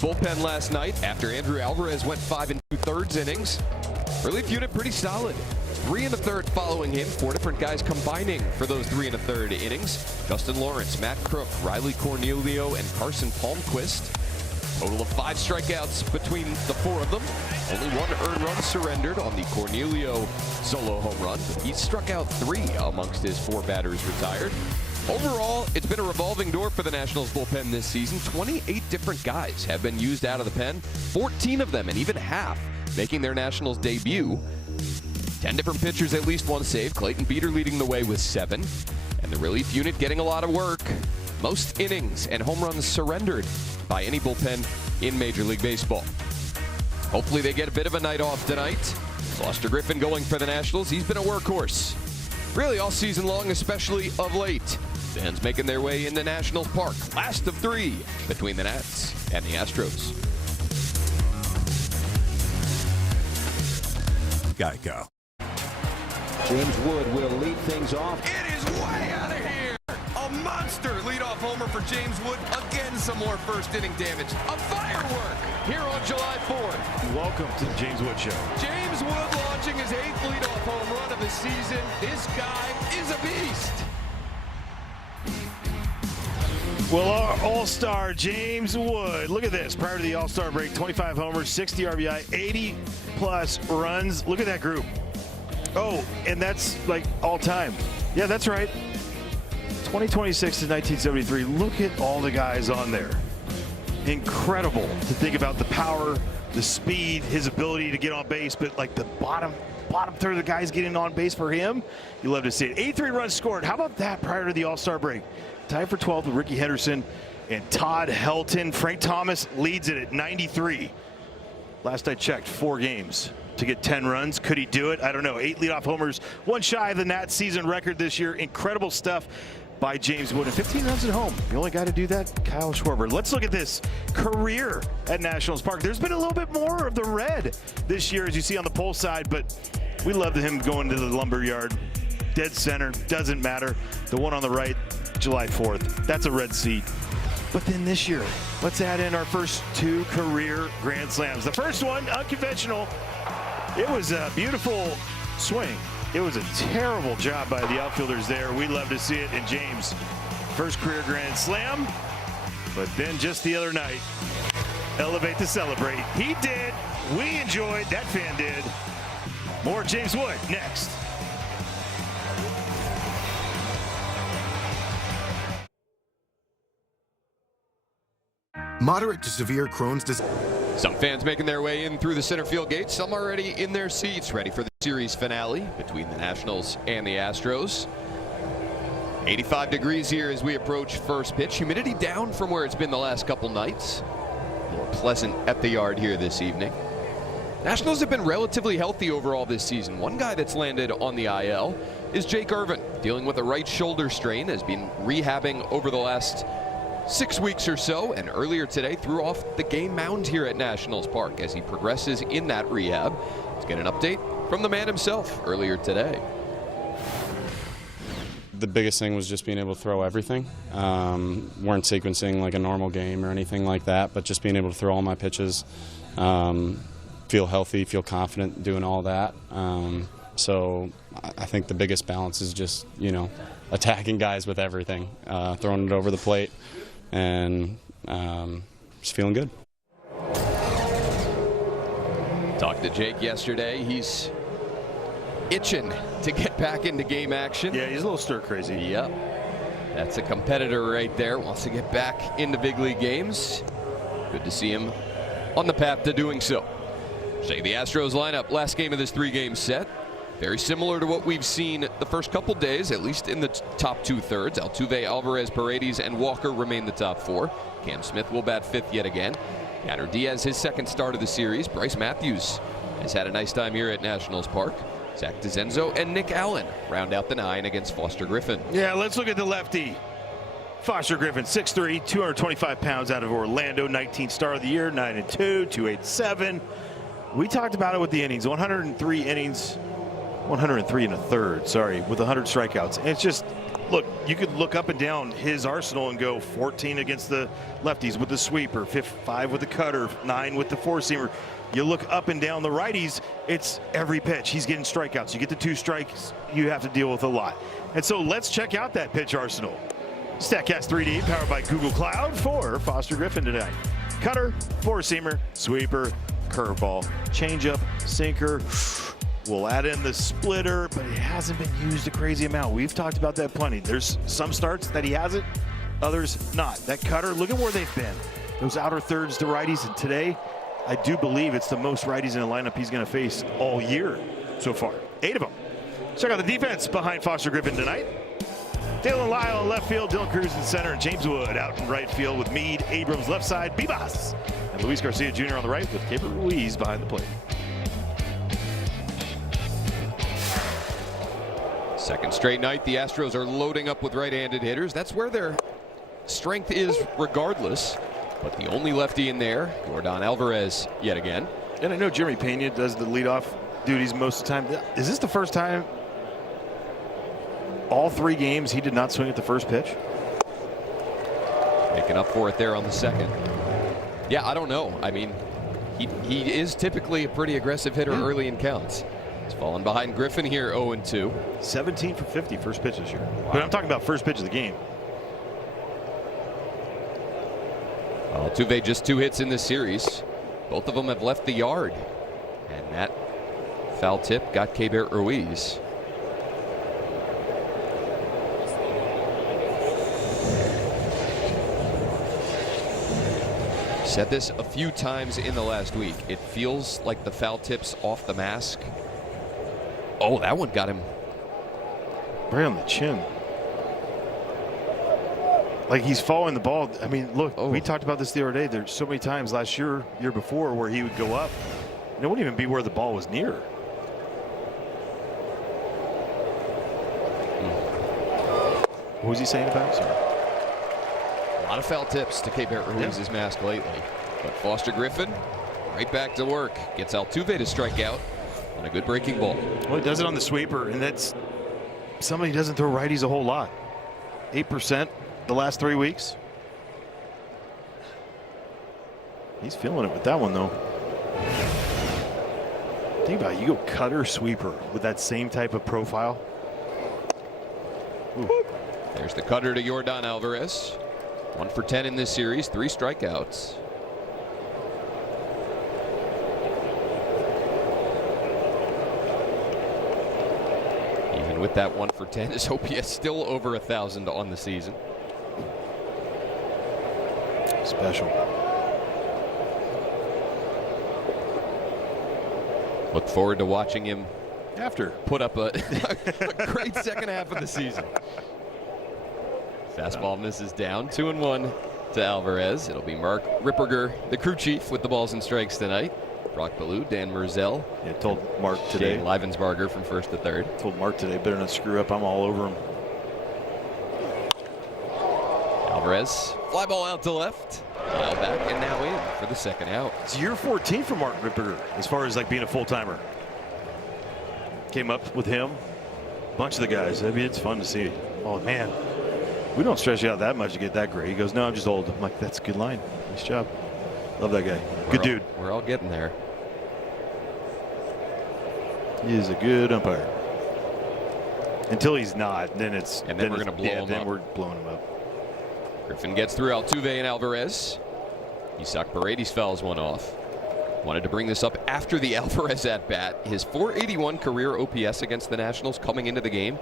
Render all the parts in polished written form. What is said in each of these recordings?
Bullpen last night after Andrew Alvarez went 5 2/3 innings. Relief unit pretty solid. 3 1/3 following him. 4 different guys combining for those 3 1/3 innings. Justin Lawrence, Matt Crook, Riley Cornelio, and Carson Palmquist. Total of 5 strikeouts between the 4 of them. Only 1 earned run surrendered on the Cornelio solo home run. He struck out 3 amongst his 4 batters retired. Overall, it's been a revolving door for the Nationals bullpen this season. 28 different guys have been used out of the pen. 14 of them, and even half, making their Nationals debut. 10 different pitchers, at least 1 save. Clayton Beeter leading the way with 7. And the relief unit getting a lot of work. Most innings and home runs surrendered by any bullpen in Major League Baseball. Hopefully they get a bit of a night off tonight. Foster Griffin going for the Nationals. He's been a workhorse really all season long, especially of late. Fans making their way into Nationals Park. Last of 3 between the Nats and the Astros. Geico. James Wood will lead things off. It is way out of here. A monster leadoff homer for James Wood. Again, some more first inning damage. A firework here on July 4th. Welcome to the James Wood Show. James Wood launching his 8th leadoff home run of the season. This guy is a beast. Well, our all-star James Wood, look at this. Prior to the all-star break, 25 homers, 60 RBI, 80-plus runs. Look at that group. Oh, and that's like all-time. Yeah, that's right. 2026 to 1973. Look at all the guys on there. Incredible to think about the power, the speed, his ability to get on base, but like the bottom third of the guys getting on base for him, you love to see it. 83 runs scored. How about that prior to the all-star break? Tied for 12th with Ricky Henderson and Todd Helton. Frank Thomas leads it at 93. Last I checked, 4 games to get 10 runs. Could he do it? I don't know. 8 leadoff homers, 1 shy of the Nats season record this year. Incredible stuff by James Wood. And 15 runs at home. The only guy to do that, Kyle Schwarber. Let's look at this career at Nationals Park. There's been a little bit more of the red this year, as you see on the pole side, but we love him going to the lumber yard. Dead center, doesn't matter. The one on the right, July 4th. That's a red seat. But then this year, let's add in our first 2 career Grand Slams. The first one, unconventional. It was a beautiful swing. It was a terrible job by the outfielders there. We love to see it in James' first career Grand Slam. But then just the other night, elevate to celebrate. He did. We enjoyed. That fan did. More James Wood next. Moderate to severe Crohn's disease. Some fans making their way in through the center field gate. Some already in their seats, ready for the series finale between the Nationals and the Astros. 85 degrees here as we approach first pitch. Humidity down from where it's been the last couple nights. More pleasant at the yard here this evening. Nationals have been relatively healthy overall this season. One guy that's landed on the IL is Jake Irvin, dealing with a right shoulder strain, has been rehabbing over the last 6 weeks or so, and earlier today threw off the game mound here at Nationals Park as he progresses in that rehab. Let's get an update from the man himself earlier today. The biggest thing was just being able to throw everything. Weren't sequencing like a normal game or anything like that, but just being able to throw all my pitches, feel healthy, feel confident doing all that. So I think the biggest balance is just, attacking guys with everything, throwing it over the plate, and just feeling good. Talked to Jake yesterday. He's itching to get back into game action. Yeah, he's a little stir crazy. Yep. That's a competitor right there. Wants to get back into big league games. Good to see him on the path to doing so. Say the Astros lineup, last game of this 3-game set. Very similar to what we've seen the first couple days, at least in the top 2/3. Altuve, Alvarez, Paredes, and Walker remain the top 4. Cam Smith will bat 5th yet again. Yander Diaz, his 2nd start of the series. Bryce Matthews has had a nice time here at Nationals Park. Zach DeZenzo and Nick Allen round out the 9 against Foster Griffin. Yeah, let's look at the lefty. Foster Griffin, 6'3", 225 pounds out of Orlando, 19th star of the year, 9-2, 287. We talked about it with the innings, 103 innings, 103 1/3, sorry, with 100 strikeouts. And it's just look, you could look up and down his arsenal and go 14 against the lefties with the sweeper, 5 with the cutter, 9 with the four-seamer. You look up and down the righties, it's every pitch. He's getting strikeouts. You get the 2 strikes, you have to deal with a lot. And so let's check out that pitch arsenal. StatCast 3D, powered by Google Cloud for Foster Griffin tonight. Cutter, four-seamer, sweeper, curveball, changeup, sinker. We'll add in the splitter, but it hasn't been used a crazy amount. We've talked about that plenty. There's some starts that he hasn't, others not. That cutter, look at where they've been. Those outer thirds to righties, and today, I do believe it's the most righties in the lineup he's going to face all year so far. 8 of them. Check out the defense behind Foster Griffin tonight. Dalen Lyle in left field, Dylan Cruz in center, and James Wood out in right field with Meade, Abrams left side, Bibas, and Luis Garcia Jr. on the right with Caper Ruiz behind the plate. Second straight night, the Astros are loading up with right-handed hitters. That's where their strength is regardless. But the only lefty in there, Yordan Alvarez, yet again. And I know Jeremy Pena does the leadoff duties most of the time. Is this the first time all 3 games he did not swing at the first pitch? Making up for it there on the second. Yeah, I don't know. I mean, he is typically a pretty aggressive hitter early in counts. He's fallen behind Griffin here, 0-2. 17 for 50 first pitch this year. Wow. But I'm talking about first pitch of the game. Altuve just 2 hits in this series. Both of them have left the yard. And that foul tip got Keibert Ruiz. Said this a few times in the last week. It feels like the foul tips off the mask. Oh, that one got him right on the chin. Like he's following the ball. I mean, look, we talked about this the other day. There's so many times last year before, where he would go up. And it wouldn't even be where the ball was near. What was he saying about it? Sorry. a lot of foul tips to Keibert Ruiz's mask lately. But Foster Griffin right back to work. Gets Altuve to strike out on a good breaking ball. Well, he does it on the sweeper, and that's somebody who doesn't throw righties a whole lot. 8% the last 3 weeks. He's feeling it with that one, though. Think about it. You go cutter sweeper with that same type of profile. Ooh. There's the cutter to Yordan Alvarez. 1 for 10 in this series, 3 strikeouts. Even with that 1 for 10, his OPS still over 1,000 on the season. Special. Look forward to watching him after put up a great second half of the season. Fastball misses down, 2-1 to Alvarez. It'll be Mark Ripperger, the crew chief, with the balls and strikes tonight. Brock Ballou, Dan Merzel. Yeah, told Mark today. Shane Livensbarger from first to third. Told Mark today, better not screw up. I'm all over him. Alvarez, fly ball out to left. Dial back and now in for the second out. It's year 14 for Mark Ripperger as far as like being a full-timer. Came up with him. A bunch of the guys. I mean, it's fun to see. Oh, man. We don't stress you out that much to get that great. He goes, no, I'm just old. I'm like, that's a good line. Nice job. Love that guy. Good dude. We're all getting there. He is a good umpire. Until he's not, then it's. And then we're going to blow him up. Then we're blowing him up. Griffin gets through Altuve and Alvarez. Isak Paredes fouls one off. Wanted to bring this up after the Alvarez at bat. His .481 career OPS against the Nationals coming into the game.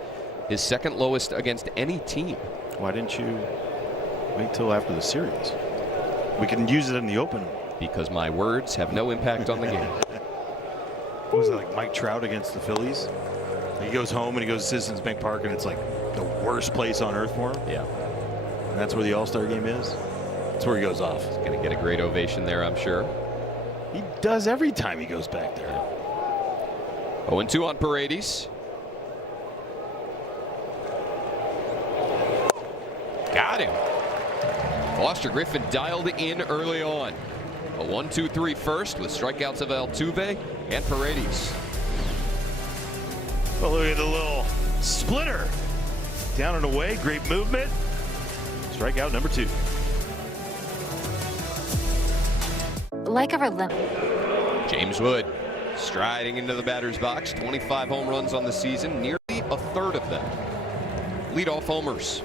His second lowest against any team. Why didn't you wait till after the series? We can use it in the open. Because my words have no impact on the game. What was it, like Mike Trout against the Phillies? He goes home and he goes to Citizens Bank Park, and it's like the worst place on earth for him. Yeah. And that's where the All-Star game is. That's where he goes off. He's going to get a great ovation there, I'm sure. He does every time he goes back there. 0-2 on Paredes. Got him. Foster Griffin dialed in early on. A 1-2-3 first with strikeouts of Altuve and Paredes. Well, look at the little splitter Down and away. Great movement. Strikeout number 2. Like a relentless. James Wood striding into the batter's box. 25 home runs on the season, nearly a third of them leadoff homers.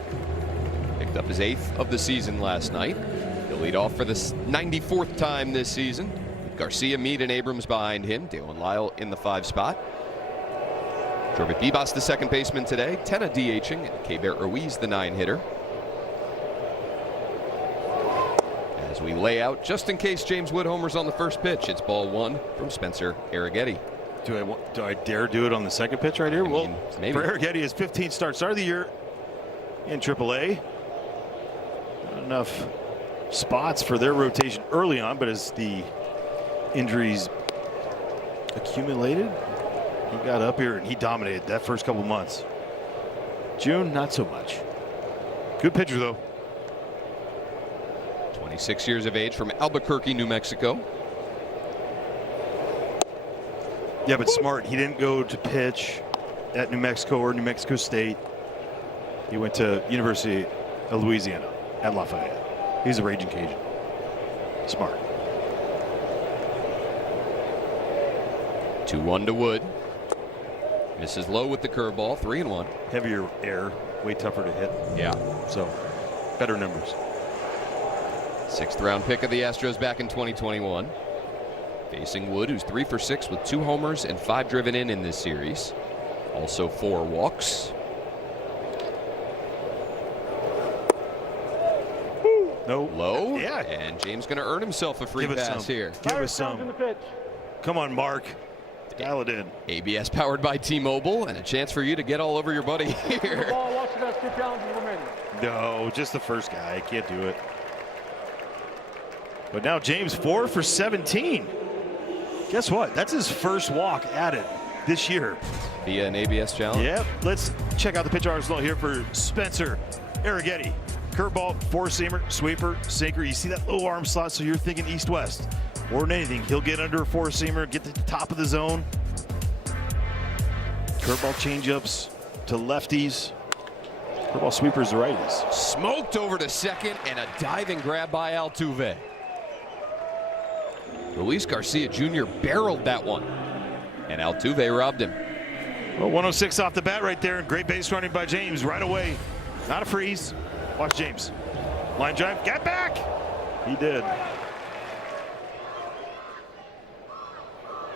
Picked up his 8th of the season last night. He'll lead off for the 94th time this season. Garcia, Meade, and Abrams behind him. Dalen Lyle in the 5 spot. Jorvik Vivas, the second baseman today. Tenna DHing, and Keibert Ruiz, the 9-hitter. As we lay out, just in case James Wood homers on the first pitch, it's ball 1 from Spencer Arrighetti. Do I dare do it on the second pitch right here? Well, maybe. For Arrighetti, his 15th start of the year in AAA. Not enough spots for their rotation early on, but as the injuries accumulated, he got up here and he dominated that first couple months. June, not so much. Good pitcher, though. 26 years of age, from Albuquerque, New Mexico. Yeah, but smart. He didn't go to pitch at New Mexico or New Mexico State. He went to University of Louisiana at Lafayette. He's a raging Cajun. Smart. 2-1 to Wood. Misses low with the curveball. 3-1. Heavier air, way tougher to hit. Yeah. So, better numbers. 6th round pick of the Astros back in 2021. Facing Wood, who's 3 for 6 with 2 homers and 5 driven in this series. Also 4 walks. No. Low. Yeah. And James going to earn himself a free pass here. Give us some. Come on, Mark. Dial it in. ABS powered by T-Mobile, and a chance for you to get all over your buddy here. No, just the first guy. I can't do it. But now James 4 for 17. Guess what? That's his first walk added this year. Via an ABS challenge. Yep. Let's check out the pitch arsenal here for Spencer Arrighetti. Curveball, 4-seamer, sweeper, sinker. You see that low arm slot, so you're thinking east-west. More than anything, he'll get under a 4-seamer, get to the top of the zone. Curveball changeups to lefties. Curveball sweepers to righties. Smoked over to second, and a diving grab by Altuve. Luis Garcia Jr. barreled that one, and Altuve robbed him. Well, 106 off the bat right there. Great base running by James right away. Not a freeze. Watch James. Line drive. Get back. He did.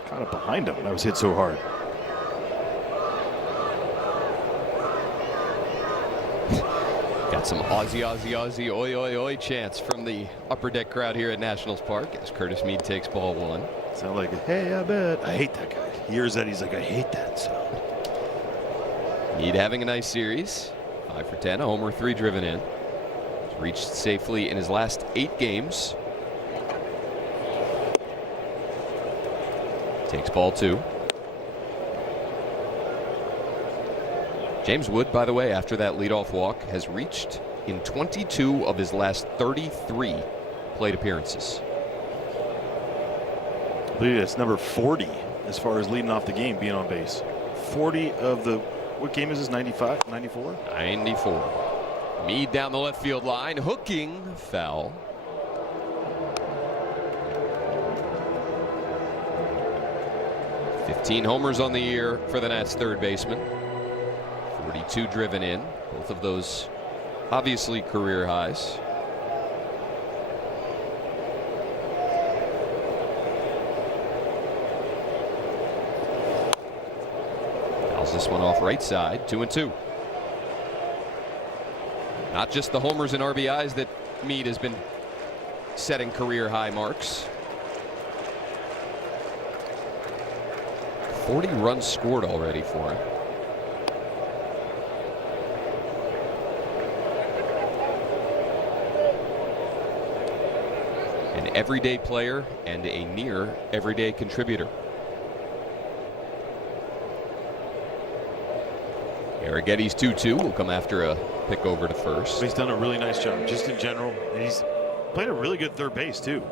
Kind of behind him. That was hit so hard. Got some Aussie, Aussie, Aussie, oi, oi, oi chants from the upper deck crowd here at Nationals Park as Curtis Meade takes ball 1. Sound like, hey, I bet. I hate that guy. He hears that. He's like, I hate that sound. Meade having a nice series. 5 for 10, a homer, 3 driven in. He's reached safely in his last 8 games. Takes ball 2. James Wood, by the way, after that leadoff walk, has reached in 22 of his last 33 plate appearances. I believe that's number 40 as far as leading off the game, being on base. 40 of the, what game is this, 95, 94? 94. Meade down the left field line, hooking, foul. "15 homers on the year for the Nats' third baseman. 42 driven in, both of those obviously career highs. Fouls this one off right side, 2-2. Not just the homers and RBIs that Meade has been setting career high marks. 40 runs scored already for him. An everyday player and a near everyday contributor. Arrighetti's 2-2 will come after a pick over to first. He's done a really nice job just in general, and he's played a really good third base too.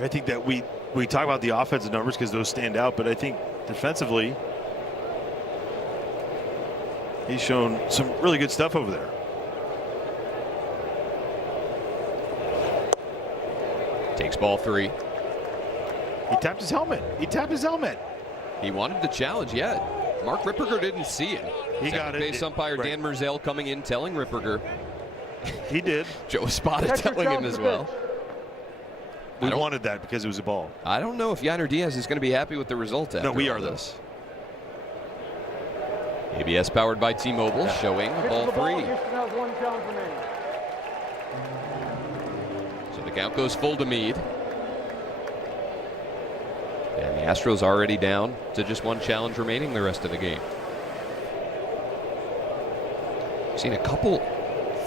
I think that we talk about the offensive numbers because those stand out, but I think defensively He's shown some really good stuff over there. Takes ball 3. He tapped his helmet. He wanted the challenge, yeah. Mark Ripperger didn't see it. He got it. Base umpire Dan Merzell coming in, telling Ripperger. He did. Joe Espada telling him as well. We wanted that because it was a ball. I don't know if Yainer Diaz is going to be happy with the result after No, we are this. ABS powered by T-Mobile, showing ball 3. So the count goes full to Meade. And the Astros already down to just 1 challenge remaining the rest of the game. We've seen a couple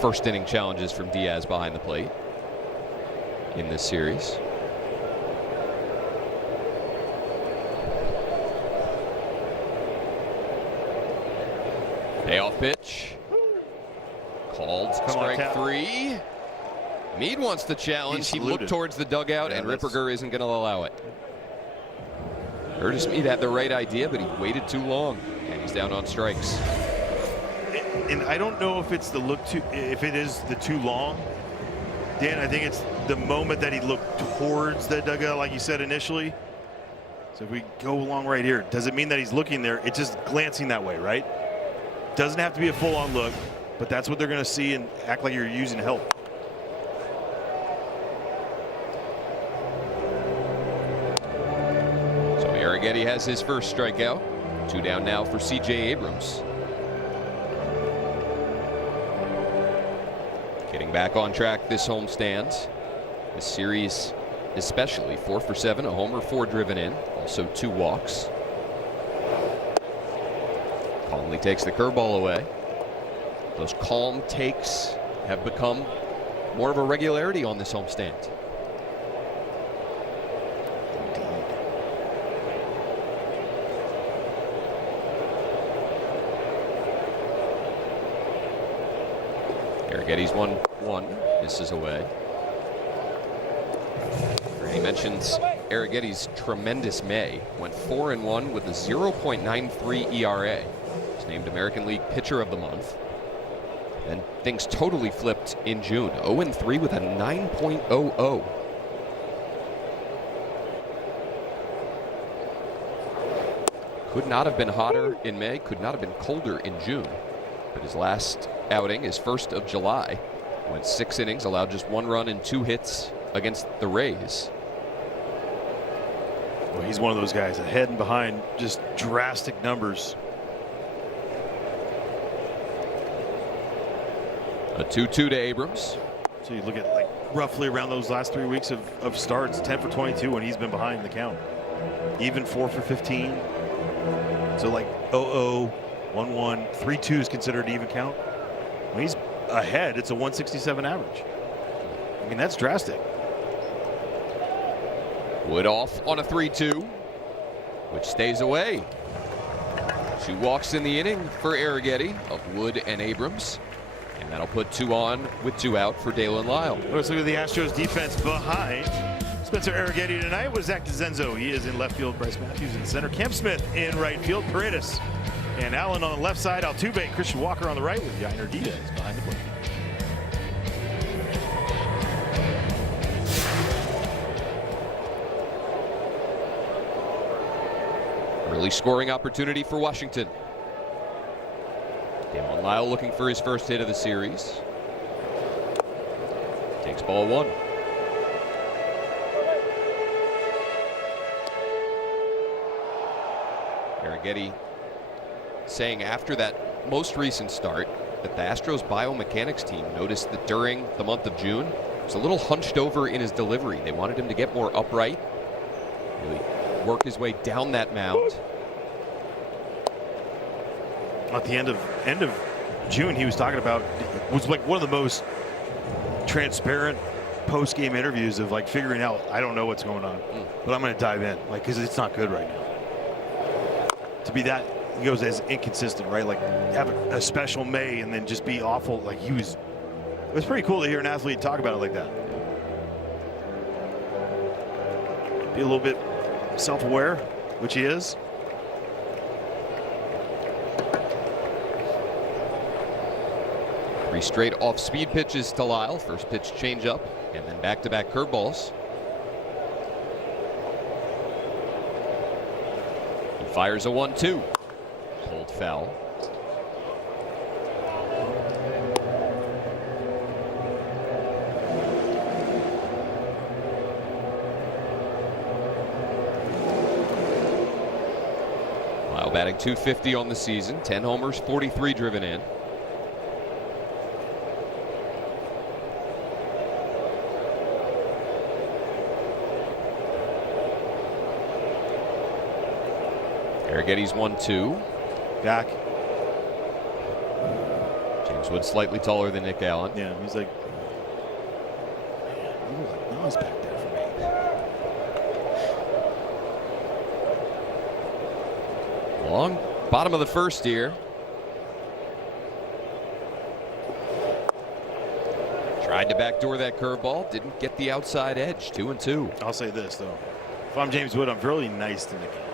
first inning challenges from Diaz behind the plate in this series. Payoff pitch. Called strike 3. Meade wants the challenge. He looked towards the dugout, and Ripperger isn't going to allow it. Curtis Meade had the right idea, but he waited too long, and he's down on strikes. And I don't know if it's if it is the too long. Dan, I think it's the moment that he looked towards the dugout, like you said initially. So if we go along right here, does it mean that he's looking there? It's just glancing that way, right? Doesn't have to be a full-on look, but that's what they're going to see and act like you're using help. So Arrighetti has his first strikeout. 2 down now for C.J. Abrams. Getting back on track this homestand. This series especially 4 for 7, a homer, 4 driven in, also 2 walks. Calmly takes the curveball away. Those calm takes have become more of a regularity on this homestand. Arrighetti's 1-1, misses away. He mentions Arrighetti's tremendous May. Went 4-1 with a 0.93 ERA. He's named American League Pitcher of the Month. Then things totally flipped in June. 0-3 with a 9.00. Could not have been hotter in May, could not have been colder in June. But his last outing is 1st of July. Went 6 innings, allowed just 1 run and 2 hits against the Rays. Well, he's one of those guys ahead and behind, just drastic numbers. A 2-2 to Abrams. So you look at like roughly around those last 3 weeks of starts, 10 for 22 when he's been behind the count. Even 4 for 15. So like 0-0, 1-1, 3-2 is considered an even count. When he's ahead, it's a 167 average. I mean, that's drastic. Wood off on a 3-2, which stays away. 2 walks in the inning for Arrighetti of Wood and Abrams. And that'll put 2 on with 2 out for Dalen Lyle. Let's look at the Astros defense behind Spencer Arrighetti tonight was Zach DeZenzo. He is in left field. Bryce Matthews in center. Cam Smith in right field. Paredes and Allen on the left side. Altuve and Christian Walker on the right with Yainer Diaz behind the plate. Early scoring opportunity for Washington. Dalen Lyle looking for his first hit of the series. Takes ball 1. Arrighetti saying after that most recent start that the Astros biomechanics team noticed that during the month of June he was a little hunched over in his delivery. They wanted him to get more upright, really work his way down that mound. At the end of June, he was talking about, it was like one of the most transparent post-game interviews of like figuring out, I don't know what's going on, but I'm going to dive in, like, because it's not good right now. To be that, he goes as inconsistent, right? Like have a special May and then just be awful. Like it was pretty cool to hear an athlete talk about it like that. Be a little bit self-aware, which he is. 3 straight off-speed pitches to Lyle. First pitch changeup, and then back-to-back curveballs. He fires a 1-2. Pulled foul. Lyle batting .250 on the season, 10 homers, 43 driven in. Arrigetti's 1-2. Back. James Wood slightly taller than Nick Allen. Yeah, he's like, no, he's back there for me. Long bottom of the first here. Tried to backdoor that curveball, didn't get the outside edge. 2-2. I'll say this though, if I'm James Wood, I'm really nice to Nick Allen.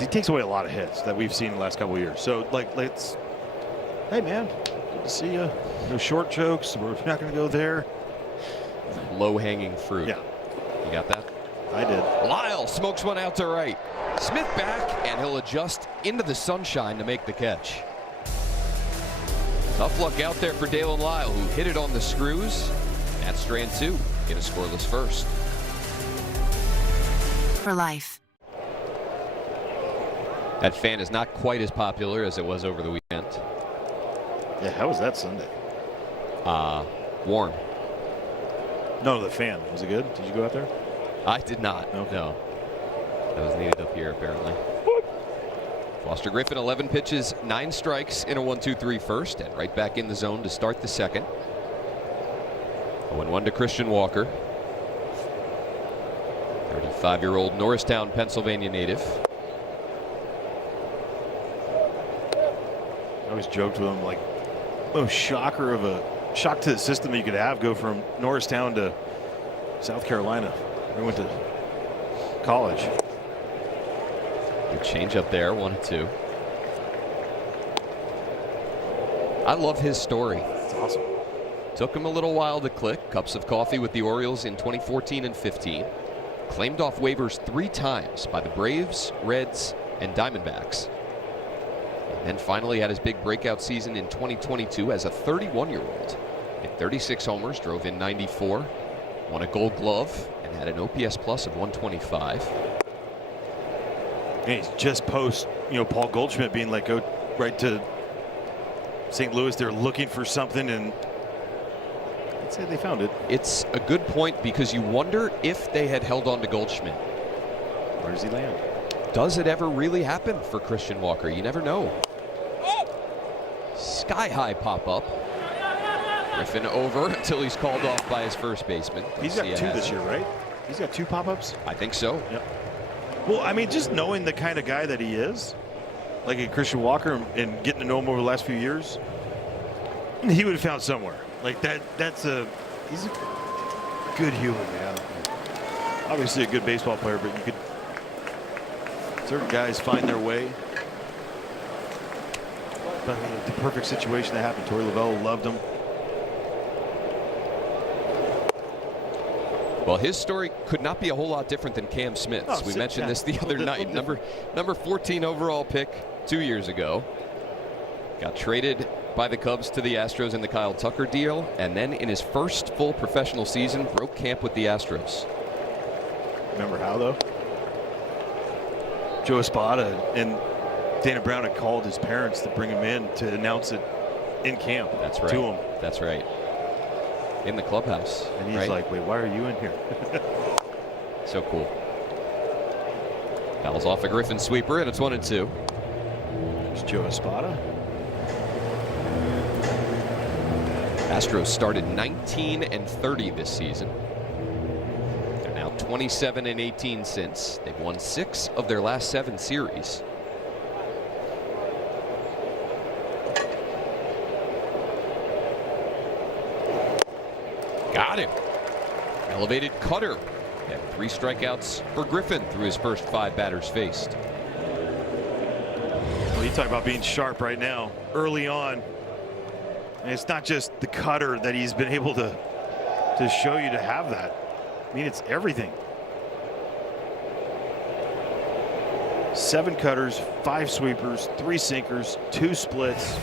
He takes away a lot of hits that we've seen in the last couple of years. So, like, hey, man, good to see you. No short chokes. We're not going to go there. Low-hanging fruit. Yeah. You got that? I did. Lyle smokes one out to right. Smith back, and he'll adjust into the sunshine to make the catch. Tough luck out there for Dalen Lyle, who hit it on the screws. At strand 2, get a scoreless first. For life. That fan is not quite as popular as it was over the weekend. Yeah, how was that Sunday? Warm. No, the fan. Was it good? Did you go out there? I did not. Okay. No. That was needed up here, apparently. Foster Griffin, 11 pitches, 9 strikes in a 1-2-3 first, and right back in the zone to start the second. 0-1 to Christian Walker. 35-year-old Norristown, Pennsylvania native. I always joked with him, like, most shocker of a shock to the system that you could have, go from Norristown to South Carolina. I went to college. Good change up there, 1-2. I love his story. It's awesome. Took him a little while to click. Cups of coffee with the Orioles in 2014 and 15. Claimed off waivers 3 times by the Braves, Reds, and Diamondbacks. And then finally had his big breakout season in 2022 as a 31-year-old. Hit 36 homers, drove in 94, won a Gold Glove, and had an OPS plus of 125. And he's just post, Paul Goldschmidt being like, go right to St. Louis. They're looking for something, and I'd say they found it. It's a good point because you wonder if they had held on to Goldschmidt. Where does he land? Does it ever really happen for Christian Walker? You never know. Sky-high pop-up. Griffin over until he's called off by his first baseman. He's got 2 this year, right? He's got 2 pop-ups? I think so. Yep. Well, I mean, just knowing the kind of guy that he is, like a Christian Walker, and getting to know him over the last few years, he would have found somewhere. Like he's a good human, man. Obviously a good baseball player, but you could, certain guys find their way. But I mean, the perfect situation that happened. Torey Lavelle loved him. Well, his story could not be a whole lot different than Cam Smith's. Oh, we mentioned this the other night. Number 14 overall pick 2 years ago. Got traded by the Cubs to the Astros in the Kyle Tucker deal, and then in his first full professional season broke camp with the Astros. Remember how, though? Joe Espada and Dana Brown had called his parents to bring him in to announce it in camp. That's right. To him. That's right. In the clubhouse. And he's right? like, wait, why are you in here? So cool. Fouls off a Griffin sweeper, and it's 1-2. There's Joe Espada. Astros started 19-30 this season. They're now 27-18 since. They've won 6 of their last 7 series. Got him. Elevated cutter. And 3 strikeouts for Griffin through his first 5 batters faced. Well, you talk about being sharp right now. Early on, And it's not just the cutter that he's been able to show you to have that. I mean, it's everything. 7 cutters, 5 sweepers, 3 sinkers, 2 splits,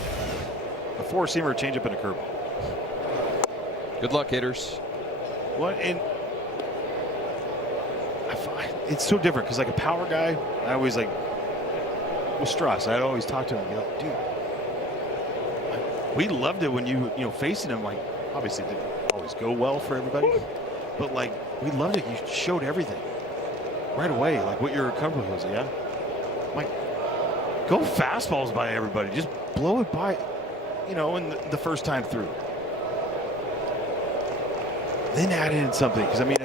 a 4-seamer, a changeup, and a curveball. Good luck, hitters. What? And I find it's so different because, like, a power guy, I always like with Strauss. I'd always talk to him and be like, dude, we loved it when you facing him. Like, obviously, it didn't always go well for everybody, but like, we loved it. You showed everything right away, like what your comfortable was. Yeah, like, go fastballs by everybody. Just blow it by, in the first time through. Then add in something, because I mean,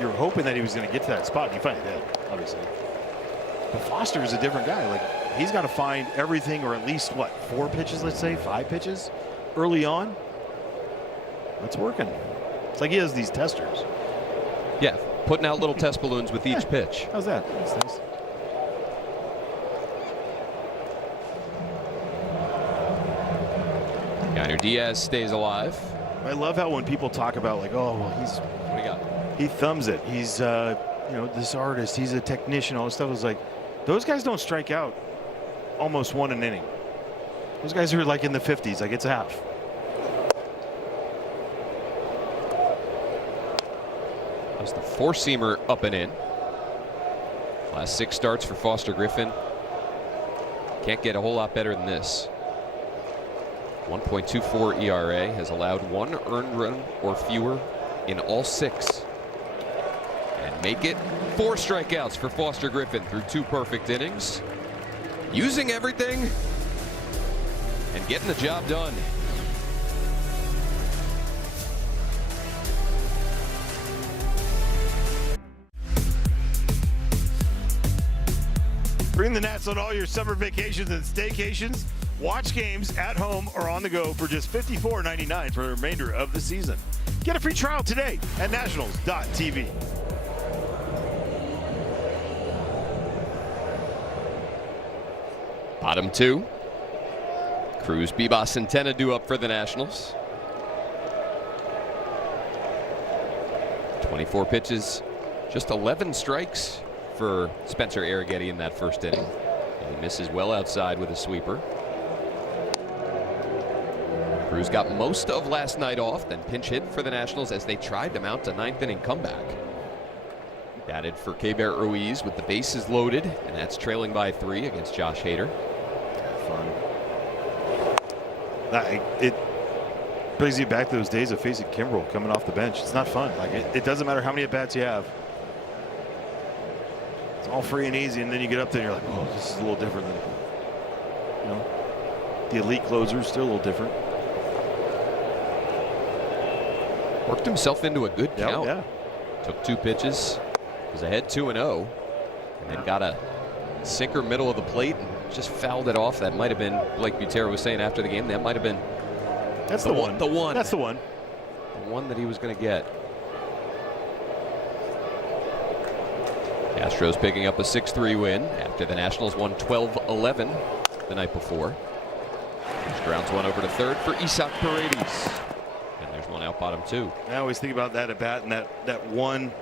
you're hoping that he was going to get to that spot, and he finally did, obviously. But Foster is a different guy. Like, he's got to find everything, or at least what, 4 pitches, let's say, 5 pitches early on. That's working. It's like he has these testers. Yeah, putting out little test balloons with each pitch. How's that? That's nice. Yainer Diaz stays alive. I love how when people talk about, like, oh, well, What do you got? he thumbs it. He's, this artist. He's a technician. All this stuff. Is like, those guys don't strike out almost 1 an inning. Those guys are like in the 50s. Like, it's a half. That's the 4-seamer up and in. Last 6 starts for Foster Griffin. Can't get a whole lot better than this. 1.24 ERA, has allowed 1 earned run or fewer in all 6. And make it 4 strikeouts for Foster Griffin through 2 perfect innings. Using everything and getting the job done. Bring the Nats on all your summer vacations and staycations. Watch games at home or on the go for just $54.99 for the remainder of the season. Get a free trial today at nationals.tv. Bottom 2. Cruz, Bibas, and Tenadu up for the Nationals. 24 pitches, just 11 strikes for Spencer Arrighetti in that first inning. And he misses well outside with a sweeper. Cruz got most of last night off, then pinch hit for the Nationals as they tried to mount a 9th inning comeback. Batted for Keibert Ruiz with the bases loaded, and that's trailing by 3 against Josh Hader. Fun. It brings you back to those days of facing Kimbrel coming off the bench. It's not fun. Like, it doesn't matter how many at-bats you have. It's all free and easy, and then you get up there and you're like, oh, this is a little different than, the elite closers, still a little different. Worked himself into a good count. Yeah. Took 2 pitches, was ahead 2-0, and then got a sinker middle of the plate and just fouled it off. That might have been, Blake Butera was saying after the game, that might have been That's the one. The one. That's the one. The one that he was going to get. Astros picking up a 6-3 win after the Nationals won 12-11 the night before. Just grounds one over to third for Isaac Paredes. And there's one out bottom 2. I always think about that at bat and that one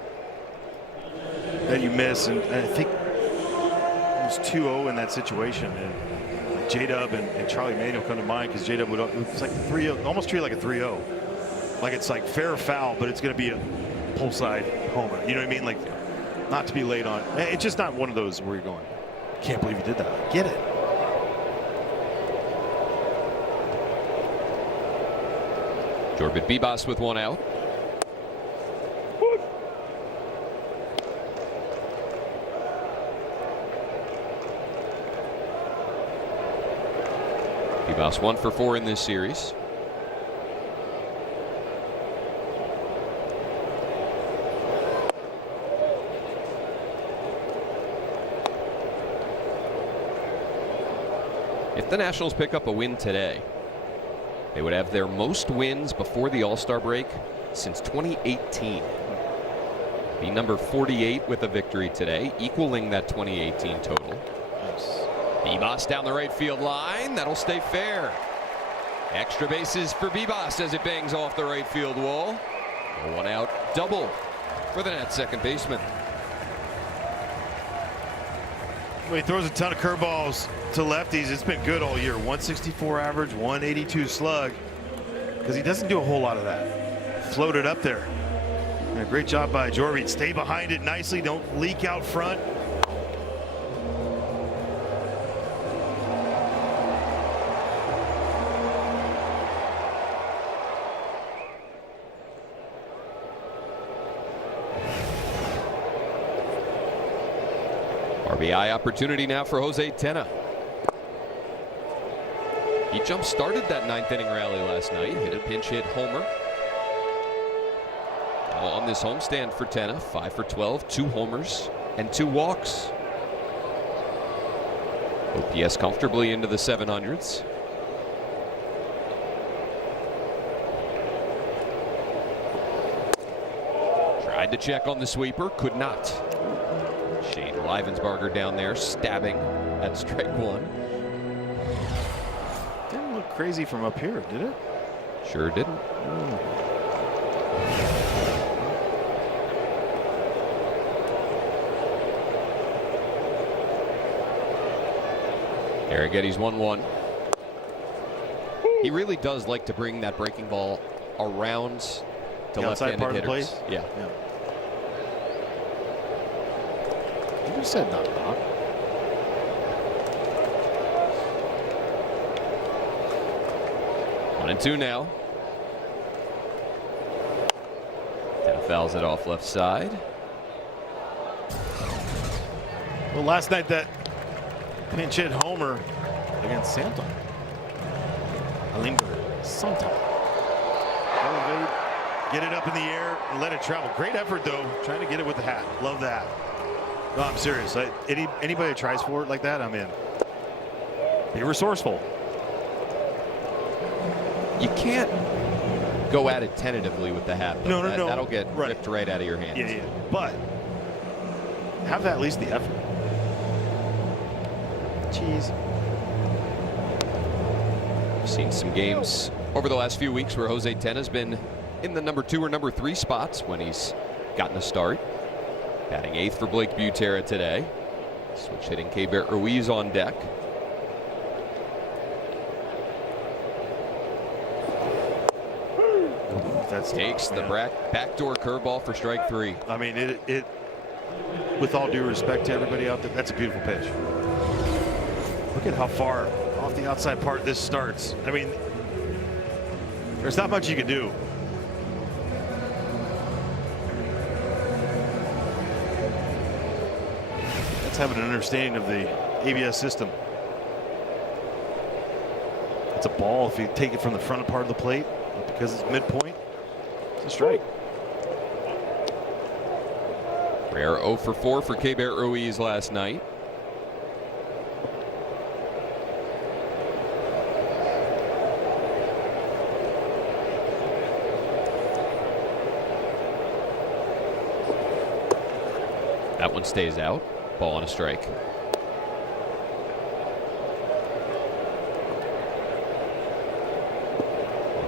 that you miss, and I think it was 2-0 in that situation, and J-Dub and Charlie Manuel come to mind, because J-Dub would, it's like 3-0, almost treated like a 3-0, like it's like fair or foul, but it's going to be a pull side homer. You know what I mean? Like, not to be late on. It's just not one of those where you're going, can't believe you did that. I get it. Corbett Bibas with one out. Bibas 1 for 4 in this series. If the Nationals pick up a win today, they would have their most wins before the All-Star break since 2018. Be number 48 with a victory today, equaling that 2018 total. Nice. Bibas down the right field line. That'll stay fair. Extra bases for Bibas as it bangs off the right field wall. A one-out double for the Nats second baseman. Well, he throws a ton of curveballs to lefties. It's been good all year. 164 average, 182 slug. Because he doesn't do a whole lot of that. Floated up there. And a great job by Jorvik. Stay behind it nicely. Don't leak out front. RBI opportunity now for Jose Tena. He jump-started that ninth inning rally last night, hit a pinch hit homer. Now on this homestand for Tena, 5 for 12, 2 homers and 2 walks. OPS comfortably into the 700s. Tried to check on the sweeper, could not. Shane Livensbarger down there stabbing at strike one. Didn't look crazy from up here, did it? Sure didn't. Arrighetti's 1-1. He really does like to bring that breaking ball around to left-handed hitters. Yeah. You said not knock. One and two now. Tena fouls it off left side. Well, last night that pinch hit homer against Santo. Santa. Elevate, get it up in the air and let it travel. Great effort though, trying to get it with the hat. Love that. No, I'm serious. Anybody that tries for it like that, I'm in. Be resourceful. You can't go at it tentatively with the hat. No. That'll get ripped right out of your hands. Yeah. But have at least the effort. Cheese. I've seen some games over the last few weeks where Jose Tena's been in the number 2 or number 3 spots when he's gotten a start. Batting 8th for Blake Butera today. Switch hitting Keibert Ruiz on deck. Takes the backdoor curveball for strike 3. I mean, it with all due respect to everybody out there, that's a beautiful pitch. Look at how far off the outside part this starts. I mean, there's not much you can do. Let's have an understanding of the ABS system. It's a ball if you take it from the front part of the plate, because it's midpoint. It's a strike. Rare 0 for 4 for Keibert Ruiz last night. That one stays out. Ball on a strike.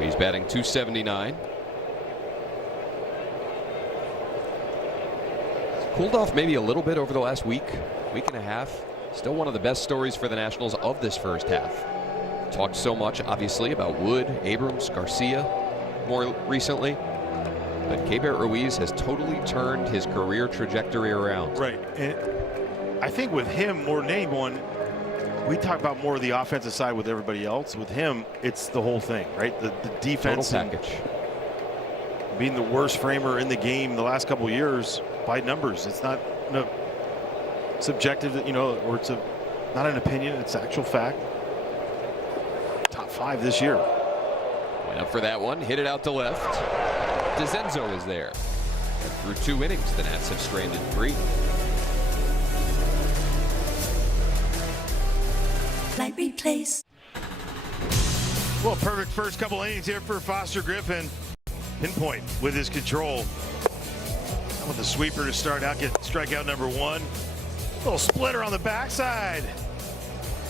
He's batting .279. Cooled off maybe a little bit over the last week and a half. Still one of the best stories for the Nationals of this first half. Talked so much, obviously, about Wood, Abrams, Garcia more recently. But Keibert Ruiz has totally turned his career trajectory around. Right. And I think with him, more than anyone, we talk about more of the offensive side with everybody else. With him, it's the whole thing, right? The defense. Total package. Being the worst framer in the game the last couple of years by numbers. It's not subjective, or it's not an opinion. It's actual fact. Top 5 this year. Went up for that one. Hit it out to left. DeZenzo is there. And through 2 innings, the Nats have stranded 3. Light replace. Well, perfect first couple innings here for Foster Griffin. Pinpoint with his control. With the sweeper to start out, get strikeout number 1. Little splitter on the backside.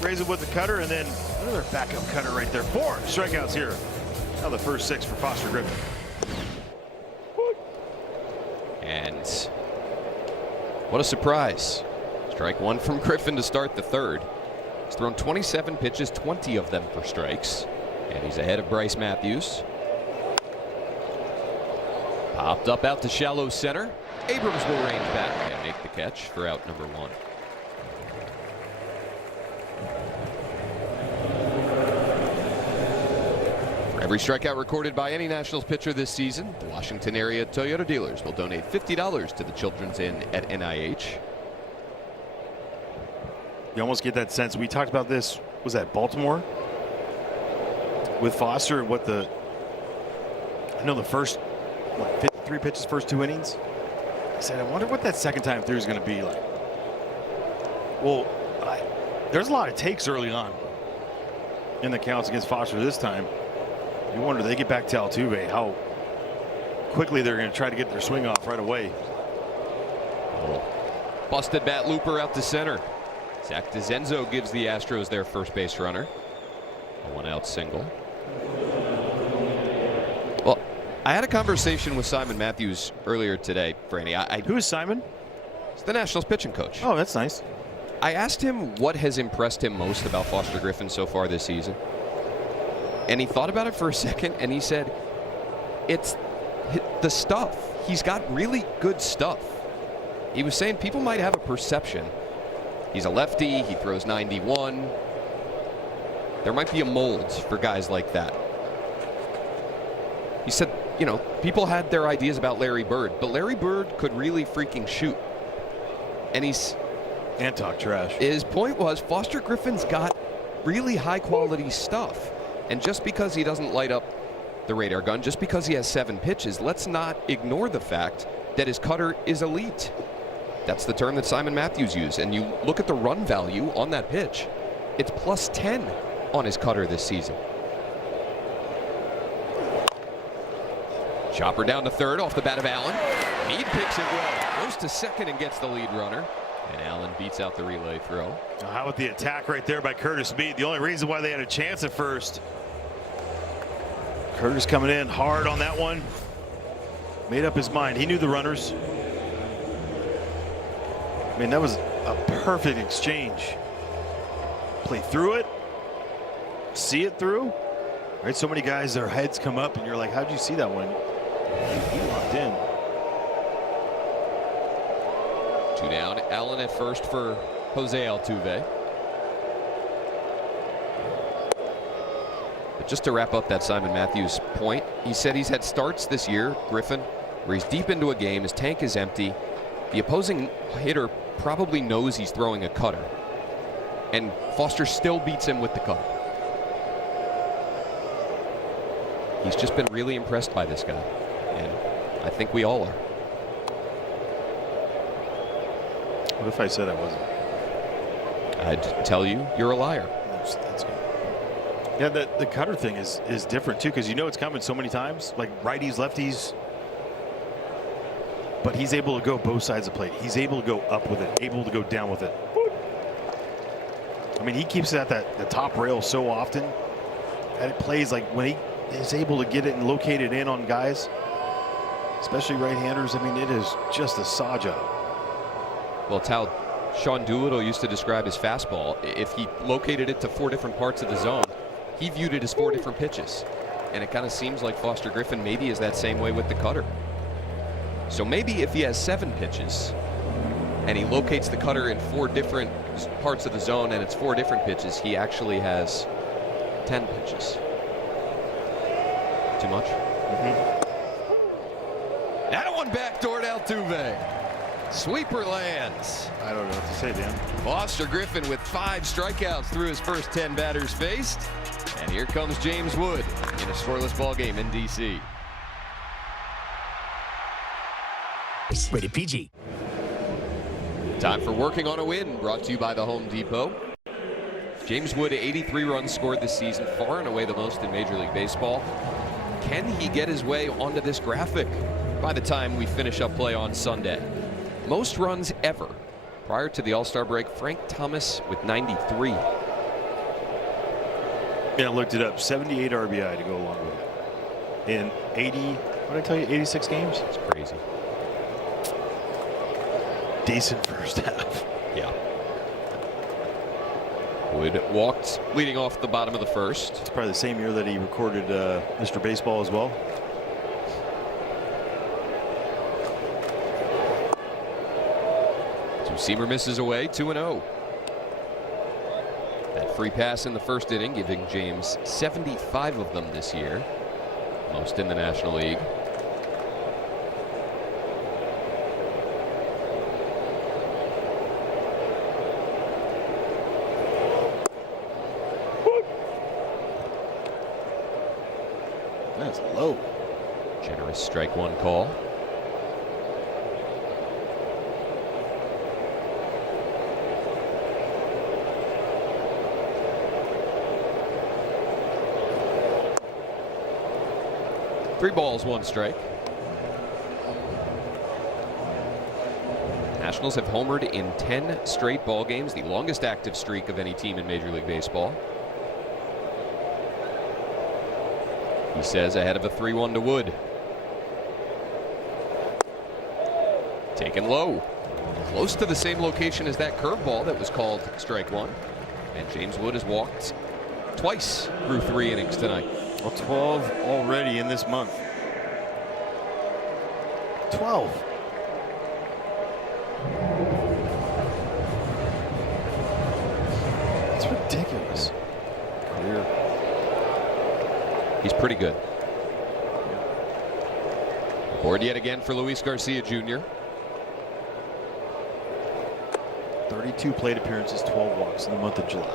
Raise it with the cutter and then Another backup cutter right there. 4 strikeouts here. Now the first 6 for Foster Griffin. And what a surprise. Strike 1 from Griffin to start the third. He's thrown 27 pitches, 20 of them for strikes. And he's ahead of Bryce Matthews. Popped up out to shallow center. Abrams will range back and make the catch for out number 1. For every strikeout recorded by any Nationals pitcher this season, the Washington area Toyota dealers will donate $50 to the Children's Inn at NIH. You almost get that sense. We talked about this, was that Baltimore? With Foster, I know the first, 53 pitches, first 2 innings. I said, I wonder what that second time through is going to be like. Well, there's a lot of takes early on in the counts against Foster this time. You wonder, they get back to Altuve, how quickly they're going to try to get their swing off right away. Busted bat looper out to center. Zach DeZenzo gives the Astros their first base runner. A 1-out single. Well, I had a conversation with Simon Matthews earlier today, Franny. Who is Simon? He's the Nationals pitching coach. Oh, that's nice. I asked him what has impressed him most about Foster Griffin so far this season. And he thought about it for a second, and he said, it's the stuff. He's got really good stuff. He was saying people might have a perception. He's a lefty, he throws 91. There might be a mold for guys like that. He said, you know, people had their ideas about Larry Bird, but Larry Bird could really freaking shoot. And And talk trash. His point was Foster Griffin's got really high quality stuff. And just because he doesn't light up the radar gun, just because he has 7 pitches, let's not ignore the fact that his cutter is elite. That's the term that Simon Matthews used. And you look at the run value on that pitch, it's plus 10 on his cutter this season. Chopper down to third off the bat of Allen. Meade picks it well, goes to second and gets the lead runner. And Allen beats out the relay throw. How about the attack right there by Curtis Meade? The only reason why they had a chance at first. Curtis coming in hard on that one. Made up his mind. He knew the runners. I mean, that was a perfect exchange. Play through it. See it through. Right? So many guys, their heads come up and you're like, how'd you see that one? He locked in. 2 down. Allen at first for Jose Altuve. But just to wrap up that Simon Matthews point, he said he's had starts this year, Griffin, where he's deep into a game, his tank is empty. The opposing hitter probably knows he's throwing a cutter. And Foster still beats him with the cutter. He's just been really impressed by this guy. And I think we all are. What if I said I wasn't? I'd tell you you're a liar. That's good. Yeah, the cutter thing is different too, because you know it's coming so many times, like righties, lefties. But he's able to go both sides of the plate. He's able to go up with it, able to go down with it. I mean, he keeps it at the top rail so often that it plays like when he is able to get it and locate it in on guys, especially right-handers. I mean, it is just a saw job. Well, it's how Sean Doolittle used to describe his fastball. If he located it to 4 different parts of the zone, he viewed it as 4 different pitches. And it kind of seems like Foster Griffin maybe is that same way with the cutter. So maybe if he has 7 pitches and he locates the cutter in 4 different parts of the zone and it's 4 different pitches, he actually has 10 pitches. Too much? That one backdoored Altuve. Sweeper lands. I don't know what to say, Dan. Foster Griffin with 5 strikeouts through his first 10 batters faced. And here comes James Wood in a scoreless ball game in D.C. Rated PG. Time for Working on a Win, brought to you by the Home Depot. James Wood, 83 runs scored this season, far and away the most in Major League Baseball. Can he get his way onto this graphic by the time we finish up play on Sunday? Most runs ever. Prior to the All-Star break, Frank Thomas with 93. Yeah, I looked it up. 78 RBI to go along with it. In 80, what did I tell you, 86 games? It's crazy. Decent first half. Yeah. Wood walked leading off the bottom of the first. It's probably the same year that he recorded Mr. Baseball as well. Two-seamer misses away, 2-0. That free pass in the first inning, giving James 75 of them this year, most in the National League. That's low. Generous strike one call. Three balls, one strike. Nationals have homered in 10 straight ball games, the longest active streak of any team in Major League Baseball. He says ahead of a 3-1 to Wood. Taken low. Close to the same location as that curveball that was called strike one. And James Wood has walked twice through 3 innings tonight. Well, 12 already in this month. 12. That's ridiculous. Career. He's pretty good. Board yet again for Luis Garcia Jr. 32 plate appearances, 12 walks in the month of July.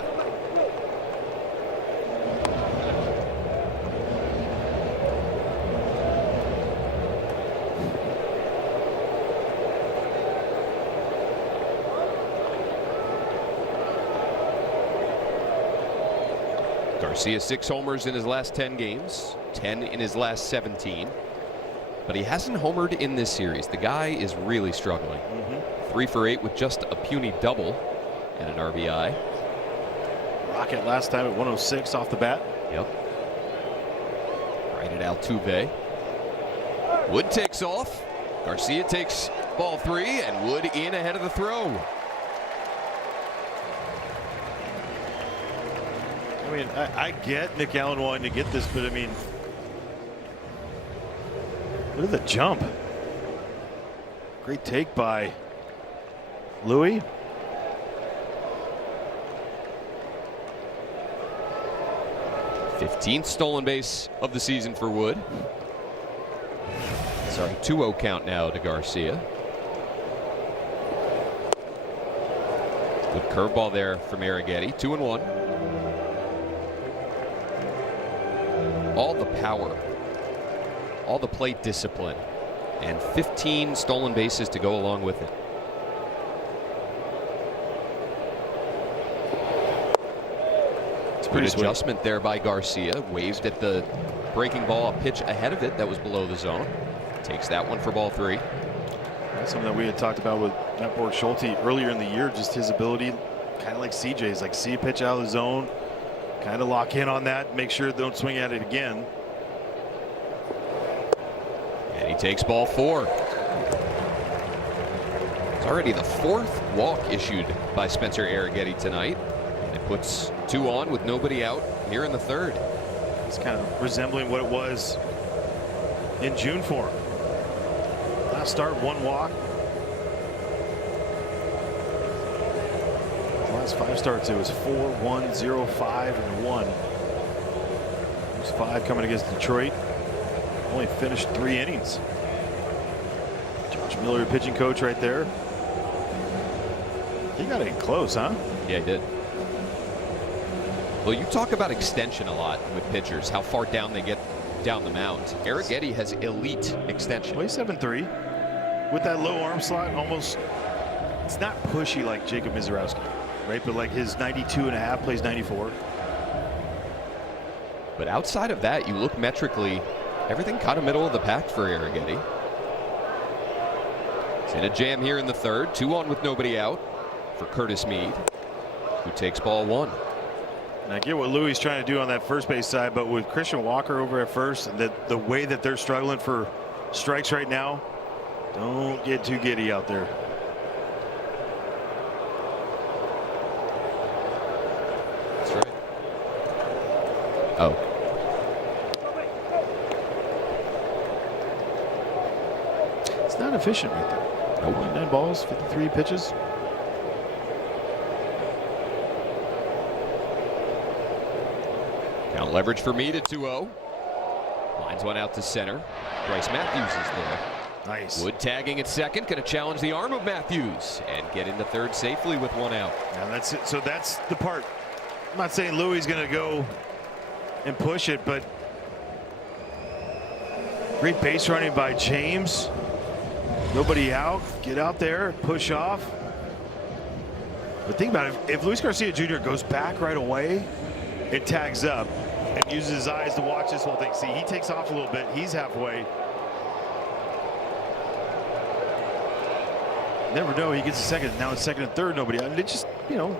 Garcia 6 homers in his last 10 games, 10 in his last 17. But he hasn't homered in this series. The guy is really struggling. 3 for 8 with just a puny double and an RBI. Rocket last time at 106 off the bat. Yep. Right at Altuve. Wood takes off. Garcia takes ball 3 and Wood in ahead of the throw. I mean, I get Nick Allen wanting to get this, but I mean, look at the jump. Great take by Louis. '15th stolen base of the season for Wood. Sorry, 2-0 count now to Garcia. Good curveball there from Arrighetti. 2-1. All the power, all the plate discipline, and 15 stolen bases to go along with it. It's good adjustment there by Garcia. Waved at the breaking ball, a pitch ahead of it that was below the zone. Takes that one for ball 3. That's something that we had talked about with Matt Borg-Schulte earlier in the year, just his ability, kind of like CJ's, like see a pitch out of the zone, kind of lock in on that, make sure they don't swing at it again. And he takes ball 4. It's already the 4th walk issued by Spencer Arrighetti tonight. It puts 2 on with nobody out here in the 3rd. It's kind of resembling what it was in June for him. Last start, 1 walk. Last 5 starts, it was 4, 1, 0, 5, and 1. There's 5 coming against Detroit. Only finished 3 innings. Josh Miller, pitching coach, right there. He got it close, huh? Yeah, he did. Well, you talk about extension a lot with pitchers, how far down they get down the mound. Arrighetti has elite extension. Well, he's 7'3". With that low arm slot, almost, it's not pushy like Jacob Mizorowski, right? But like his 92.5 plays 94. But outside of that, you look metrically, everything kind of middle of the pack for Arrighetti. It's in a jam here in the 3rd. 2 on with nobody out for Curtis Mead, who takes ball 1. And I get what Louie's trying to do on that first base side, but with Christian Walker over at first, the way that they're struggling for strikes right now, don't get too giddy out there. That's right. Oh. It's not efficient right there. Nope. 9 balls, 53 pitches. Count leverage for me to 2-0. Lines one out to center. Bryce Matthews is there. Nice. Wood tagging at second, going to challenge the arm of Matthews and get into third safely with one out. Now that's it. So that's the part. I'm not saying Louie's going to go and push it, but great base running by James. Nobody out. Get out there, push off. But think about it. If Luis Garcia Jr. goes back right away, it tags up and uses his eyes to watch this whole thing. See, he takes off a little bit. He's halfway. Never know. He gets a second. Now it's second and third. Nobody out. And it just, you know,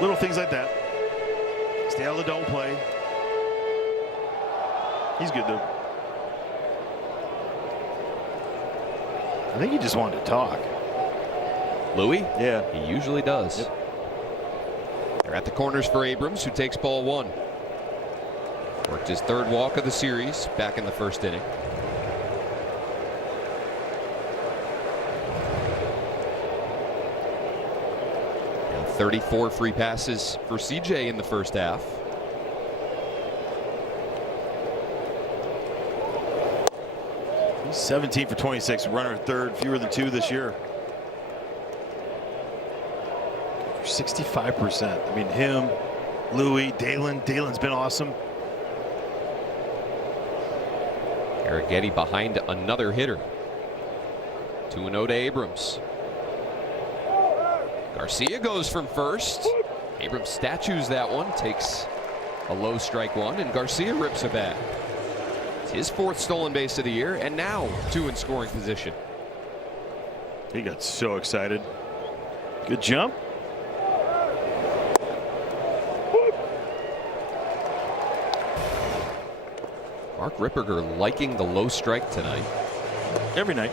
little things like that. Stay out of the don't play. He's good though. I think he just wanted to talk. Louis? Yeah. He usually does. Yep. They're at the corners for Abrams, who takes ball one. Worked his third walk of the series back in the first inning. And 34 free passes for CJ in the first half. He's 17 for 26, runner at third, fewer than 2 this year. 65%. I mean, him, Louis, Dalen. Dalen's been awesome. Arrighetti behind another hitter. 2-0 to Abrams. Garcia goes from first. Abrams statues that one, takes a low strike one, and Garcia rips it back. It's his 4th stolen base of the year, and now 2 in scoring position. He got so excited. Good jump. Mark Ripperger liking the low strike tonight. Every night.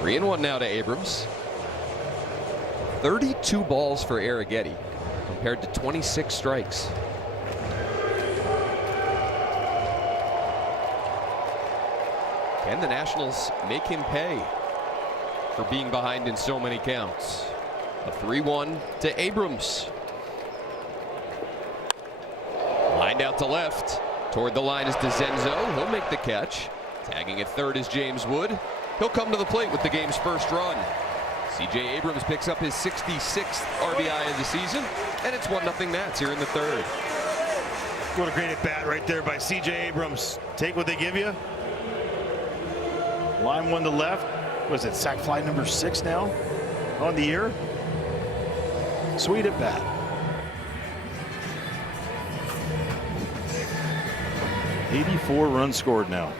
3-1 now to Abrams. 32 balls for Arrighetti compared to 26 strikes. Can the Nationals make him pay for being behind in so many counts? A 3-1 to Abrams. Lined out to left. Toward the line is DeZenzo. He'll make the catch. Tagging at third is James Wood. He'll come to the plate with the game's first run. C.J. Abrams picks up his 66th RBI of the season, and it's 1-0 Nats here in the third. What a great at bat right there by C.J. Abrams. Take what they give you. Line one to left. What is it, sac fly number 6 now on the year? Sweet at bat. 84 runs scored now.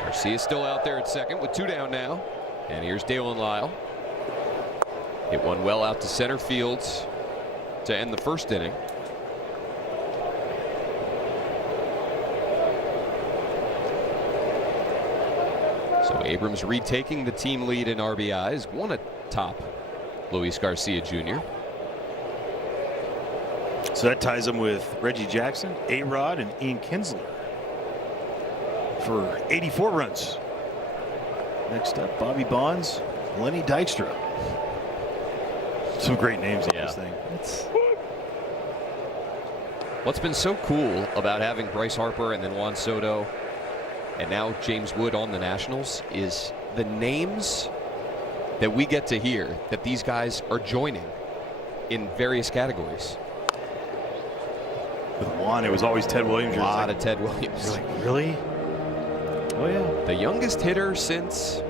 Garcia still out there at second with 2 down now. And here's Dalen Lyle. Hit one well out to center field to end the first inning. So Abrams retaking the team lead in RBIs, one atop Luis Garcia Jr. So that ties him with Reggie Jackson, A-Rod, and Ian Kinsler for 84 runs. Next up, Bobby Bonds, Lenny Dykstra. Some great names on this thing. What's been so cool about having Bryce Harper and then Juan Soto and now James Wood on the Nationals is the names that we get to hear that these guys are joining in various categories. With Juan, it was always Ted Williams. A lot of Ted Williams. You're like, really? Oh, yeah. The youngest hitter since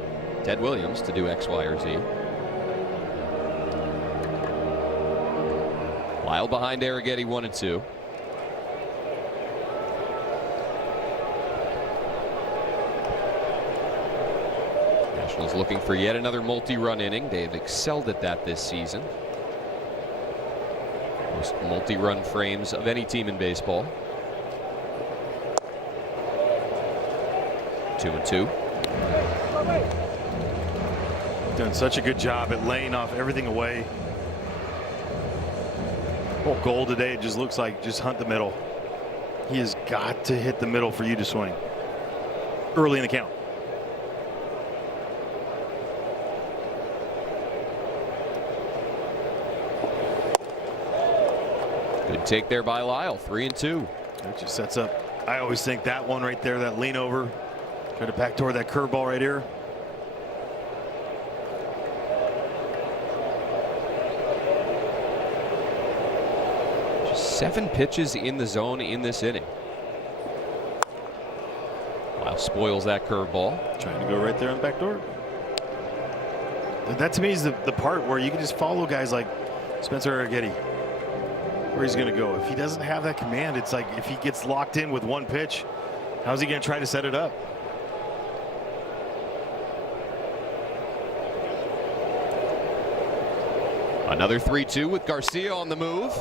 Ted Williams to do X, Y, or Z. Lyle behind Arrighetti, 1 and 2. Nationals looking for yet another multi-run inning. They've excelled at that this season. Most multi-run frames of any team in baseball. 2-2. Doing such a good job at laying off everything away. Whole goal today, it just looks like just hunt the middle. He has got to hit the middle for you to swing early in the count. Good take there by Lyle. 3-2. It just sets up. I always think that one right there, that lean over, try to backdoor that curveball right here. Just 7 pitches in the zone in this inning. Lyle spoils that curveball. Trying to go right there on the back door. That to me is the part where you can just follow guys like Spencer Arrighetti, where he's going to go. If he doesn't have that command, it's like if he gets locked in with one pitch, how's he going to try to set it up? Another 3-2 with Garcia on the move.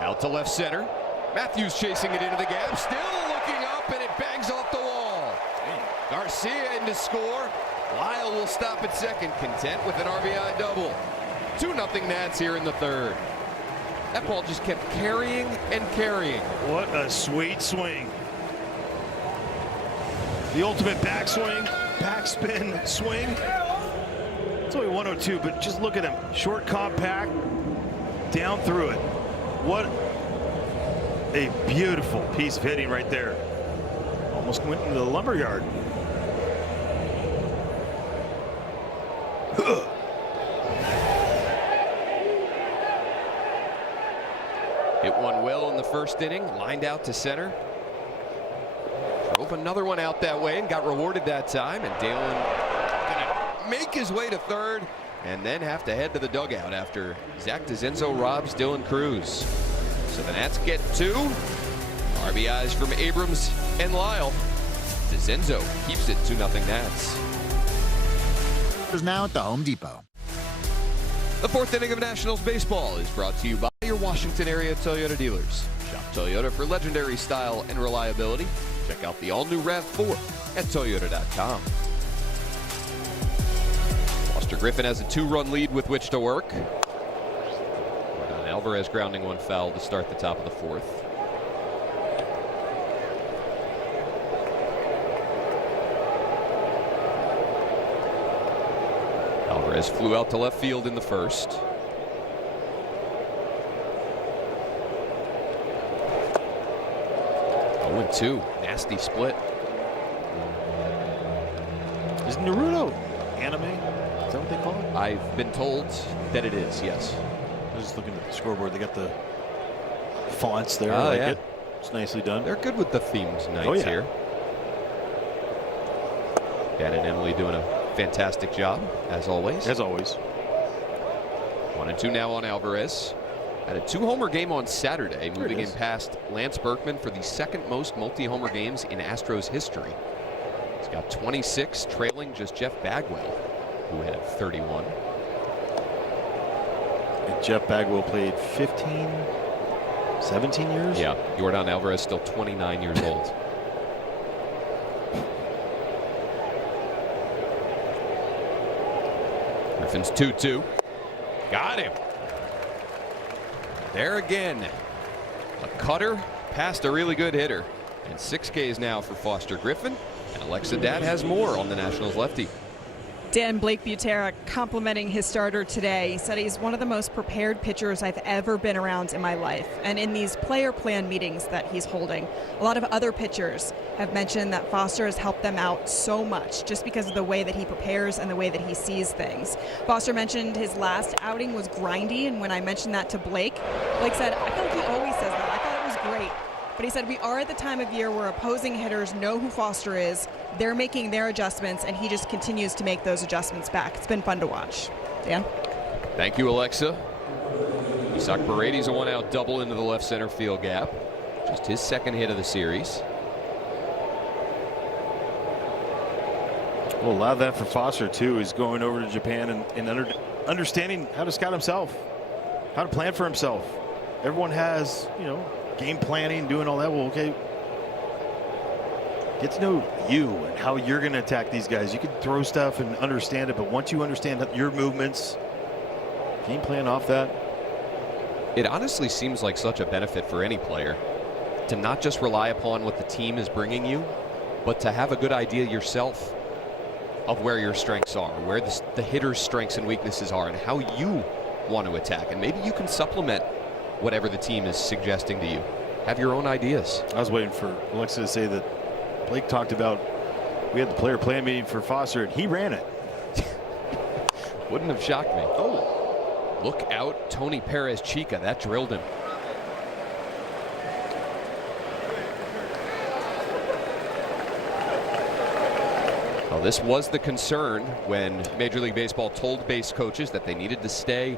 Out to left center. Matthews chasing it into the gap. Still looking up, and it bangs off the wall. Garcia in to score. Lyle will stop at second, content with an RBI double. 2-0 Nats here in the third. That ball just kept carrying and carrying. What a sweet swing. The ultimate backswing, backspin swing. It's only 102, but just look at him. Short, compact, down through it. What a beautiful piece of hitting right there. Almost went into the lumberyard. Hit one well in the first inning, lined out to center. Drove another one out that way and got rewarded that time. And Dalen gonna make his way to third and then have to head to the dugout after Zach DeZenzo robs Dylan Cruz. So the Nats get 2 RBIs from Abrams and Lyle. DeZenzo keeps it 2-0 Nats. Now at the Home Depot. The 4th inning of Nationals baseball is brought to you by your Washington area Toyota dealers. Shop Toyota for legendary style and reliability. Check out the all-new RAV4 at Toyota.com. Foster Griffin has a 2-run lead with which to work. Alvarez grounding one foul to start the top of the 4th. Alvarez flew out to left field in the first. Oh, 2. Nasty split. Is Naruto anime? Is that what they call it? I've been told that it is, yes. I was just looking at the scoreboard. They got the fonts there. Oh, I like yeah. it. It's nicely done. They're good with the themed nights here. Dan and Emily doing a fantastic job, as always. As always. 1-2 now on Alvarez. Had a 2-homer game on Saturday, moving in past Lance Berkman for the 2nd most multi-homer games in Astros history. He's got 26, trailing just Jeff Bagwell, who had 31. And Jeff Bagwell played 15, 17 years? Yeah, Yordan Alvarez still 29 years old. Griffin's 2-2. Got him. There again. A cutter past a really good hitter. And 6 Ks now for Foster Griffin. And Alexa Datt has more on the Nationals lefty. Dan, Blake Butera complimenting his starter today. He said he's one of the most prepared pitchers I've ever been around in my life. And in these player plan meetings that he's holding, a lot of other pitchers have mentioned that Foster has helped them out so much just because of the way that he prepares and the way that he sees things. Foster mentioned his last outing was grindy, and when I mentioned that to Blake, Blake said, I think he always says that. I thought it was great. But he said, we are at the time of year where opposing hitters know who Foster is. They're making their adjustments, and he just continues to make those adjustments back. It's been fun to watch. Dan? Thank you, Alexa. Isaac Paredes a 1-out double into the left center field gap. Just his 2nd hit of the series. Well, a lot of that for Foster too is going over to Japan and understanding how to scout himself, how to plan for himself. Everyone has, you know, game planning, doing all that. Well, okay, get to know you and how you're going to attack these guys. You can throw stuff and understand it, but once you understand your movements, game plan off that. It honestly seems like such a benefit for any player to not just rely upon what the team is bringing you, but to have a good idea yourself of where your strengths are, where the hitter's strengths and weaknesses are, and how you want to attack. And maybe you can supplement whatever the team is suggesting to you. Have your own ideas. I was waiting for Alexa to say that Blake talked about we had the player plan meeting for Foster, and he ran it. Wouldn't have shocked me. Oh, look out, Tony Perez Chica. That drilled him. Well, this was the concern when Major League Baseball told base coaches that they needed to stay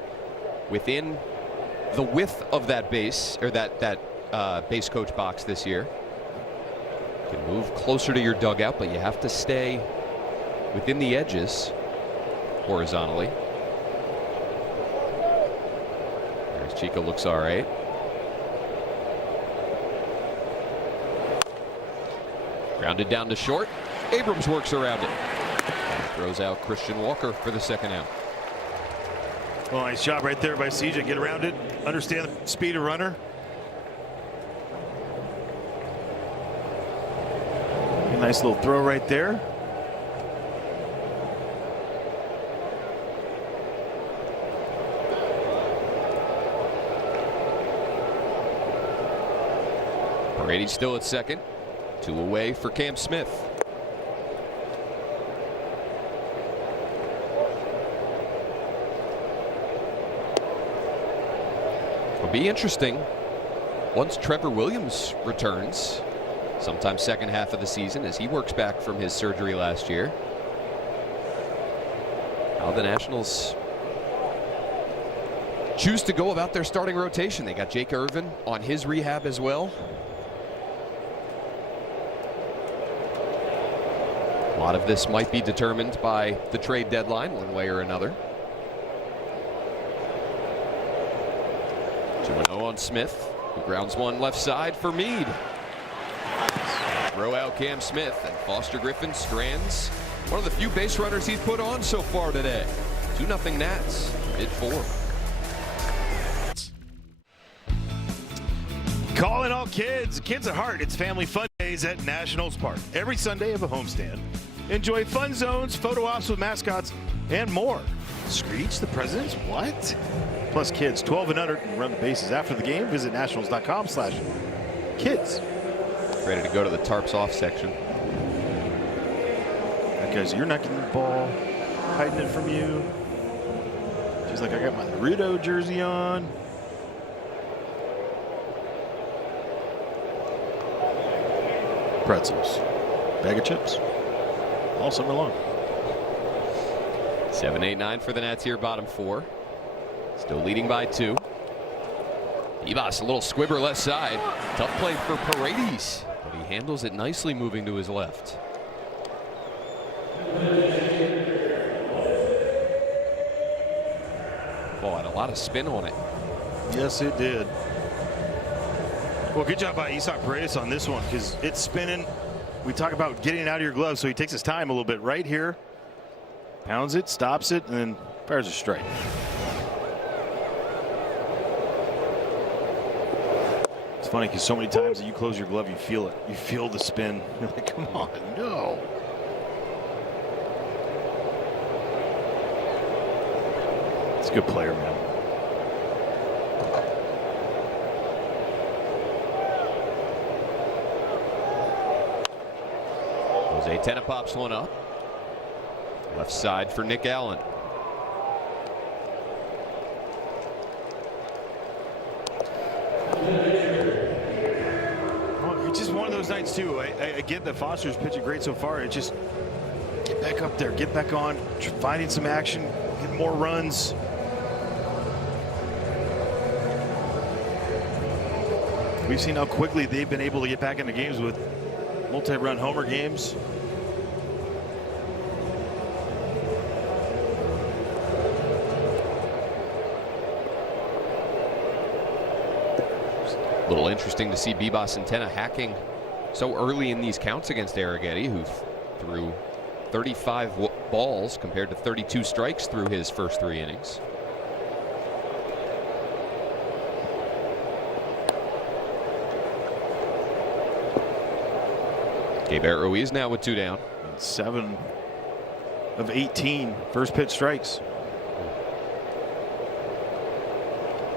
within the width of that base, or that base coach box this year. You can move closer to your dugout, but you have to stay within the edges horizontally. There's Chica, looks all right. Grounded down to short. Abrams works around it. Throws out Christian Walker for the second out. Well, nice job right there by CJ. Get around it. Understand the speed of runner. A nice little throw right there. Brady's still at second. 2 away for Cam Smith. It'll be interesting once Trevor Williams returns, sometime second half of the season, as he works back from his surgery last year. How the Nationals choose to go about their starting rotation. They got Jake Irvin on his rehab as well. A lot of this might be determined by the trade deadline one way or another. 2-0 on Smith, who grounds one left side for Meade. Throw out Cam Smith, and Foster Griffin strands one of the few base runners he's put on so far today. 2-0 Nats, mid-4. Calling all kids at heart. It's Family Fun Days at Nationals Park. Every Sunday of a homestand. Enjoy fun zones, photo ops with mascots, and more. Screech, the president's what? Plus kids 12 and under can run the bases after the game. Visit nationals.com/kids. Ready to go to the tarps off section. Because you're not getting the ball, hiding it from you. She's like, I got my Naruto jersey on. Pretzels. Bag of chips. All summer long. 7-8-9 for the Nats here, bottom 4. Still leading by 2. Ibas, a little squibber left side. Tough play for Paredes, but he handles it nicely moving to his left. Boy, had a lot of spin on it. Yes, it did. Well, good job by Isaac Paredes on this one, because it's spinning. We talk about getting it out of your glove, so he takes his time a little bit right here. Pounds it, stops it, and then fires a strike. It's funny because so many times that you close your glove, you feel it. You feel the spin. You're like, come on, no. It's a good player, man. Jose Tena pops one up. Left side for Nick Allen. Well, it's just one of those nights too. I get that Foster's pitching great so far. It just get back up there, get back on, finding some action, get more runs. We've seen how quickly they've been able to get back into games with multi-run homer games. interesting to see Bebas Antenna hacking so early in these counts against Arrighetti, who threw 35 balls compared to 32 strikes through his first 3 innings. Gabriel Ruiz now with 2 down. 7 of 18 first pitch strikes.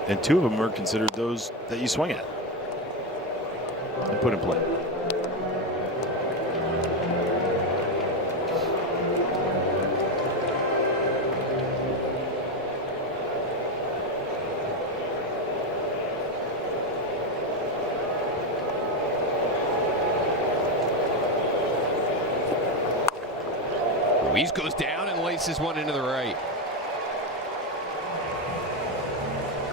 And 2 of them are considered those that you swing at and put in play. Ruiz goes down and laces one into the right.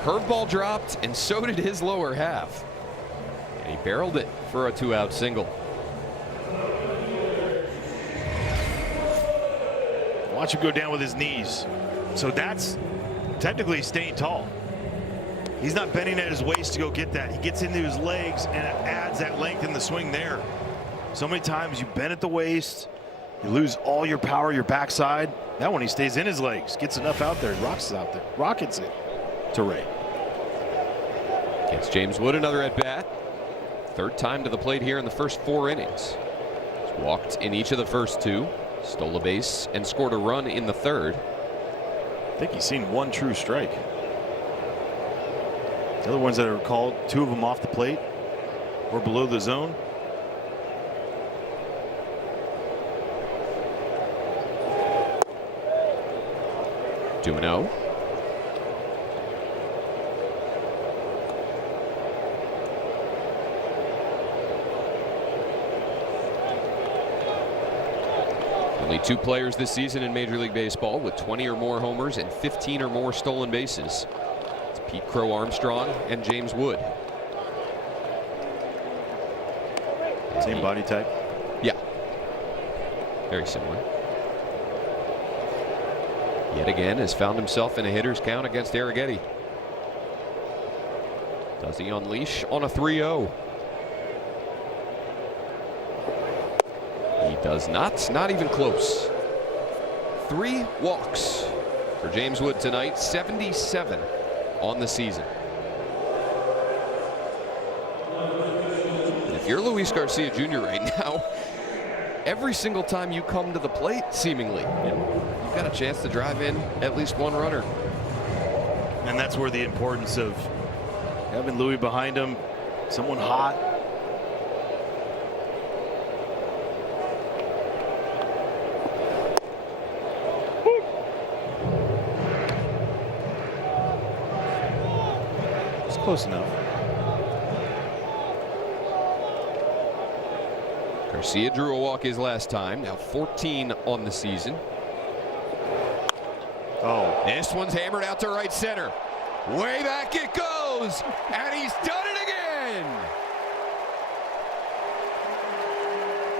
Curveball dropped, and so did his lower half. And he barreled it for a 2-out single. Watch him go down with his knees. So that's technically staying tall. He's not bending at his waist to go get that. He gets into his legs and it adds that length in the swing there. So many times you bend at the waist, you lose all your power, your backside. That one he stays in his legs, gets enough out there, rockets it to Ray. Gets James Wood another at bat. 3rd time to the plate here in the first 4 innings. He's walked in each of the first 2, stole a base, and scored a run in the 3rd. I think he's seen 1 true strike. The other ones that are called, 2 of them off the plate or below the zone. Dumino. Only 2 players this season in Major League Baseball with 20 or more homers and 15 or more stolen bases. It's Pete Crow Armstrong and James Wood. Same body type? Yeah. Very similar. Yet again has found himself in a hitter's count against Arrighetti. Does he unleash on a 3-0? He does not even close. 3 walks for James Wood tonight, 77 on the season. And if you're Luis Garcia Jr. right now, every single time you come to the plate, seemingly, you've got a chance to drive in at least 1 runner. And that's where the importance of having Louis behind him, someone hot. It's close enough. Garcia drew a walk his last time, now 14 on the season. Oh, This one's hammered out to right center. Way back it goes, and he's done it again.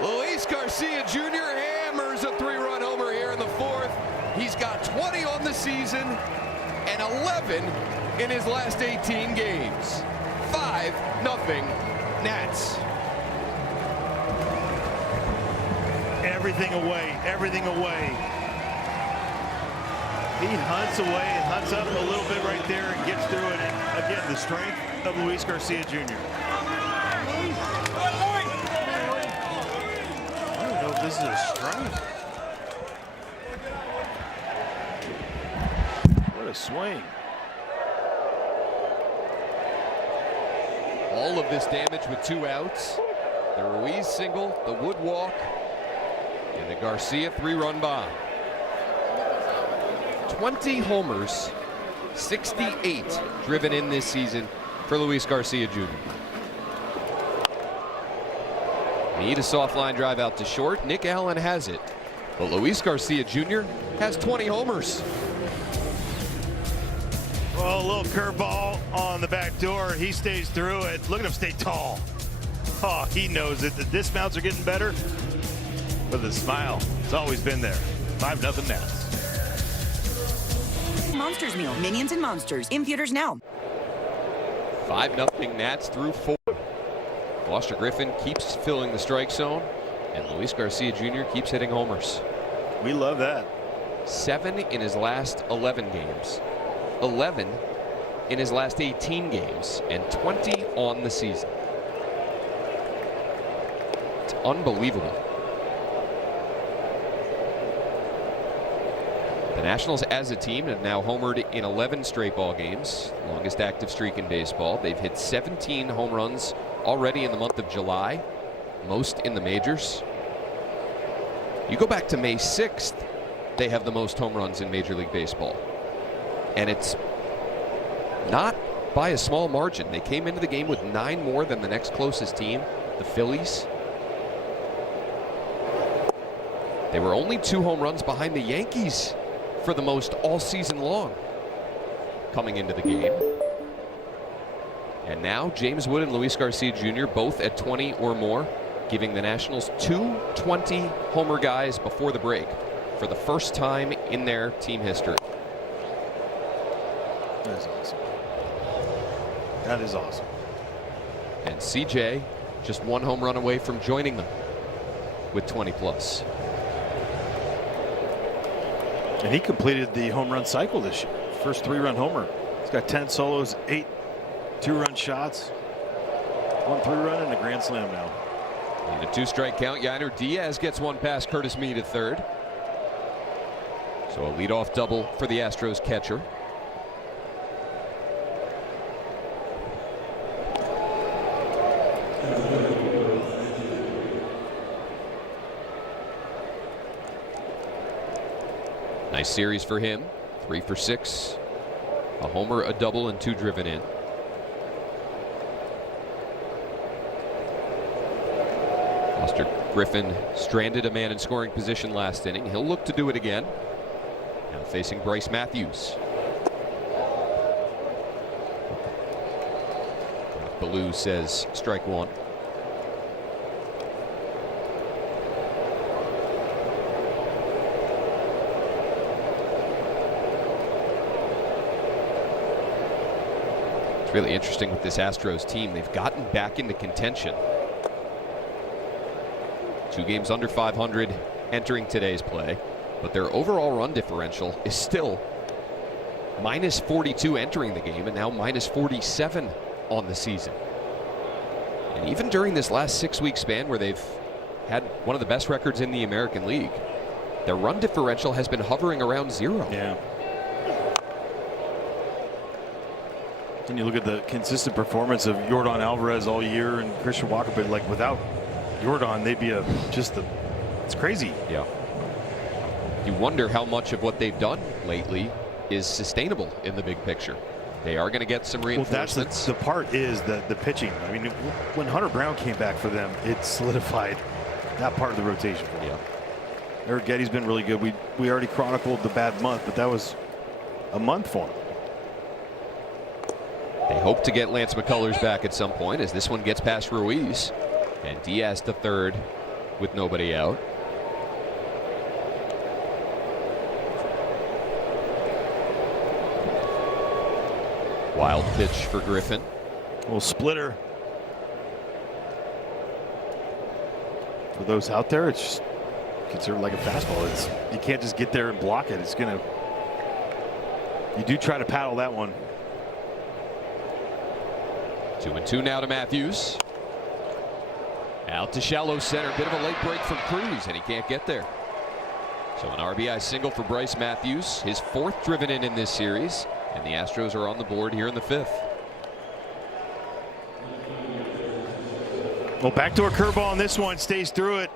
Luis Garcia Jr. hammers a 3-run homer here in the 4th. He's got 20 on the season and 11 in his last 18 games. 5-0 Nats. everything away, everything away. He hunts away and hunts up a little bit right there and gets through it. And again, the strength of Luis Garcia Jr. I don't know if this is a strike. What a swing. All of this damage with 2 outs. The Ruiz single, the Wood walk, and the Garcia 3-run bomb. 20 homers, 68 driven in this season for Luis Garcia Jr. Need a soft line drive out to short. Nick Allen has it, but Luis Garcia Jr. has 20 homers. Well, a little curveball on the back door. He stays through it. Look at him stay tall. Oh, he knows it. The dismounts are getting better, but the smile, it's always been there. 5-0 Nats. Monsters Meal, Minions and Monsters, in theaters now. 5-0 Nats through 4. Foster Griffin keeps filling the strike zone, and Luis Garcia Jr. keeps hitting homers. We love that. 7 in his last 11 games, 11 in his last 18 games, and 20 on the season. It's unbelievable. The Nationals as a team have now homered in 11 straight ball games, longest active streak in baseball. They've hit 17 home runs already in the month of July, most in the majors. You go back to May 6th, they have the most home runs in Major League Baseball. And it's not by a small margin. They came into the game with 9 more than the next closest team, the Phillies. They were only 2 home runs behind the Yankees for the most all season long coming into the game. And now James Wood and Luis Garcia Jr. both at 20 or more, giving the Nationals 2 20 homer guys before the break for the first time in their team history. That is awesome. That is awesome. And CJ just 1 home run away from joining them with 20 plus. And he completed the home run cycle this year. First 3-run homer. He's got 10 solos, 8 2-run shots, 1 3-run, and a grand slam now. And a 2-strike count. Yainer Diaz gets 1 past Curtis Mead at third. So a leadoff double for the Astros catcher. Nice series for him. 3 for 6. A homer, a double, and 2 driven in. Foster Griffin stranded a man in scoring position last inning. He'll look to do it again. Now facing Bryce Matthews. Ballou says strike 1. It's really interesting with this Astros team. They've gotten back into contention. 2 games under 500 entering today's play, but their overall run differential is still minus 42 entering the game and now minus 47 on the season. And even during this last 6-week span where they've had one of the best records in the American League, their run differential has been hovering around 0. Yeah. And you look at the consistent performance of Yordan Alvarez all year and Christian Walker, but like without Yordan, they'd be it's crazy. Yeah. You wonder how much of what they've done lately is sustainable in the big picture. They are going to get some reinforcements. Well, that's the part is the pitching. I mean, when Hunter Brown came back for them, it solidified that part of the rotation for them. Yeah. Eric Getty's been really good. We already chronicled the bad month, but that was a month for him. They hope to get Lance McCullers back at some point as this one gets past Ruiz. And Diaz to third with nobody out. Wild pitch for Griffin. A little splitter. For those out there, it's just considered like a fastball. You can't just get there and block it. You do try to paddle that one. 2-2 now to Matthews. Out to shallow center. Bit of a late break from Cruz, and he can't get there. So an RBI single for Bryce Matthews, his 4th driven in this series, and the Astros are on the board here in the 5th. Well, backdoor curveball on this one, stays through it.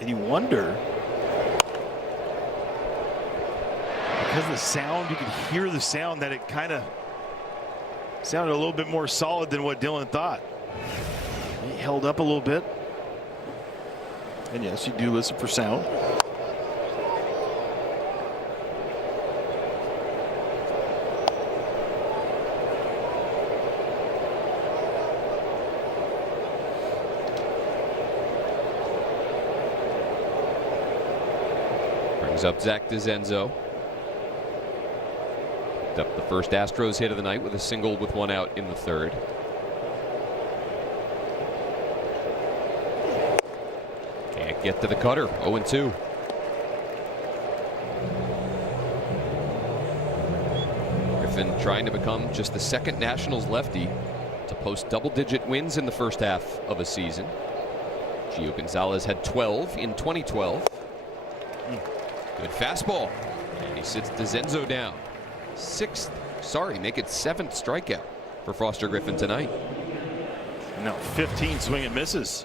And you wonder, because of the sound, you could hear the sound, that it kind of sounded a little bit more solid than what Dylan thought. He held up a little bit. And yes, you do listen for sound. Brings up Zach DeZenzo. Picked up the first Astros hit of the night with a single with one out in the third. Can't get to the cutter. 0-2. Griffin trying to become just the second Nationals lefty to post double-digit wins in the first half of a season. Gio Gonzalez had 12 in 2012. Good fastball. And he sits DeZenzo down. Make it 7th strikeout for Foster Griffin tonight. No, 15 swing and misses.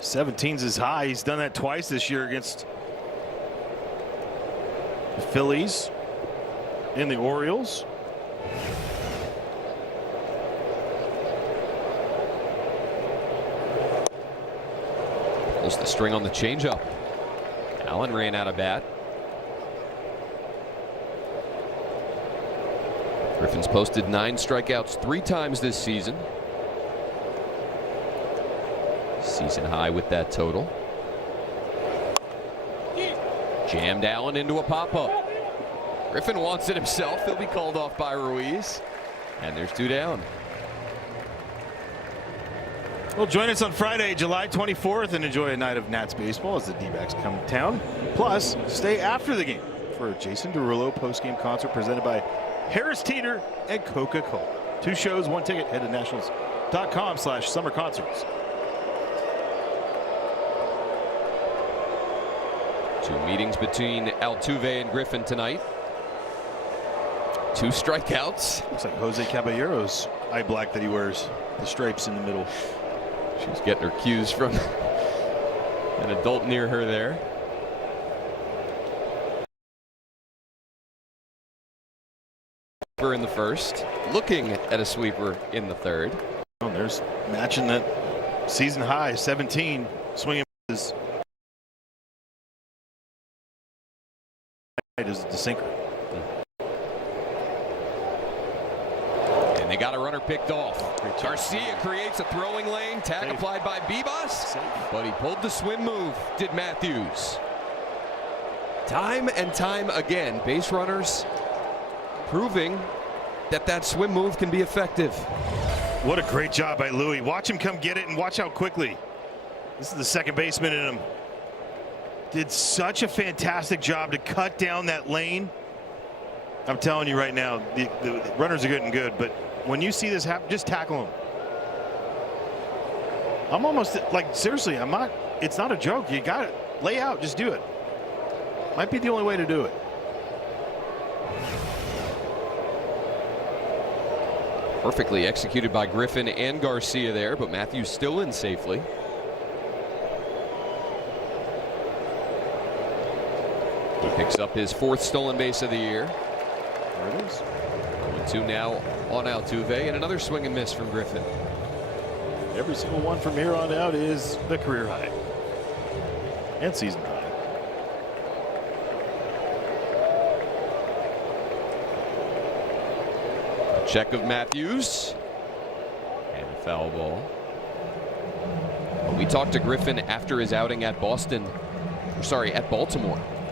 17's his high. He's done that twice this year against the Phillies and the Orioles. Pulls the string on the changeup. Allen ran out of bat. Griffin's posted 9 strikeouts 3 times this season. Season high with that total. Jammed Allen into a pop-up. Griffin wants it himself. He'll be called off by Ruiz. And there's 2 down. Well, join us on Friday, July 24th, and enjoy a night of Nats baseball as the D-backs come to town. Plus, stay after the game for a Jason Derulo post-game concert presented by Harris Teeter and Coca-Cola. 2 shows, 1 ticket. Head to nationals.com/summer concerts. 2 meetings between Altuve and Griffin tonight. 2 strikeouts. Looks like Jose Caballero's eye black that he wears. The stripes in the middle. She's getting her cues from an adult near her there. In the first, looking at a sweeper in the third. Oh, there's matching that season high, 17 swinging misses. Is the sinker. And they got a runner picked off. Garcia creates a throwing lane. Tag applied by Bibas, but he pulled the swim move, did Matthews. Time and time again, base runners proving that swim move can be effective. What a great job by Louis. Watch him come get it and watch how quickly. This is the second baseman in him. Did such a fantastic job to cut down that lane. I'm telling you right now, the runners are getting good, but when you see this happen, just tackle him. I'm almost like, seriously, it's not a joke. You got it. Lay out, just do it. Might be the only way to do it. Perfectly executed by Griffin and Garcia there, but Matthews still in safely. He picks up his 4th stolen base of the year. There it is. 0-2 now on Altuve, and another swing and miss from Griffin. Every single one from here on out is the career high and season high. Check of Matthews and a foul ball. We talked to Griffin after his outing at Baltimore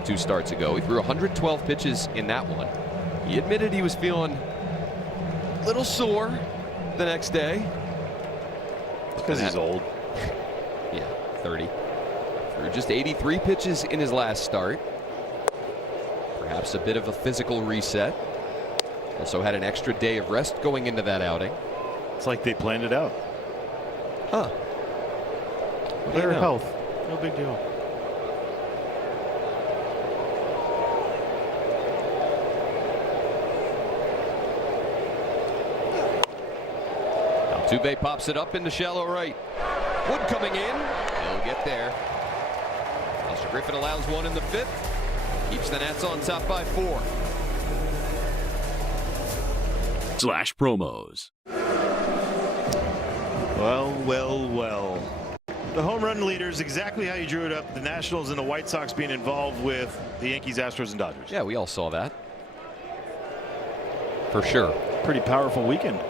2 starts ago. He threw 112 pitches in that one. He admitted he was feeling a little sore the next day. Because he's old. Yeah, 30. Threw just 83 pitches in his last start. Perhaps a bit of a physical reset. Also had an extra day of rest going into that outing. It's like they planned it out. Huh. Better health. No big deal. Altuve pops it up into shallow right. Wood coming in. He'll get there. Foster Griffin allows 1 in the 5th. Keeps the Nats on top by 4. /promos. Well. The home run leader is exactly how you drew it up. The Nationals and the White Sox being involved with the Yankees, Astros, and Dodgers. Yeah, we all saw that. For sure. Pretty powerful weekend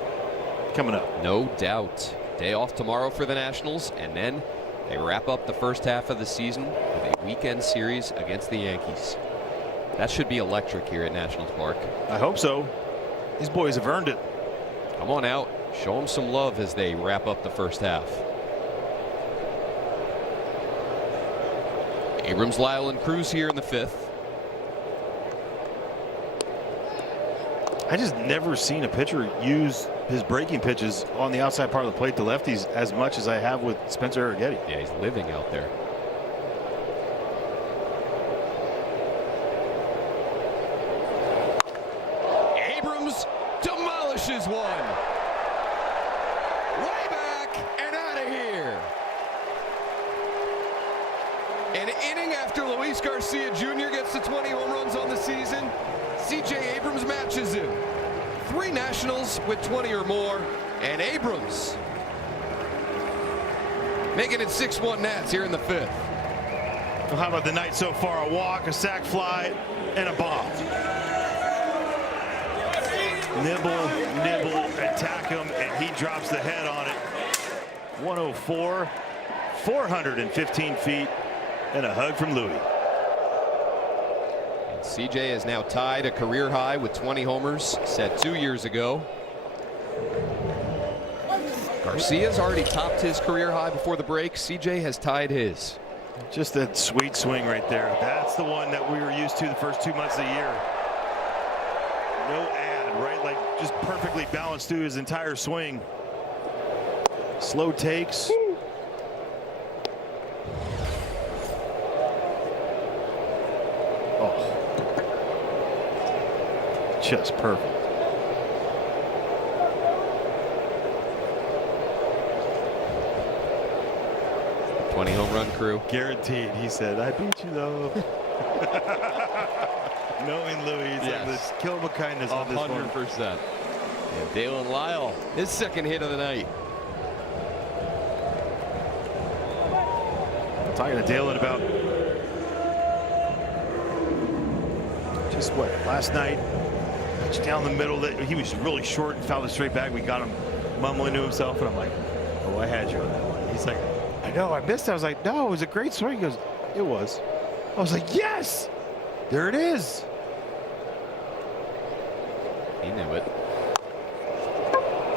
coming up. No doubt. Day off tomorrow for the Nationals, and then they wrap up the first half of the season with a weekend series against the Yankees. That should be electric here at Nationals Park. I hope so. These boys have earned it. Come on out. Show them some love as they wrap up the first half. Abrams, Lyle, and Cruz here in the 5th. I just never seen a pitcher use his breaking pitches on the outside part of the plate to lefties as much as I have with Spencer Arrighetti. Yeah, he's living out there. Abrams demolishes one. Way back and out of here. An inning after Luis Garcia Jr. gets to 20 home runs on the season, C.J. Abrams matches him. 3 Nationals with 20 or more, and Abrams making it 6-1 Nats here in the 5th. Well, how about the night so far? A walk, a sac fly, and a bomb. Nibble, attack him, and he drops the head on it. 104, 415 feet, and a hug from Louis. CJ has now tied a career high with 20 homers set 2 years ago. Garcia's already topped his career high before the break. CJ has tied his. Just that sweet swing right there. That's the one that we were used to the first 2 months of the year. No ad, right? Like just perfectly balanced through his entire swing. Slow takes. Oh. Just perfect. 20 home run crew. Guaranteed, he said. I beat you though. Knowing Louis, Yes. let's kill him with kindness on this one. 100%. And Dalen Lyle, his second hit of the night. Talking to Dalen about just what last night. Pitch down the middle. That he was really short and fouled it straight back. We got him mumbling to himself, and I'm like, "Oh, I had you on that one." He's like, "I know, I missed it." I was like, "No, it was a great swing." He goes, "It was." I was like, "Yes, there it is." He knew it.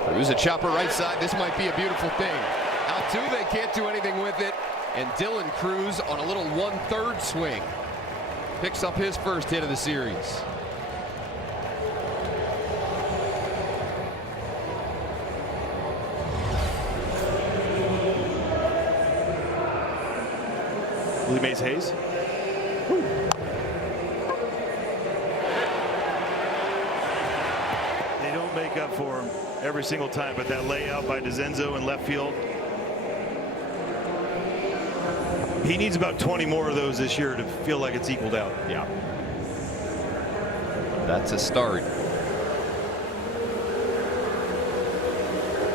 Cruz a chopper right side. This might be a beautiful thing. Altuve can't do anything with it. And Dylan Cruz on a little 1/3 swing picks up his first hit of the series. Willie Mays Hayes. They don't make up for him every single time, but that layout by DeZenzo in left field. He needs about 20 more of those this year to feel like it's equaled out. Yeah. That's a start.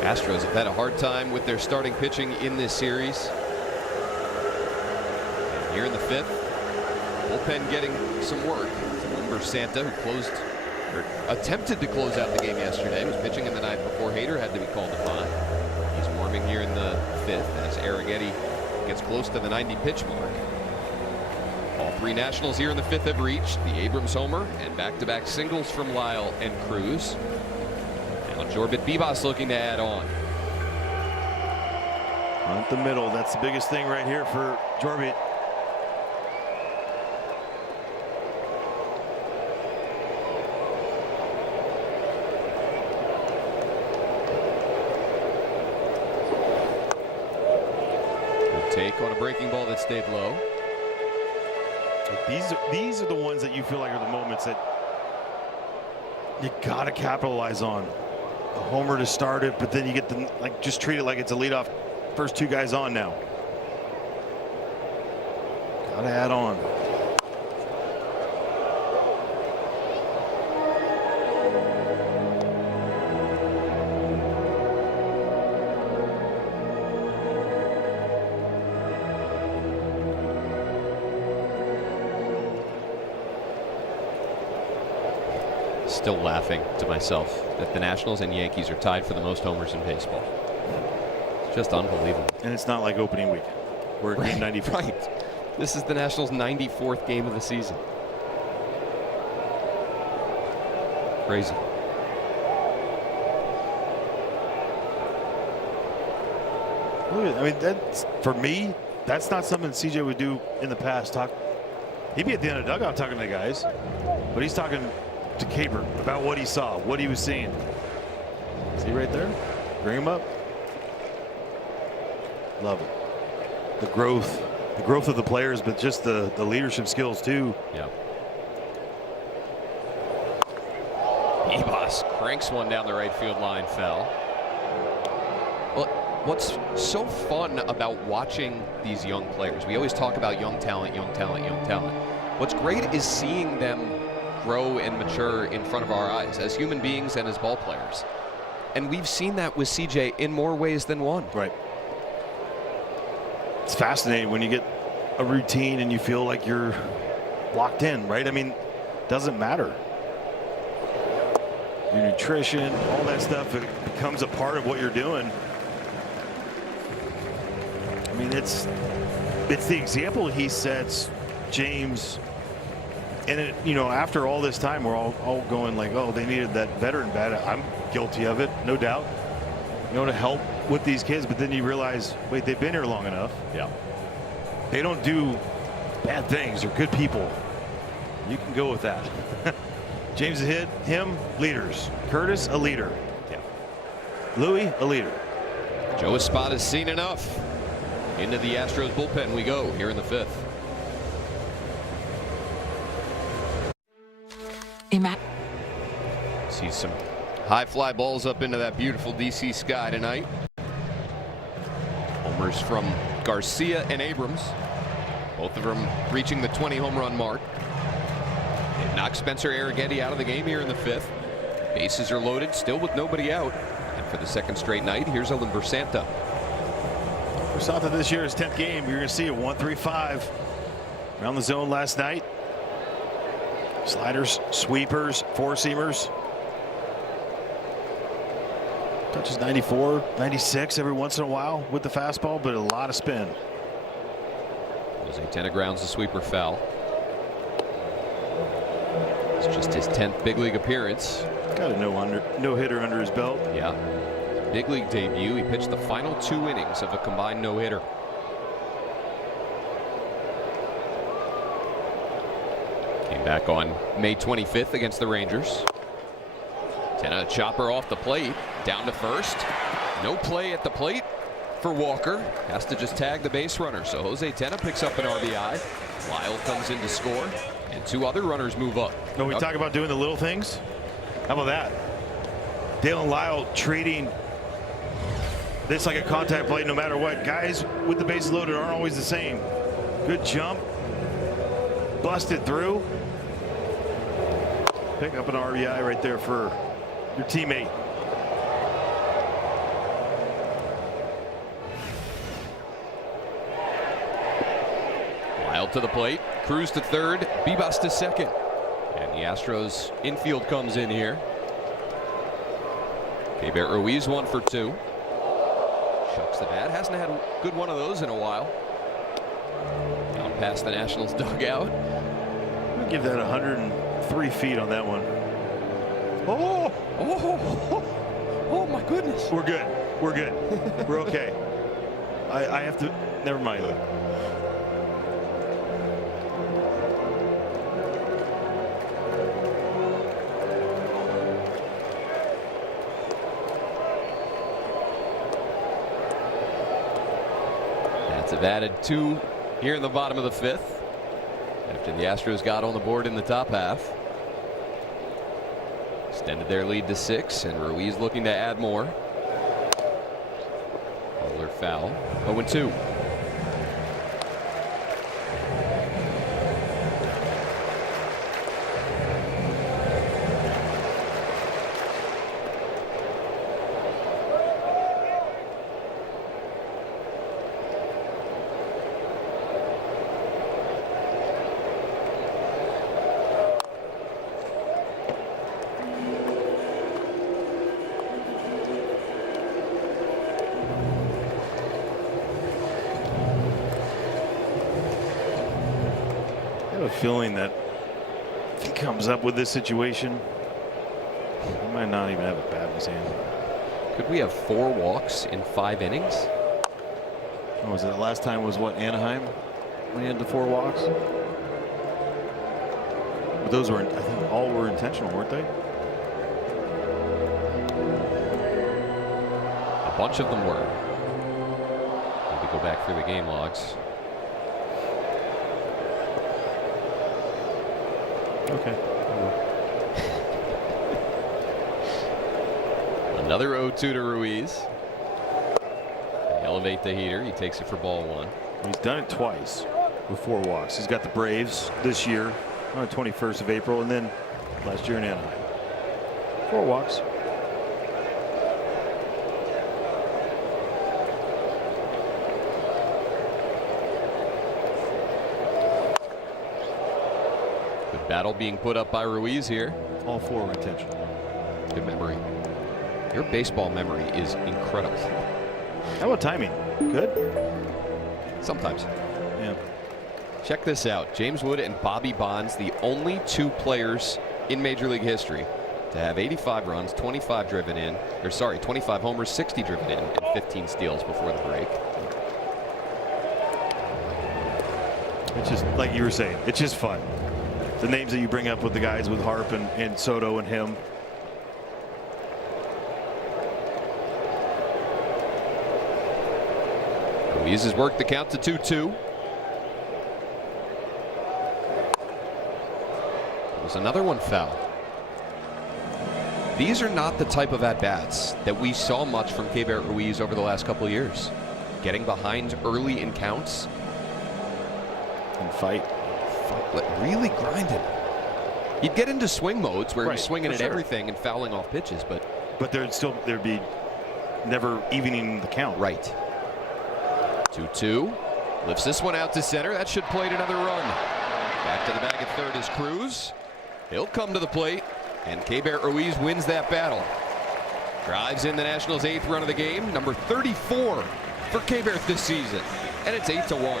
Astros have had a hard time with their starting pitching in this series. And here in the 5th, bullpen getting some work. Remember Santa, who closed or attempted to close out the game yesterday, was pitching in the ninth before Hader had to be called upon. He's warming here in the 5th as Arrighetti gets close to the 90 pitch mark. All 3 Nationals here in the 5th have reached the Abrams homer and back-to-back singles from Lyle and Cruz. Now Jorbit Bibas looking to add on. Hunt the middle. That's the biggest thing right here for Jorbit. Take on a breaking ball that stayed low. These are the ones that you feel like are the moments that you gotta capitalize on. A homer to start it, but then you get the just treat it like it's a leadoff. First 2 guys on now. Gotta add on. Still laughing to myself that the Nationals and Yankees are tied for the most homers in baseball. It's just unbelievable. And it's not like opening weekend. We're at game 94. Right. This is the Nationals' 94th game of the season. Crazy. I mean, that's, for me, that's not something CJ would do in the past. He'd be at the end of the dugout talking to the guys, but he's talking to Caper about what he saw, what he was seeing. See right there? Bring him up. Love it. The growth of the players, but just the leadership skills too. Yeah. Ebos cranks one down the right field line, foul. Well, what's so fun about watching these young players? We always talk about young talent, young talent, young talent. What's great is seeing them grow and mature in front of our eyes as human beings and as ball players. And we've seen that with CJ in more ways than one. Right. It's fascinating when you get a routine and you feel like you're locked in, right? I mean, it doesn't matter. Your nutrition, all that stuff, it becomes a part of what you're doing. I mean, it's the example he sets, James. And it, you know, after all this time, we're all going like, oh, they needed that veteran bat. I'm guilty of it, no doubt. You know, to help with these kids, but then you realize, wait, they've been here long enough. Yeah. They don't do bad things. They're good people. You can go with that. James a hit, him, leaders. Curtis, a leader. Yeah. Louis, a leader. Joe Espada has seen enough. Into the Astros bullpen we go here in the fifth. See some high fly balls up into that beautiful DC sky tonight. Homers from Garcia and Abrams. Both of them reaching the 20 home run mark. It knocks Spencer Arrighetti out of the game here in the fifth. Bases are loaded, still with nobody out. And for the second straight night, here's Ellen Bersanta. Bersanta this year, his 10th game. You're going to see a 1-3-5 around the zone last night. Sliders, sweepers, four-seamers. Touches 94, 96 every once in a while with the fastball, but a lot of spin. Jose Tena grounds the sweeper foul. It's just his 10th big league appearance. Got a no-hitter under his belt. Yeah. Big league debut. He pitched the final 2 innings of a combined no-hitter. Came back on May 25th against the Rangers. Tena chopper off the plate, down to first. No play at the plate for Walker. Has to just tag the base runner. So Jose Tena picks up an RBI. Lyle comes in to score, and 2 other runners move up. No, we talk about doing the little things. How about that? Dalen Lyle treating this like a contact play no matter what. Guys with the bases loaded aren't always the same. Good jump. Busted through. Pick up an RBI right there for your teammate. Lyle to the plate, Cruz to third, Bibas to second. And the Astros infield comes in here. Keibert Ruiz 1 for 2. Shucks the bat. Hasn't had a good one of those in a while. Down past the Nationals dugout. I'll give that 103 feet on that one. Oh my goodness. We're good. We're good. We're okay. I have to. Never mind. Have added 2 here in the bottom of the fifth after the Astros got on the board in the top half. Extended their lead to 6, and Ruiz looking to add more. Bowler foul. 0-2. I have a feeling that if he comes up with this situation, He might not even have a bat in his hand. Could we have 4 walks in 5 innings? Oh, was it the last time was what, Anaheim? When he had the 4 walks? But those were, I think, all were intentional, weren't they? A bunch of them were. Need to go back through the game logs. Okay. Another 0-2 to Ruiz. They elevate the heater. He takes it for ball 1. He's done it twice with 4 walks. He's got the Braves this year on the 21st of April, and then last year in Anaheim. 4 walks. Good battle being put up by Ruiz here. All 4 were intentional. Good memory. Your baseball memory is incredible. How about timing? Good? Sometimes. Yeah. Check this out. James Wood and Bobby Bonds, the only 2 players in Major League history to have 85 runs, 25 driven in, or sorry, 25 homers, 60 driven in, and 15 steals before the break. It's just, like you were saying, it's just fun. The names that you bring up with the guys with Harp and Soto and him. Ruiz has worked the count to 2-2. There's another one foul. These are not the type of at-bats that we saw much from Keibert Ruiz over the last couple of years. Getting behind early in counts. And fight. Really grinding. He'd get into swing modes where he's swinging at sure. everything and fouling off pitches, but there'd be never evening the count. Right. 2-2. Lifts this one out to center. That should plate another run. Back to the bag at third is Cruz. He'll come to the plate, and Keibert Ruiz wins that battle. Drives in the Nationals' 8th run of the game, number 34 for Keibert this season, and it's 8-1.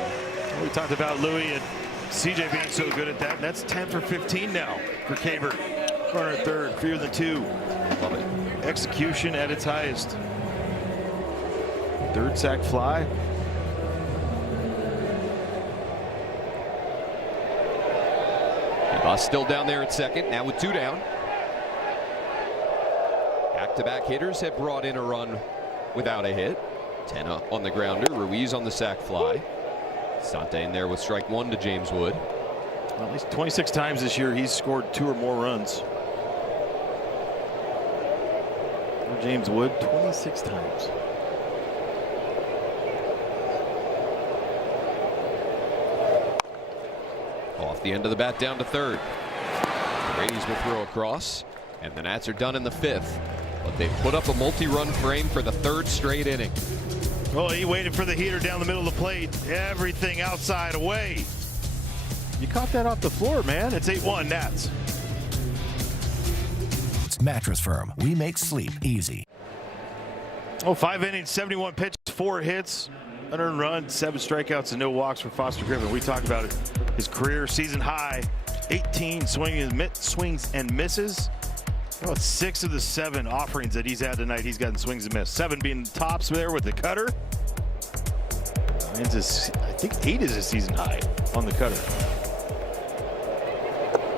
We talked about Louis and CJ being so good at that. That's 10 for 15 now for Keibert. Runner at third, fewer than 2. Love it. Execution at its highest. 3rd sack fly. Boss still down there at second, now with 2 down. Back-to-back hitters have brought in a run without a hit. Tenna on the grounder, Ruiz on the sac fly. Sante in there with strike 1 to James Wood. Well, at least 26 times this year he's scored 2 or more runs. For James Wood, 26 times. Off the end of the bat down to third. Brady's will throw across, and the Nats are done in the 5th. But they've put up a multi-run frame for the 3rd straight inning. Well, he waited for the heater down the middle of the plate. Everything outside away. You caught that off the floor, man. It's 8-1 Nats. Mattress Firm. We make sleep easy. Oh, 5 innings, 71 pitches, 4 hits, unearned run, 7 strikeouts, and no walks for Foster Griffin. We talked about it. His career season high, 18 swings and misses. Oh, 6 of the 7 offerings that he's had tonight, he's gotten swings and misses. 7 being tops there with the cutter. And I think 8 is his season high on the cutter.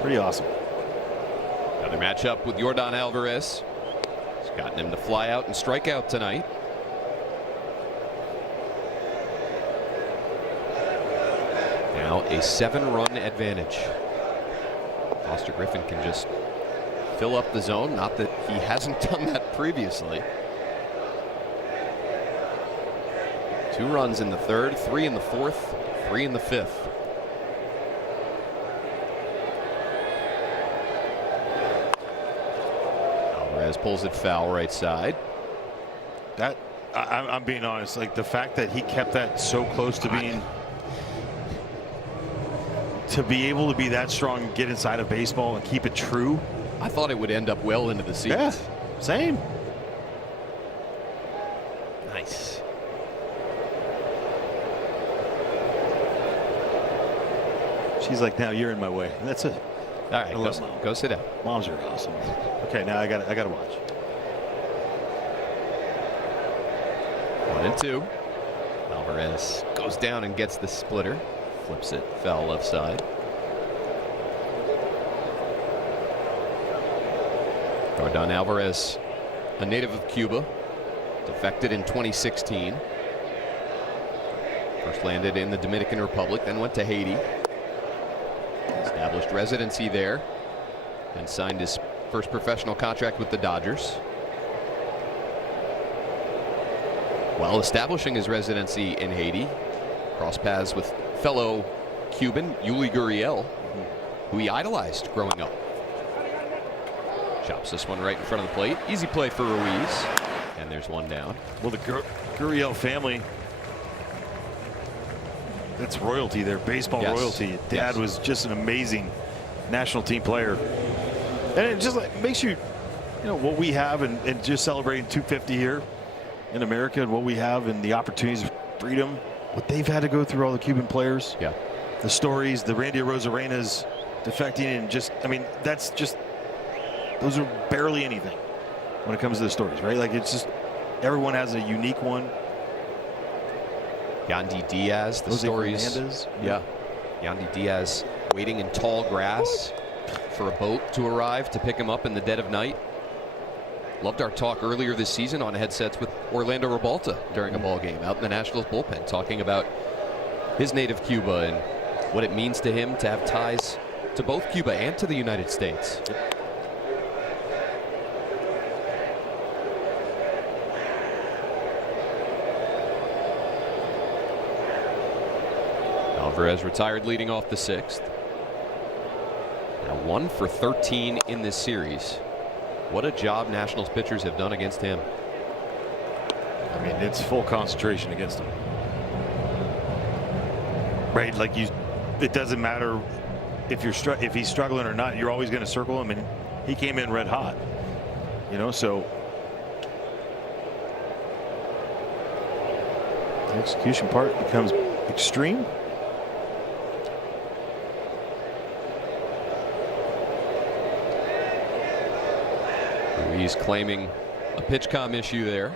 Pretty awesome. Another matchup with Yordan Alvarez. He's gotten him to fly out and strike out tonight. Now a 7-run advantage. Foster Griffin can just fill up the zone. Not that he hasn't done that previously. 2 runs in the 3rd, 3 in the 4th, 3 in the 5th. Alvarez pulls it foul right side. That I'm being honest, like the fact that he kept that so close to being to be able to be that strong and get inside of baseball and keep it true. I thought it would end up well into the season. Yeah, same. Nice. She's like, now you're in my way. And that's All right, go sit down. Moms are awesome. Okay, now I got to watch. 1-2. Alvarez goes down and gets the splitter. Flips it foul left side. Jordan Alvarez, a native of Cuba, defected in 2016. First landed in the Dominican Republic, then went to Haiti. Established residency there and signed his first professional contract with the Dodgers. While establishing his residency in Haiti, crossed paths with fellow Cuban Yuli Gurriel, who he idolized growing up. Chops this one right in front of the plate. Easy play for Ruiz. And there's one down. Well, the Gurriel family, that's royalty there, baseball royalty. Dad was just an amazing national team player. And it just makes you know, what we have and just celebrating 250 here in America and what we have and the opportunities of freedom, what they've had to go through, all the Cuban players. Yeah. The stories, the Randy Arozarenas defecting, and just, I mean, that's just, those are barely anything when it comes to the stories, right? Like, it's just, everyone has a unique one. Yandy Diaz, the Jose stories. Fernandez. Yeah. Yandy Diaz waiting in tall grass for a boat to arrive to pick him up in the dead of night. Loved our talk earlier this season on headsets with Orlando Ribalta during a ball game out in the Nationals bullpen, talking about his native Cuba and what it means to him to have ties to both Cuba and to the United States. Alvarez retired leading off the sixth. Now 1 for 13 in this series. What a job Nationals pitchers have done against him. I mean, it's full concentration against him. Right, like it doesn't matter if he's struggling or not. You're always going to circle him, and he came in red hot. You know, so the execution part becomes extreme. He's claiming a pitch comm issue there.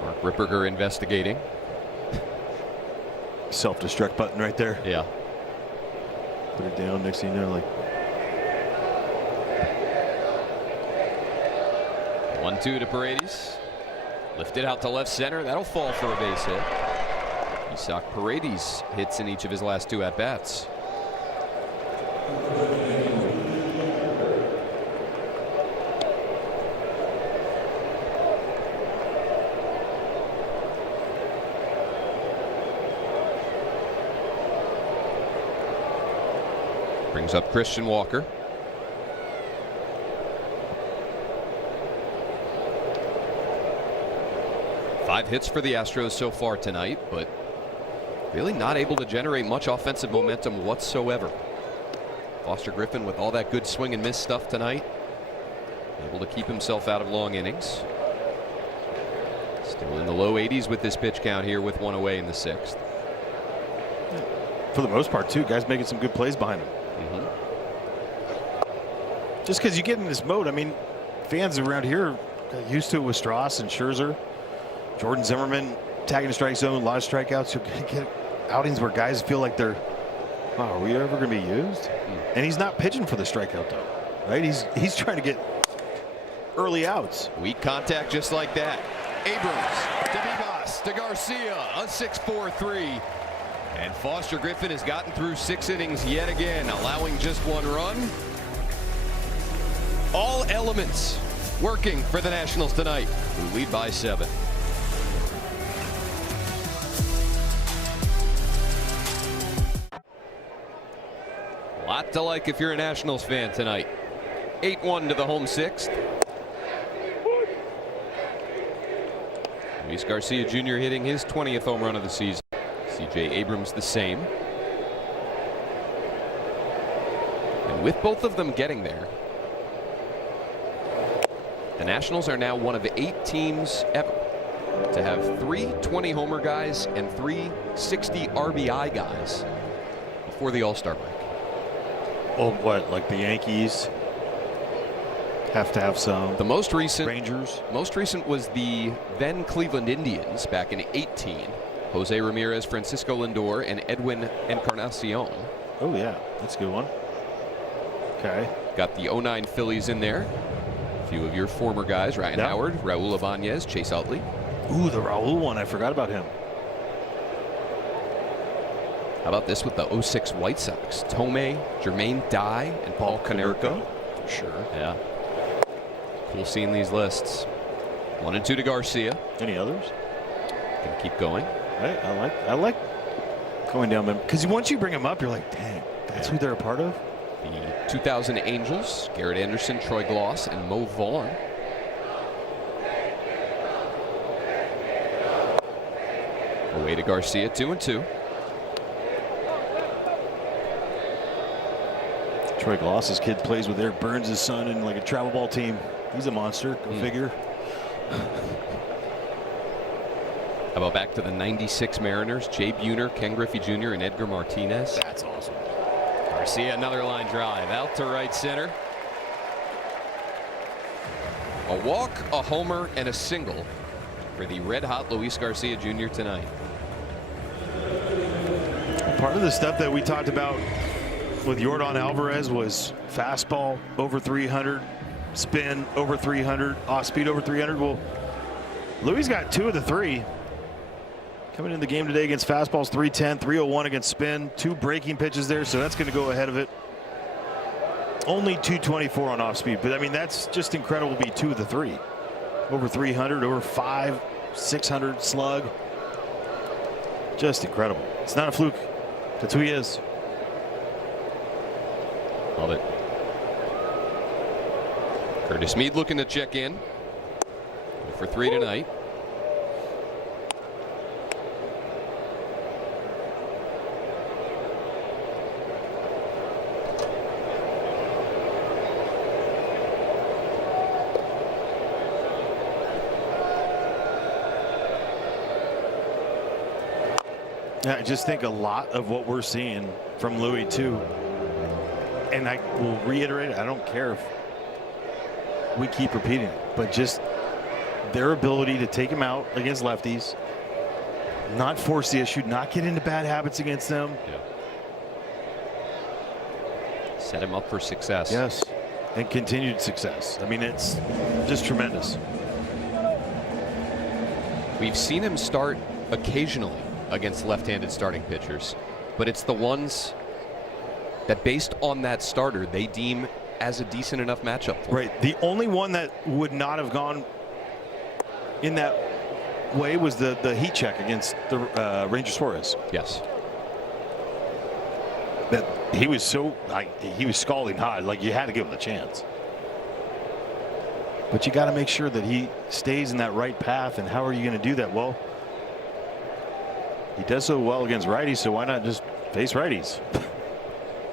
Mark Ripperger investigating. Self-destruct button right there. Yeah. Put it down. Next thing you know, like 1-2 to Paredes. Lifted out to left center. That'll fall for a base hit. Isaac Paredes hits in each of his last 2 at-bats. Brings up Christian Walker. Five hits for the Astros so far tonight, but really not able to generate much offensive momentum whatsoever. Foster Griffin with all that good swing and miss stuff tonight, able to keep himself out of long innings. Still in the low 80s with this pitch count here with 1 away in the 6th. For the most part, too, guys making some good plays behind him. Just because you get in this mode, I mean, fans around here got used to it with Strauss and Scherzer, Jordan Zimmerman tagging the strike zone, a lot of strikeouts. You're going to get outings where guys feel like they're, oh, are we ever going to be used? And he's not pitching for the strikeout, though, right? He's trying to get early outs. Weak contact just like that. Abrams to Vivas to Garcia, a 6-4-3. And Foster Griffin has gotten through 6 innings yet again, allowing just 1 run. All elements working for the Nationals tonight, who lead by 7. A lot to like if you're a Nationals fan tonight. 8-1 to the home 6th. Luis Garcia Jr. hitting his 20th home run of the season. C.J. Abrams the same. And with both of them getting there, the Nationals are now one of 8 teams ever to have 3 20-homer guys and 3 60 RBI guys before the All-Star break. Well, what, like the Yankees have to have some? The most recent Rangers. Most recent was the then Cleveland Indians back in 18. Jose Ramirez, Francisco Lindor, and Edwin Encarnacion. Oh yeah, that's a good one. Okay. Got the 09 Phillies in there. A few of your former guys: Ryan Howard, Raul Ibanez, Chase Utley. Ooh, the Raul one. I forgot about him. How about this with the 06 White Sox? Tomei, Jermaine Dye, and Paul Konerko. Sure. Yeah. Cool seeing these lists. 1 and 2 to Garcia. Any others? Can keep going. Hey, I like going down them, because once you bring them up, you're like, dang, that's who they're a part of. The 2000 Angels: Garrett Anderson, Troy Gloss, and Mo Vaughn. Away to Garcia, 2 and 2. Troy Gloss's kid plays with Eric Burns' son in like a travel ball team. He's a monster. Go figure. How about back to the 96 Mariners? Jay Buhner, Ken Griffey Jr., and Edgar Martinez. That's awesome. Garcia, another line drive out to right center. A walk, a homer, and a single for the red-hot Luis Garcia Jr. tonight. Part of the stuff that we talked about with Yordan Alvarez was fastball over 300, spin over 300, off speed over 300. Well, Luis got 2 of the 3. Coming in the game today against fastballs, 310, 301 against spin, 2 breaking pitches there, so that's going to go ahead of it. Only 224 on off speed, but I mean, that's just incredible to be 2 of the 3. Over 300, over 500, 600 slug. Just incredible. It's not a fluke. That's who he is. Love it. Curtis Mead looking to check in. 0 for 3 tonight. Yeah, I just think a lot of what we're seeing from Louis too, and I will reiterate it, I don't care if we keep repeating it, but just their ability to take him out against lefties, not force the issue, not get into bad habits against them. Yeah. Set him up for success. Yes, and continued success. I mean, it's just tremendous. We've seen him start occasionally against left-handed starting pitchers, but it's the ones that, based on that starter, they deem as a decent enough matchup for him. Right. The only one that would not have gone in that way was the heat check against the Ranger Suarez. Yes. That he was so he was scalding hot, like you had to give him the chance. But you got to make sure that he stays in that right path. And how are you going to do that? Well, he does so well against righties, so why not just face righties?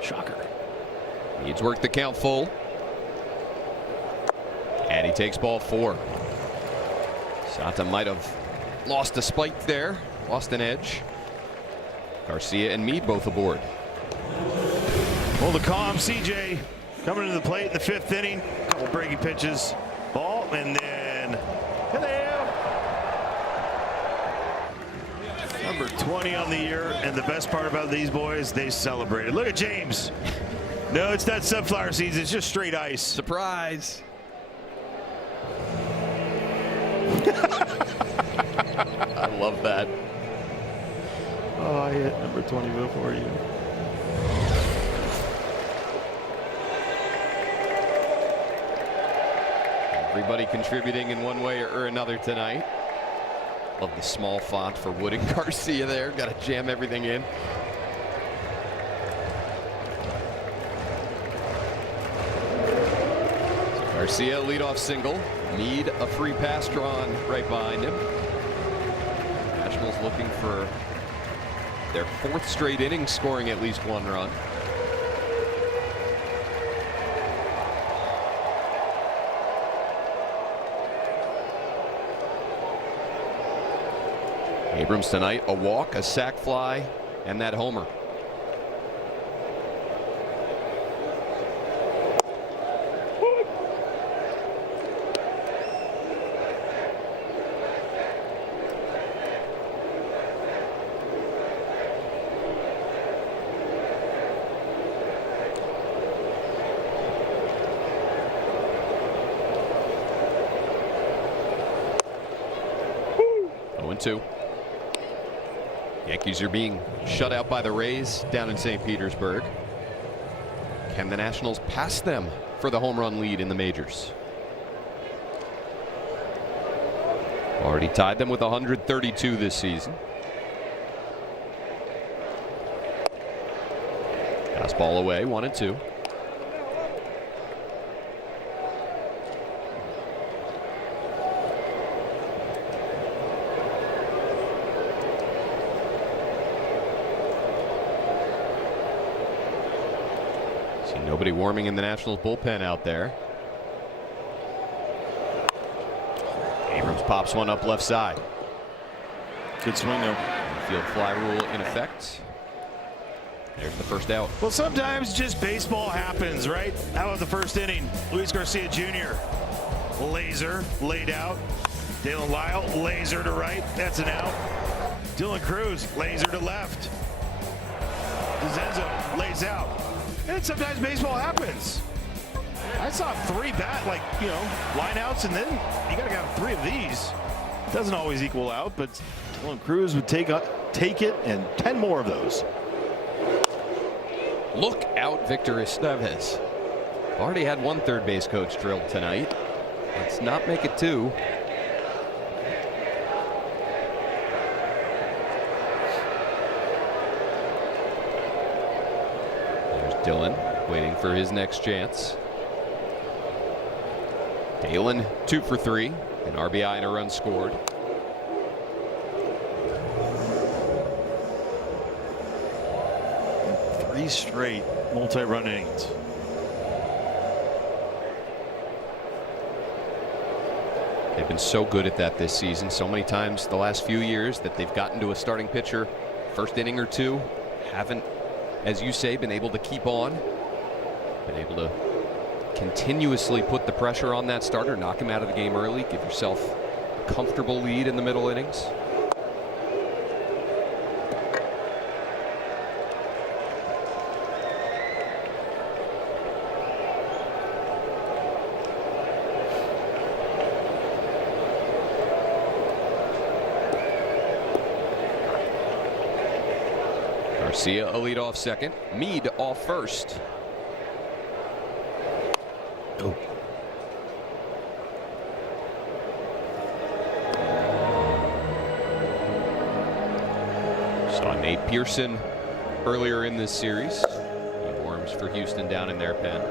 Shocker. Needs work the count full. And he takes ball 4. Santa might have lost a spike there, lost an edge. Garcia and Mead both aboard. Well, the calm CJ coming to the plate in the 5th inning. Couple breaking pitches. Ball, and then hello. Number 20 on the year, and the best part about these boys, they celebrated. Look at James. No, it's not sunflower seeds, it's just straight ice. Surprise. I love that. Oh, I hit number 20 before you. Everybody contributing in one way or another tonight. Love the small font for Wood and Garcia there. Got to jam everything in. Garcia leadoff single. Mead a free pass drawn right behind him. Nationals looking for their 4th straight inning, scoring at least 1 run. Abrams tonight, a walk, a sac fly, and that homer. Two. Yankees are being shut out by the Rays down in St. Petersburg. Can the Nationals pass them for the home run lead in the majors? Already tied them with 132 this season. Fastball away, 1-2. Nobody warming in the Nationals bullpen out there. Abrams pops one up left side. Good swing though. Field fly rule in effect. There's the first out. Well, sometimes just baseball happens, right? How about the first inning? Luis Garcia Jr. Laser laid out. Dalen Lyle laser to right. That's an out. Dylan Cruz laser to left. DeZenzo lays out. And sometimes baseball happens. I saw 3 line outs, and then you got to have 3 of these. Doesn't always equal out, but Dylan Cruz would take it and 10 more of those. Look out, Victor Estevez. Already had 1 third base coach drilled tonight. Let's not make it 2. Dillon waiting for his next chance. Dalen 2 for 3, an RBI and a run scored. Three straight multi-run innings. They've been so good at that this season. So many times the last few years that they've gotten to a starting pitcher first inning or 2, haven't, as you say, been able to keep on, been able to continuously put the pressure on that starter, knock him out of the game early, give yourself a comfortable lead in the middle innings. Garcia a lead off second, Meade off first. Oh. Saw Nate Pearson earlier in this series. He warms for Houston down in their pen.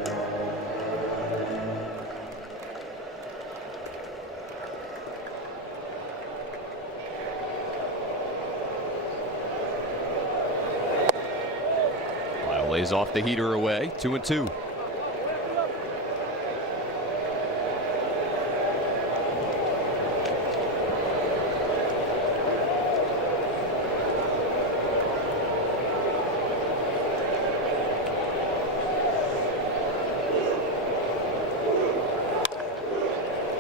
Lays off the heater away, 2-2.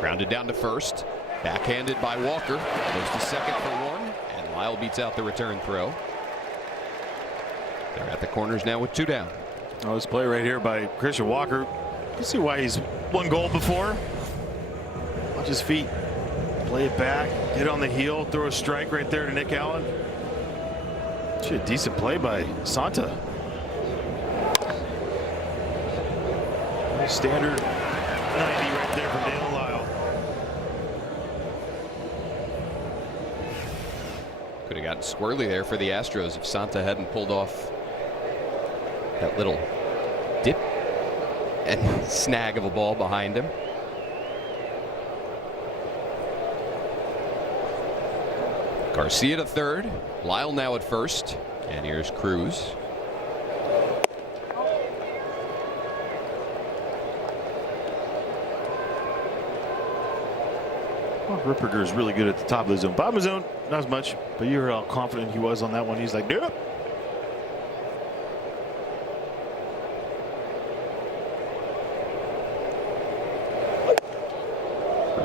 Grounded down to first, backhanded by Walker, goes to second for 1, and Lyle beats out the return throw. They're at the corners now with 2 down. Oh, this play right here by Christian Walker. You see why he's won gold before. Watch his feet. Play it back. Get on the heel. Throw a strike right there to Nick Allen. Actually a decent play by Santa. Standard 90 right there from Dalen Lyle. Could have gotten squirrely there for the Astros if Santa hadn't pulled off that little dip and snag of a ball behind him. Garcia to third, Lyle now at first, and here's Cruz. Well, Ripperger is really good at the top of the zone. Bottom of the zone, not as much, but you heard how confident he was on that one. He's like, nope.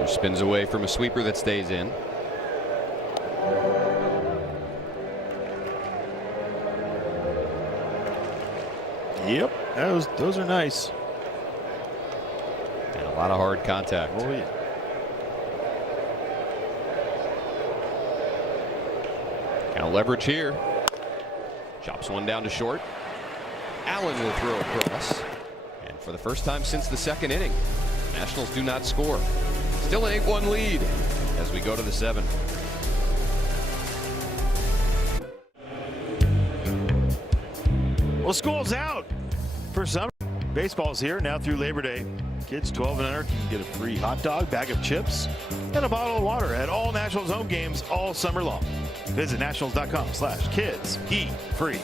Spins away from a sweeper that stays in. Yep, those are nice. And a lot of hard contact. Oh, yeah. Kind of leverage here. Chops one down to short. Allen will throw across. And for the first time since the second inning, Nationals do not score. Still an 8-1 lead as we go to the 7th. Well, school's out for summer. Baseball's here now through Labor Day. Kids 12 and under can get a free hot dog, bag of chips, and a bottle of water at all Nationals home games all summer long. Visit nationals.com/kids. Eat free.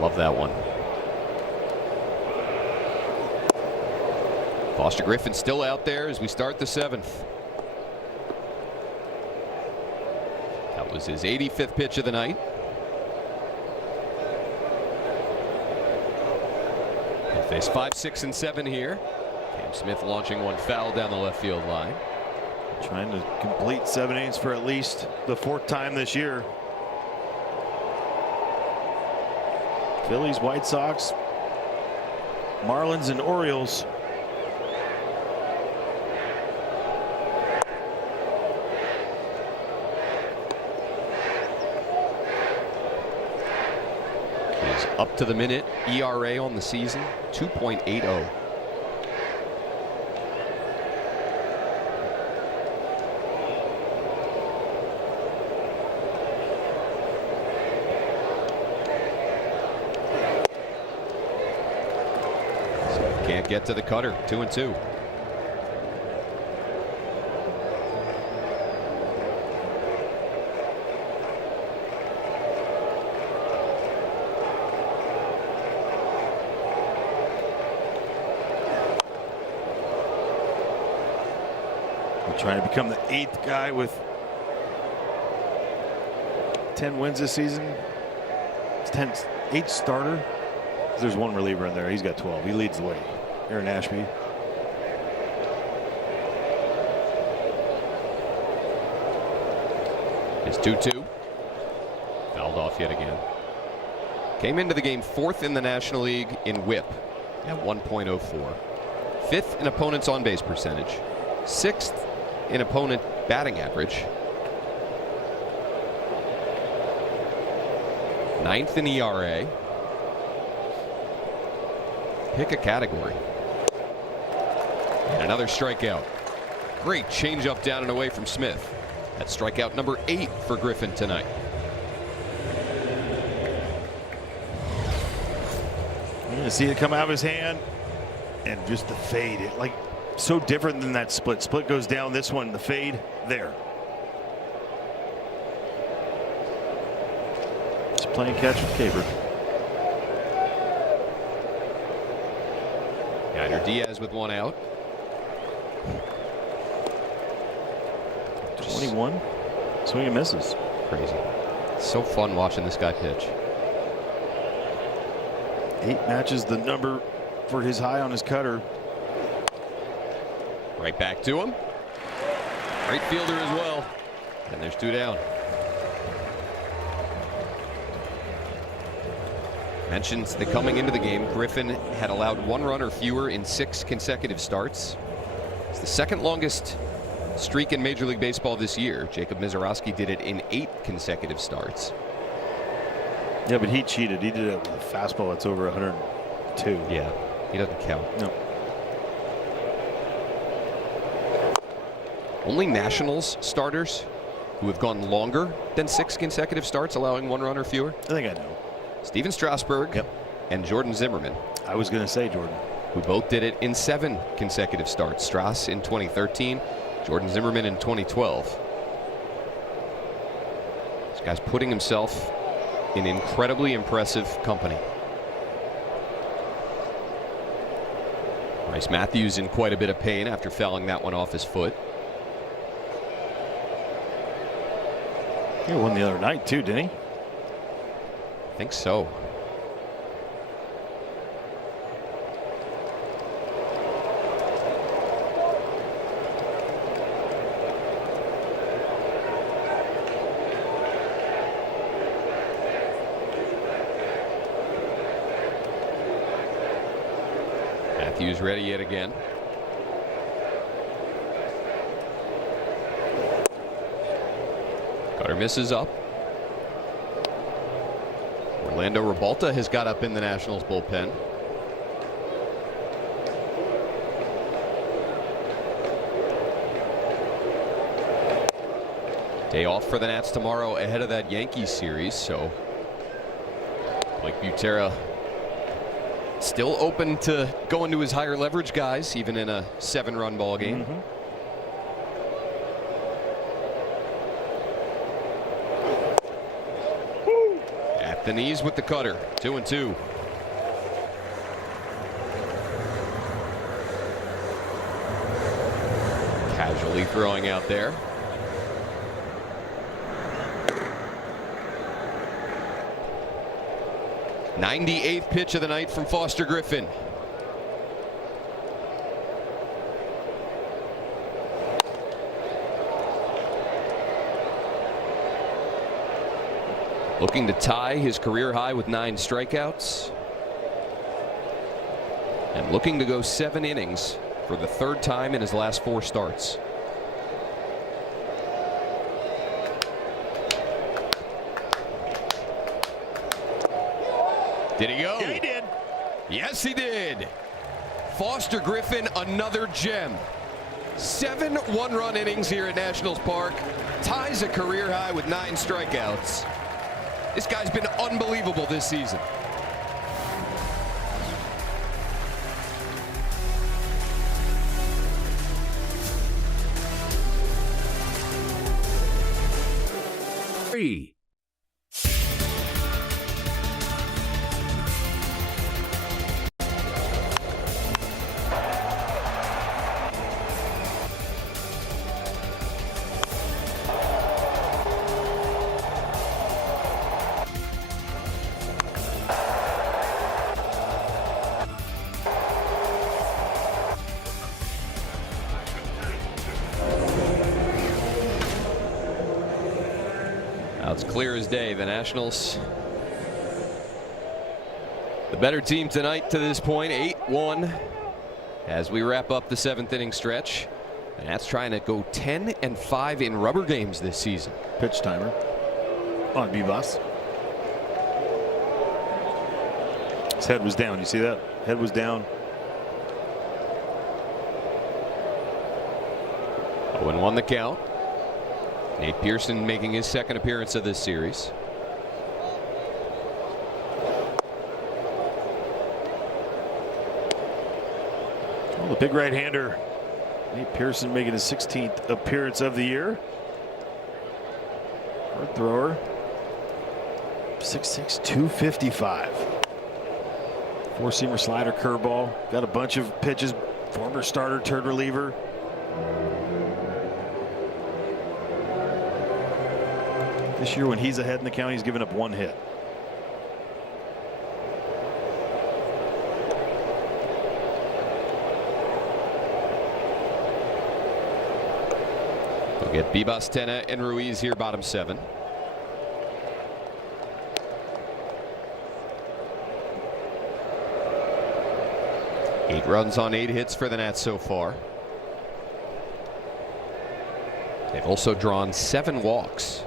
Love that one. Foster Griffin still out there as we start the 7th. That was his 85th pitch of the night. He'll face 5, 6, and 7 here. Cam Smith launching one foul down the left field line. Trying to complete 7 innings for at least the 4th time this year. Phillies, White Sox, Marlins, and Orioles. His up to the minute ERA on the season, 2.80. Can't get to the cutter. 2-2. We're trying to become the 8th guy with 10 wins this season. It's 8th starter. There's one reliever in there. He's got 12. He leads the way. Aaron Ashby. It's 2-2. Fouled off yet again. Came into the game 4th in the National League in WHIP at 1.04. 5th in opponent's on-base percentage. 6th in opponent batting average. 9th in ERA. Pick a category. And another strikeout. Great changeup down and away from Smith. That's strikeout number 8 for Griffin tonight. You're gonna see it come out of his hand, and just the fade. It, like, so different than that split. Split goes down. This one, the fade there. Just playing catch with Caber. Diaz with one out. 21. Swing and misses. Crazy. It's so fun watching this guy pitch. 8 matches the number for his high on his cutter. Right back to him. Right fielder as well. And there's 2 down. Mentioned that coming into the game, Griffin had allowed 1 run or fewer in 6 consecutive starts. It's the 2nd longest streak in Major League Baseball this year. Jacob Mizorowski did it in 8 consecutive starts. Yeah, but he cheated. He did it with a fastball that's over 102. Yeah, he doesn't count. No. Only Nationals starters who have gone longer than 6 consecutive starts, allowing 1 run or fewer. I think I know. Steven Strasburg and Jordan Zimmerman. I was going to say Jordan. Who both did it in 7 consecutive starts. Strauss in 2013, Jordan Zimmerman in 2012. This guy's putting himself in incredibly impressive company. Bryce Matthews in quite a bit of pain after fouling that one off his foot. He won the other night too, didn't he? I think so. Matthews ready yet again. Cutter misses up. Orlando Rebalta has got up in the Nationals bullpen. Day off for the Nats tomorrow ahead of that Yankees series, so Blake Butera still open to going to his higher leverage guys, even in a 7-run ball game. At the knees with the cutter, 2-2. Casually throwing out there. '98th pitch of the night from Foster Griffin. Looking to tie his career high with 9 strikeouts. And looking to go 7 innings for the 3rd time in his last 4 starts. Did he go? Yeah, he did. Yes, he did. Foster Griffin, another gem. 7 one-run innings here at Nationals Park. Ties a career high with 9 strikeouts. This guy's been unbelievable this season. Now it's clear as day. The Nationals, the better team tonight to this point, 8-1 as we wrap up the 7th inning stretch. And that's trying to go 10-5 in rubber games this season. Pitch timer on Bibas. His head was down. You see that? Head was down. 0-1 the count. Nate Pearson making his 2nd appearance of this series. Well, the big right-hander Nate Pearson making his 16th appearance of the year. Hard thrower. 6'6", 255. 4-seamer slider, curveball. Got a bunch of pitches. Former starter, third reliever. This year when he's ahead in the count, he's given up 1 hit. We'll get Bibas, Tena, and Ruiz here, bottom 7. Eight runs on 8 hits for the Nats so far. They've also drawn 7 walks.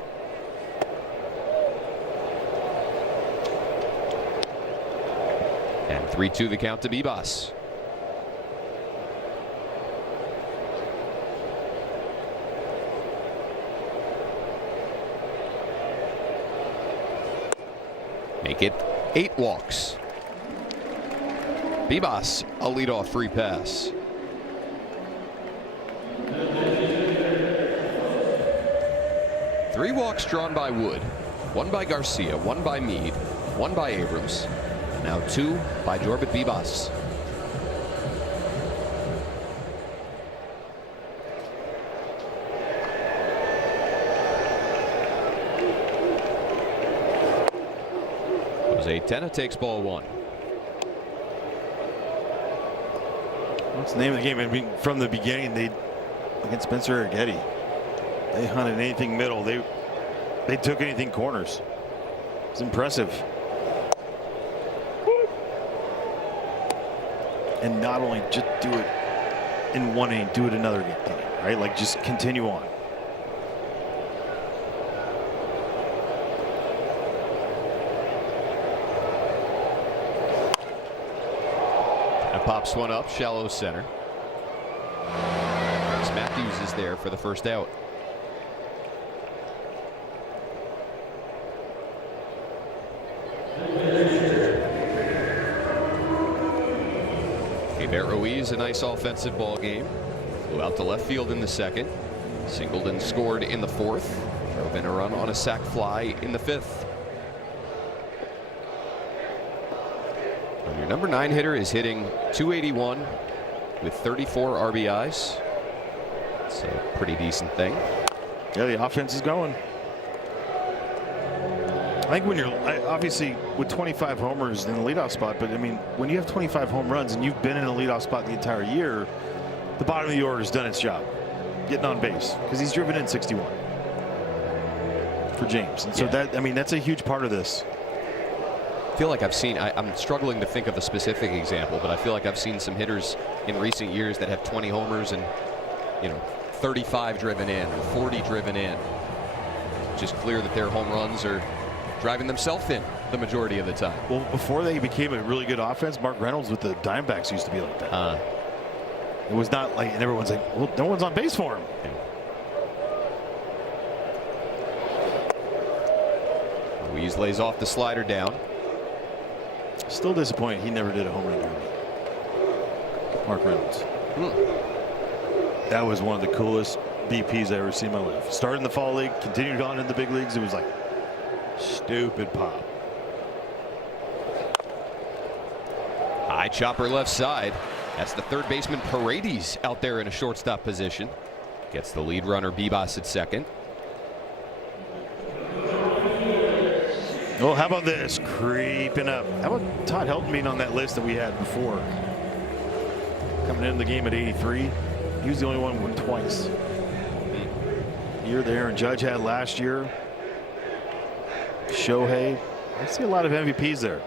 And 3-2 the count to Bibas. Make it 8 walks. Bibas, a leadoff free pass. Three walks drawn by Wood, 1 by Garcia, 1 by Meade, 1 by Abrams, and now 2 by Jorbit Bibas. Jose Tena takes ball one. What's the name of the game? I mean, from the beginning, against Spencer Arrighetti, they hunted anything middle. They took anything corners. It's impressive. And not only just do it in one inning, do it another game, right? Like just continue on. And pops one up, shallow center. Matthews is there for the first out. Ruiz, a nice offensive ball game. Flew out to left field in the second. Singled and scored in the fourth. Drove in a run on a sac fly in the fifth. And your number 9 hitter is hitting .281 with 34 RBIs. It's a pretty decent thing. Yeah, the offense is going. I think when you're obviously with 25 homers in the leadoff spot, but I mean, when you have 25 home runs and you've been in a leadoff spot the entire year, the bottom of the order has done its job, getting on base, because he's driven in 61 for James, and so that, I mean, that's a huge part of this. I feel like I've seen, I'm struggling to think of a specific example, but I feel like I've seen some hitters in recent years that have 20 homers and, you know, 35 driven in, 40 driven in. It's just clear that their home runs are driving themselves in the majority of the time. Well, before they became a really good offense, Mark Reynolds with the Diamondbacks used to be like that. It was not like, and everyone's like, well, no one's on base for him. Yeah. Ruiz lays off the slider down. Still disappointed he never did a home run derby. Mark Reynolds. That was one of the coolest BPs I ever seen in my life. Started in the fall league, continued on in the big leagues. It was like stupid pop. High chopper left side. That's the third baseman Paredes out there in a shortstop position. Gets the lead runner Bibas at second. Oh, how about this? Creeping up. How about Todd Helton being on that list that we had before? Coming into the game at 83. He was the only one who went twice. The year that Aaron Judge had last year. Shohei. I see a lot of MVPs there.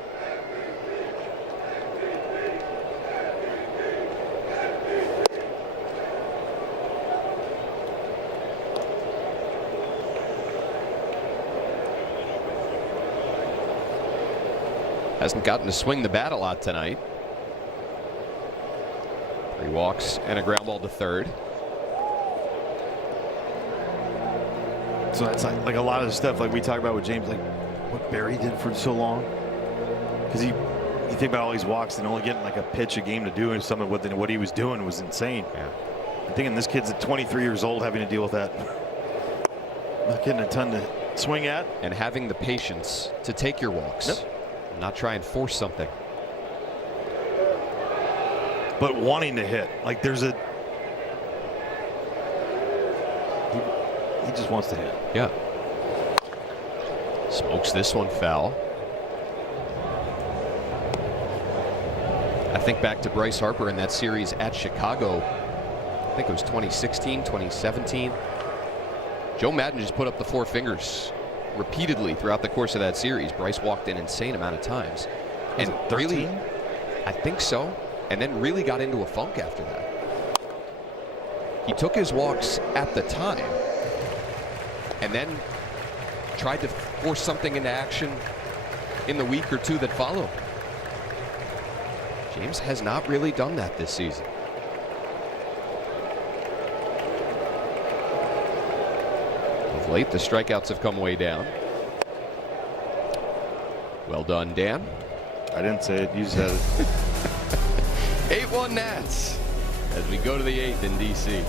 Hasn't gotten to swing the bat a lot tonight. 3 walks and a ground ball to third. So that's like a lot of the stuff like we talk about with James, like what Barry did for so long. Because you think about all these walks and only getting like a pitch a game to do, and some of what he was doing was insane. Yeah. I'm thinking this kid's at 23 years old having to deal with that. Not getting a ton to swing at. And having the patience to take your walks. Yep. Not try and force something. But wanting to hit. Like there's a... He just wants to hit. Yeah. Smokes this one foul. I think back to Bryce Harper in that series at Chicago. I think it was 2016, 2017. Joe Madden just put up the 4 fingers repeatedly throughout the course of that series. Bryce walked an insane amount of times. And really, I think so. And then really got into a funk after that. He took his walks at the time and then tried to force something into action in the week or two that followed. James has not really done that this season. Of late, the strikeouts have come way down. Well done, Dan. I didn't say it. You said it. 8-1 Nats as we go to the 8th in D.C.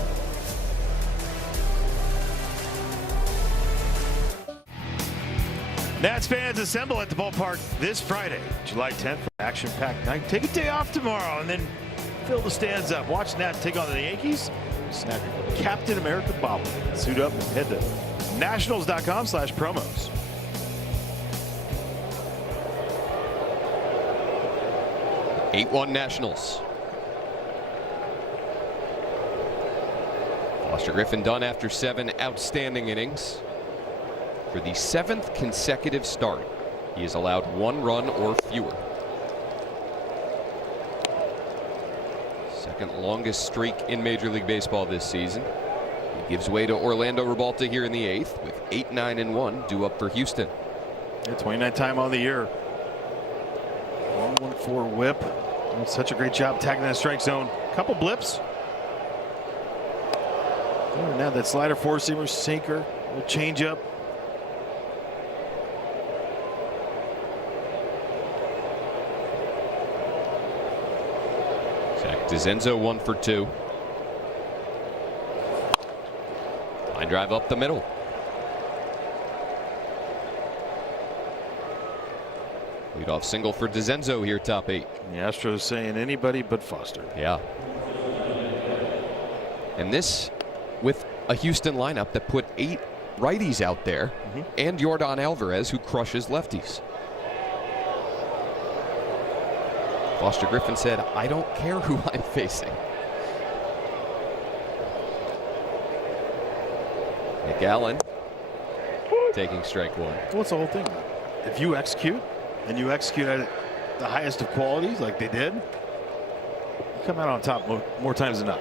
Nats fans assemble at the ballpark this Friday, July 10th for an action-packed night. Take a day off tomorrow and then fill the stands up. Watch Nats take on the Yankees. Snap your Captain America bobble. Suit up and head to nationals.com/promos. 8-1 Nationals. Foster Griffin done after 7 outstanding innings. For the 7th consecutive start, he has allowed 1 run or fewer. Second longest streak in Major League Baseball this season. He gives way to Orlando Rebalta here in the 8th with 8-9-1 due up for Houston. Yeah, 29th time on the year. 1-1-4 whip. Doing such a great job tagging that strike zone. Couple blips. Oh, now that slider, four-seamer, sinker, little change up. Zach DeZenzo 1 for 2. Line drive up the middle. Leadoff single for DeZenzo here, top 8. The Astros saying anybody but Foster. Yeah. And this with a Houston lineup that put 8 righties out there and Yordan Alvarez, who crushes lefties. Foster Griffin said, I don't care who I'm facing. Nick Allen taking strike 1. What's the whole thing? If you execute, and you execute at the highest of qualities like they did, you come out on top more times than not.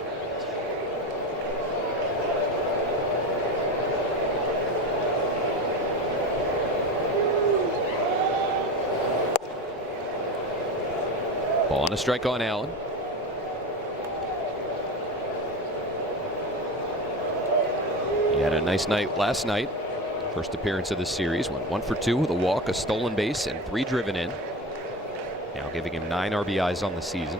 Ball on a strike on Allen. He had a nice night last night. First appearance of the series. Went 1 for 2 with a walk, a stolen base, and 3 driven in. Now giving him 9 RBIs on the season.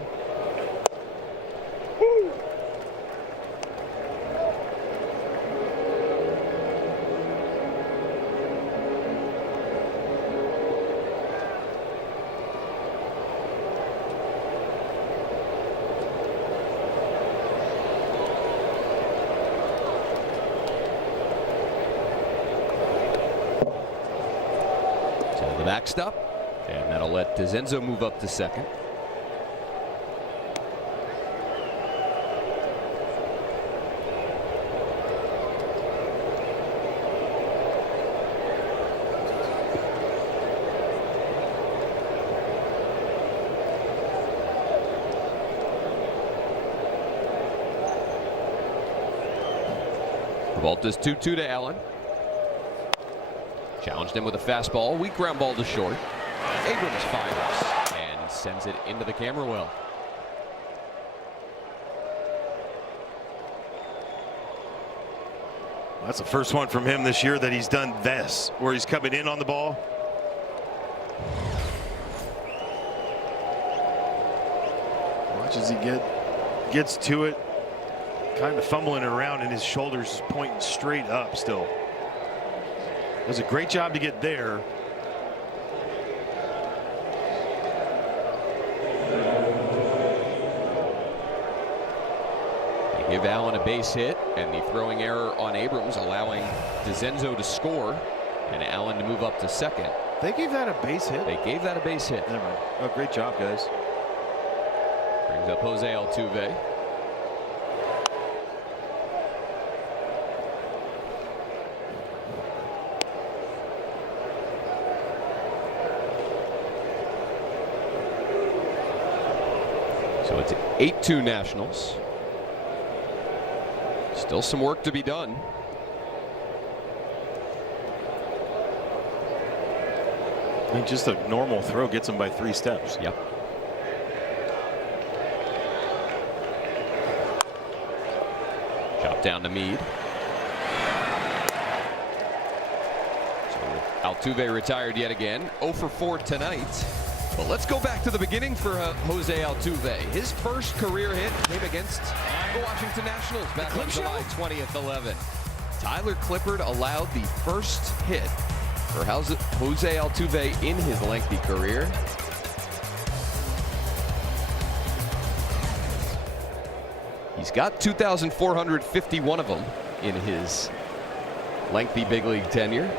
The backstop, and that'll let DeZenzo move up to second. Rebalta's 2-2 to Allen. Challenged him with a fastball. Weak ground ball to short. Abrams fires and sends it into the camera well. That's the first one from him this year that he's done this, where he's coming in on the ball. Watch as he gets to it, kind of fumbling around, and his shoulders pointing straight up still. Does a great job to get there. They give Allen a base hit, and the throwing error on Abrams, allowing DeZenzo to score and Allen to move up to second. They gave that a base hit? They gave that a base hit. Never mind. Oh, great job, guys. Brings up Jose Altuve. So it's 8-2 Nationals. Still some work to be done. I mean, just a normal throw gets him by 3 steps. Yep. Chop down to Meade. So Altuve retired yet again. 0 for 4 tonight. But let's go back to the beginning for Jose Altuve. His first career hit came against the Washington Nationals back on July 20th, 11. Tyler Clippard allowed the first hit for Jose Altuve in his lengthy career. He's got 2,451 of them in his lengthy big league tenure.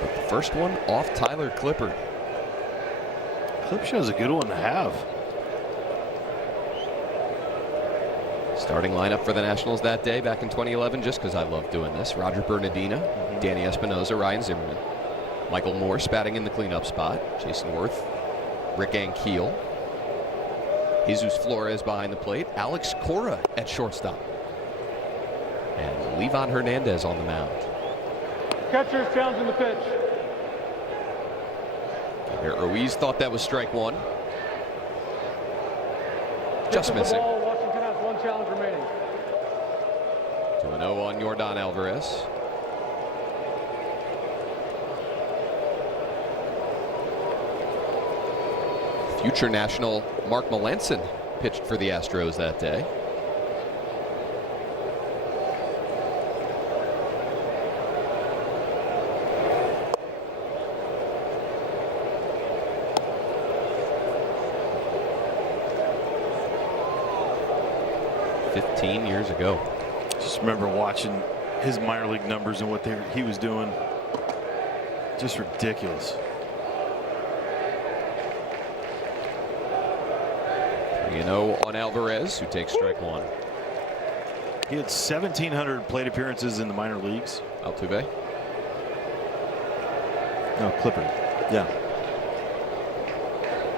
But the first one off Tyler Clippard. Clip show's a good one to have. Starting lineup for the Nationals that day back in 2011, just because I love doing this. Roger Bernardina, Danny Espinosa, Ryan Zimmerman. Michael Morse batting in the cleanup spot. Jason Worth, Rick Ankiel. Jesus Flores behind the plate. Alex Cora at shortstop. And Levon Hernandez on the mound. Catcher challenging the pitch. Ruiz thought that was strike one. Just missing. Washington has one challenge remaining. 2-0 on Yordan Alvarez. Future National Mark Melanson pitched for the Astros that day. Years ago. Just remember watching his minor league numbers and what he was doing. Just ridiculous. 3-0 on Alvarez, who takes strike one. He had 1,700 plate appearances in the minor leagues. Altuve? No, Clipper. Yeah.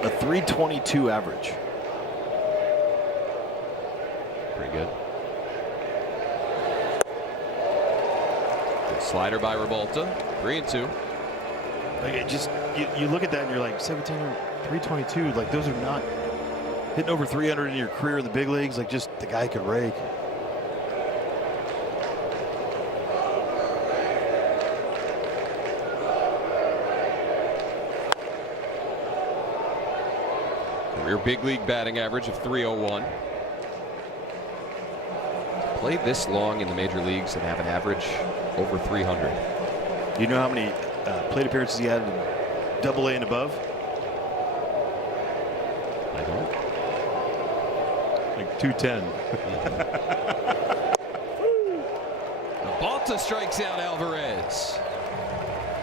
A 322 average. Pretty good. Good slider by Revolta. 3-2. Like it just you look at that and you're like 322. Like those are not hitting over 300 in your career in the big leagues. Like just the guy could rake. Career big league batting average of 301. Played this long in the major leagues and have an average over 300. Do you know how many plate appearances he had in Double-A and above? I don't. Like 210. Revolta strikes out Alvarez.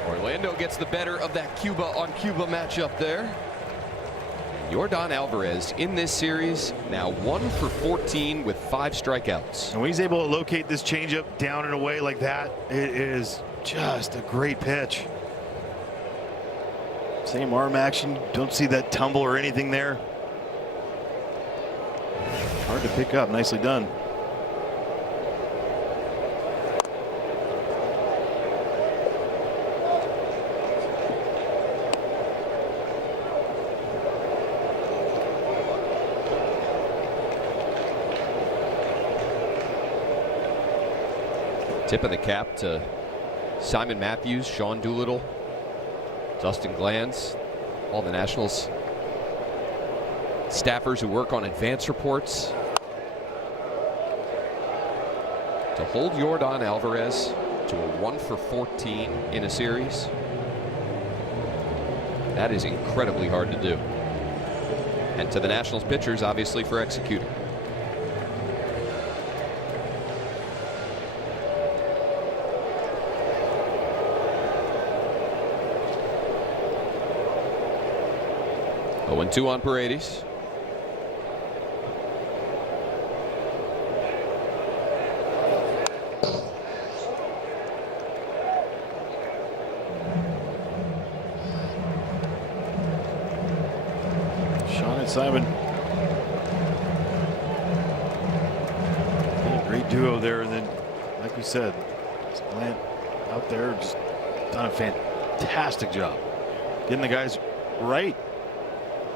Orlando gets the better of that Cuba on Cuba matchup there. Yordan Alvarez in this series now 1 for 14 with 5 strikeouts. And when he's able to locate this changeup down and away like that, it is just a great pitch. Same arm action. Don't see that tumble or anything there. Hard to pick up. Nicely done. Tip of the cap to Simon Matthews, Sean Doolittle, Dustin Glanz, all the Nationals staffers who work on advance reports. To hold Yordan Alvarez to a 1 for 14 in a series, that is incredibly hard to do. And to the Nationals pitchers, obviously, for executing. Two on Paredes. Sean and Simon. A great duo there, and then, like we said, Glant out there just done a fantastic job getting the guys right.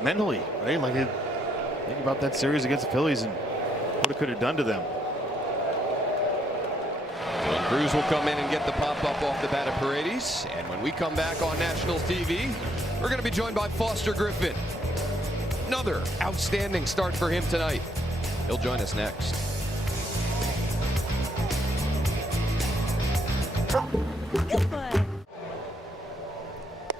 Mentally, right? Like, think about that series against the Phillies and what it could have done to them. Dylan Cruz will come in and get the pop-up off the bat of Paredes. And when we come back on Nationals TV, we're going to be joined by Foster Griffin. Another outstanding start for him tonight. He'll join us next.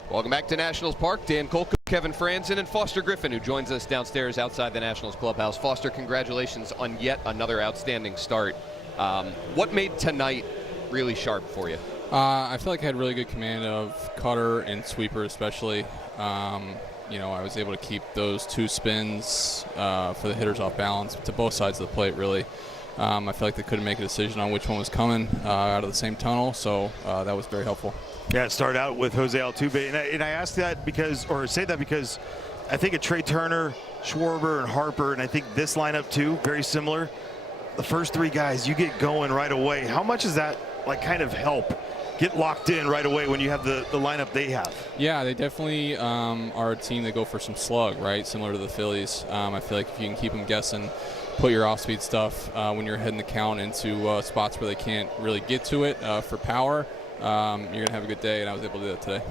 Welcome back to Nationals Park. Dan Kolko, Kevin Franzen, and Foster Griffin, who joins us downstairs outside the Nationals clubhouse. Foster, congratulations on yet another outstanding start. What made tonight really sharp for you? I feel like I had really good command of cutter and sweeper especially. You know, I was able to keep those two spins for the hitters off balance to both sides of the plate really. I feel like they couldn't make a decision on which one was coming out of the same tunnel, so that was very helpful. Yeah, it started out with Jose Altuve, and I asked that because I think of Trey Turner, Schwarber, and Harper, and I think this lineup too, very similar. The first three guys, you get going right away. How much does that kind of help get locked in right away when you have the lineup they have? Yeah, they definitely are a team that go for some slug, right? Similar to the Phillies. I feel like if you can keep them guessing, put your off-speed stuff when you're heading the count into spots where they can't really get to it for power, you're going to have a good day, and I was able to do that today.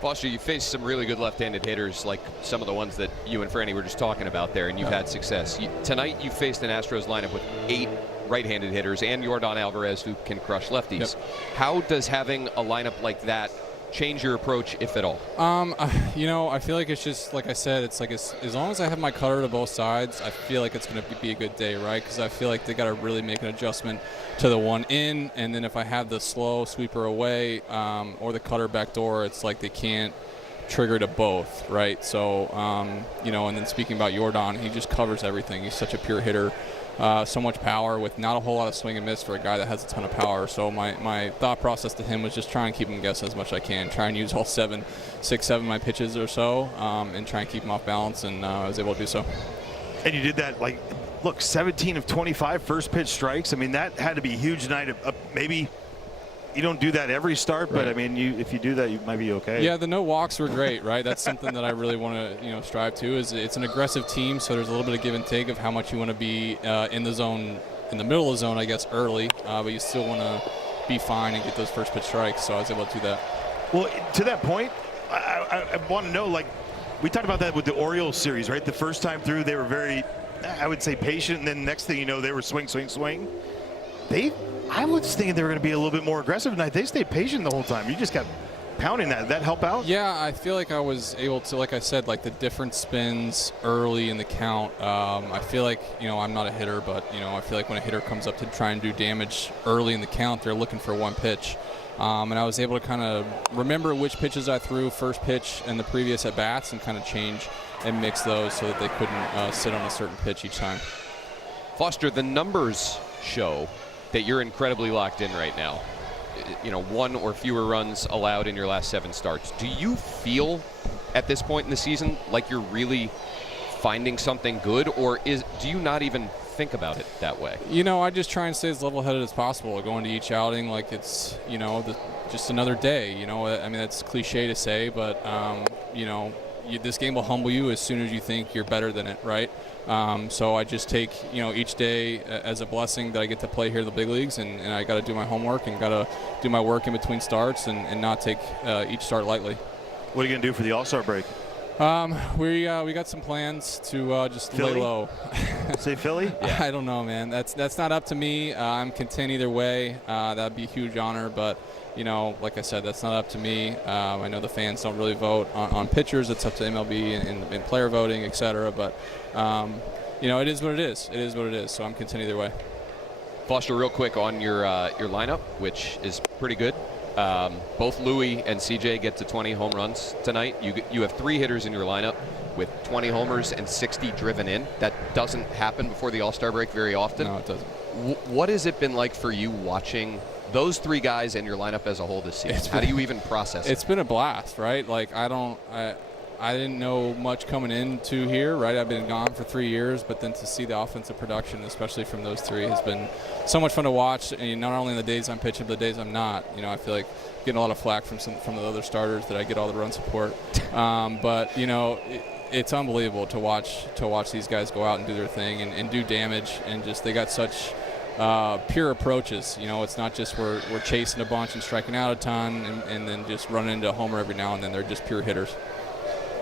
Foster, you faced some really good left-handed hitters like some of the ones that you and Franny were just talking about there, and you've had success. Tonight you faced an Astros lineup with 8 right-handed hitters and Yordan Alvarez, who can crush lefties. Yep. How does having a lineup like that change your approach, if at all? I feel like it's just, like I said, it's like as long as I have my cutter to both sides, I feel like it's going to be a good day, right? Because I feel like they got to really make an adjustment to the one in, and then if I have the slow sweeper away or the cutter back door, it's like they can't trigger to both, right? So, and then speaking about Yordan, he just covers everything. He's such a pure hitter. So much power with not a whole lot of swing and miss for a guy that has a ton of power. So my thought process to him was just try and keep him guessing as much as I can. Try and use all 6, 7 of my pitches or so, and try and keep him off balance, and I was able to do so. And you did that, 17 of 25 first pitch strikes. I mean, that had to be a huge night. Maybe you don't do that every start, but I mean, if you do that, you might be okay. Yeah, the no walks were great, right? That's something that I really want to strive to. Is it's an aggressive team, so there's a little bit of give and take of how much you want to be in the zone, in the middle of the zone, I guess, early, but you still want to be fine and get those first pitch strikes. So I was able to do that. Well, to that point, I want to know, we talked about that with the Orioles series, right? The first time through, they were very, I would say, patient, and then next thing you know, they were swing, swing, swing. I was thinking they were going to be a little bit more aggressive tonight. They stayed patient the whole time. You just kept pounding that. Did that help out? Yeah, I feel like I was able to, like I said, the different spins early in the count. I feel like, I'm not a hitter, but, I feel like when a hitter comes up to try and do damage early in the count, they're looking for one pitch. And I was able to kind of remember which pitches I threw first pitch and the previous at-bats and kind of change and mix those so that they couldn't sit on a certain pitch each time. Foster, the numbers show that you're incredibly locked in right now. 1 or fewer runs allowed in your last 7 starts. Do you feel at this point in the season like you're really finding something good, or do you not even think about it that way? I just try and stay as level-headed as possible, going to each outing like it's, just another day. I mean, that's cliche to say, but, this game will humble you as soon as you think you're better than it, right? So I just take, each day as a blessing that I get to play here in the big leagues, and I got to do my homework and got to do my work in between starts and not take each start lightly. What are you going to do for the All-Star break? We got some plans to just Philly? lay low. Say Philly? Yeah. I don't know, man. That's not up to me. I'm content either way. That'd be a huge honor, but like I said, that's not up to me. I know the fans don't really vote on pitchers. It's up to MLB and player voting, etc. But it is what it is. It is what it is. So I'm content either way. Foster, real quick on your lineup, which is pretty good. Both Louis and CJ get to 20 home runs tonight. You have 3 hitters in your lineup with 20 homers and 60 driven in. That doesn't happen before the All-Star break very often. No, it doesn't. What has it been like for you watching those 3 guys and your lineup as a whole this season? How do you even process it? It's been a blast, right? I didn't know much coming into here, right? I've been gone for 3 years, but then to see the offensive production, especially from those 3, has been so much fun to watch. And not only the days I'm pitching, but the days I'm not. I feel like getting a lot of flack from the other starters that I get all the run support. But it's unbelievable to watch these guys go out and do their thing and do damage, and just they got such pure approaches. It's not just we're chasing a bunch and striking out a ton and then just running into a homer every now and then. They're just pure hitters.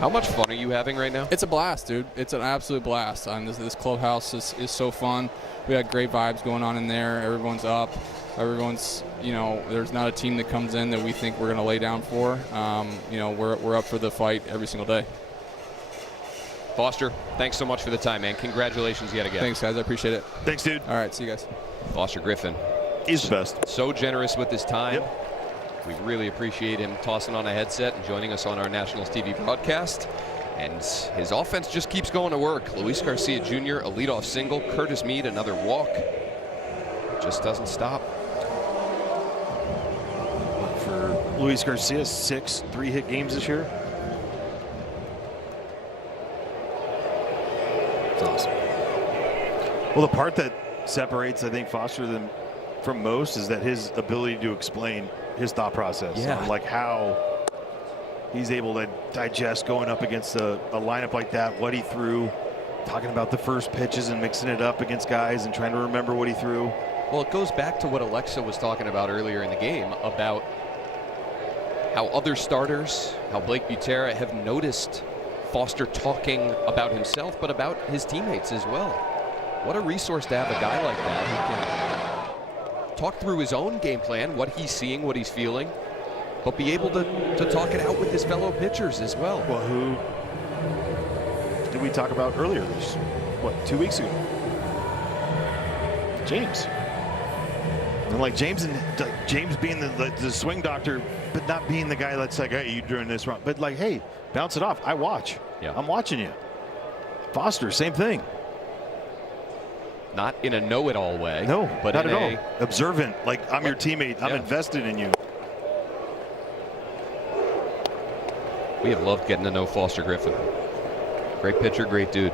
How much fun are you having right now? It's a blast, dude. It's an absolute blast. This clubhouse is so fun. We got great vibes going on in there. Everyone's up. Everyone's, there's not a team that comes in that we think we're going to lay down for. We're up for the fight every single day. Foster, thanks so much for the time, man. Congratulations yet again. Thanks, guys. I appreciate it. Thanks, dude. All right, see you guys. Foster Griffin. He's the best. So generous with his time. Yep. We really appreciate him tossing on a headset and joining us on our Nationals TV broadcast. And his offense just keeps going to work. Luis Garcia Jr., a leadoff single. Curtis Mead, another walk. just doesn't stop. For Luis Garcia, 6 3-hit games this year. It's awesome. Well, the part that separates, I think, Foster from most is that his ability to explain his thought process. Yeah. Like how he's able to digest going up against a lineup like that, what he threw, talking about the first pitches and mixing it up against guys and trying to remember what he threw. Well, it goes back to what Alexa was talking about earlier in the game about how other starters, how Blake Butera have noticed Foster talking about himself, but about his teammates as well. What a resource to have a guy like that who can talk through his own game plan, what he's seeing, what he's feeling, but be able to talk it out with his fellow pitchers as well. Well, who did we talk about earlier this, 2 weeks ago? James. And like James being the swing doctor, but not being the guy that's like, hey, you're doing this wrong. But like, hey, bounce it off. I watch. Yeah. I'm watching you. Foster, same thing. Not in a know-it-all way. No, but not in at all. Observant, like I'm your teammate. I'm yeah. invested in you. We have loved getting to know Foster Griffin. Great pitcher, great dude.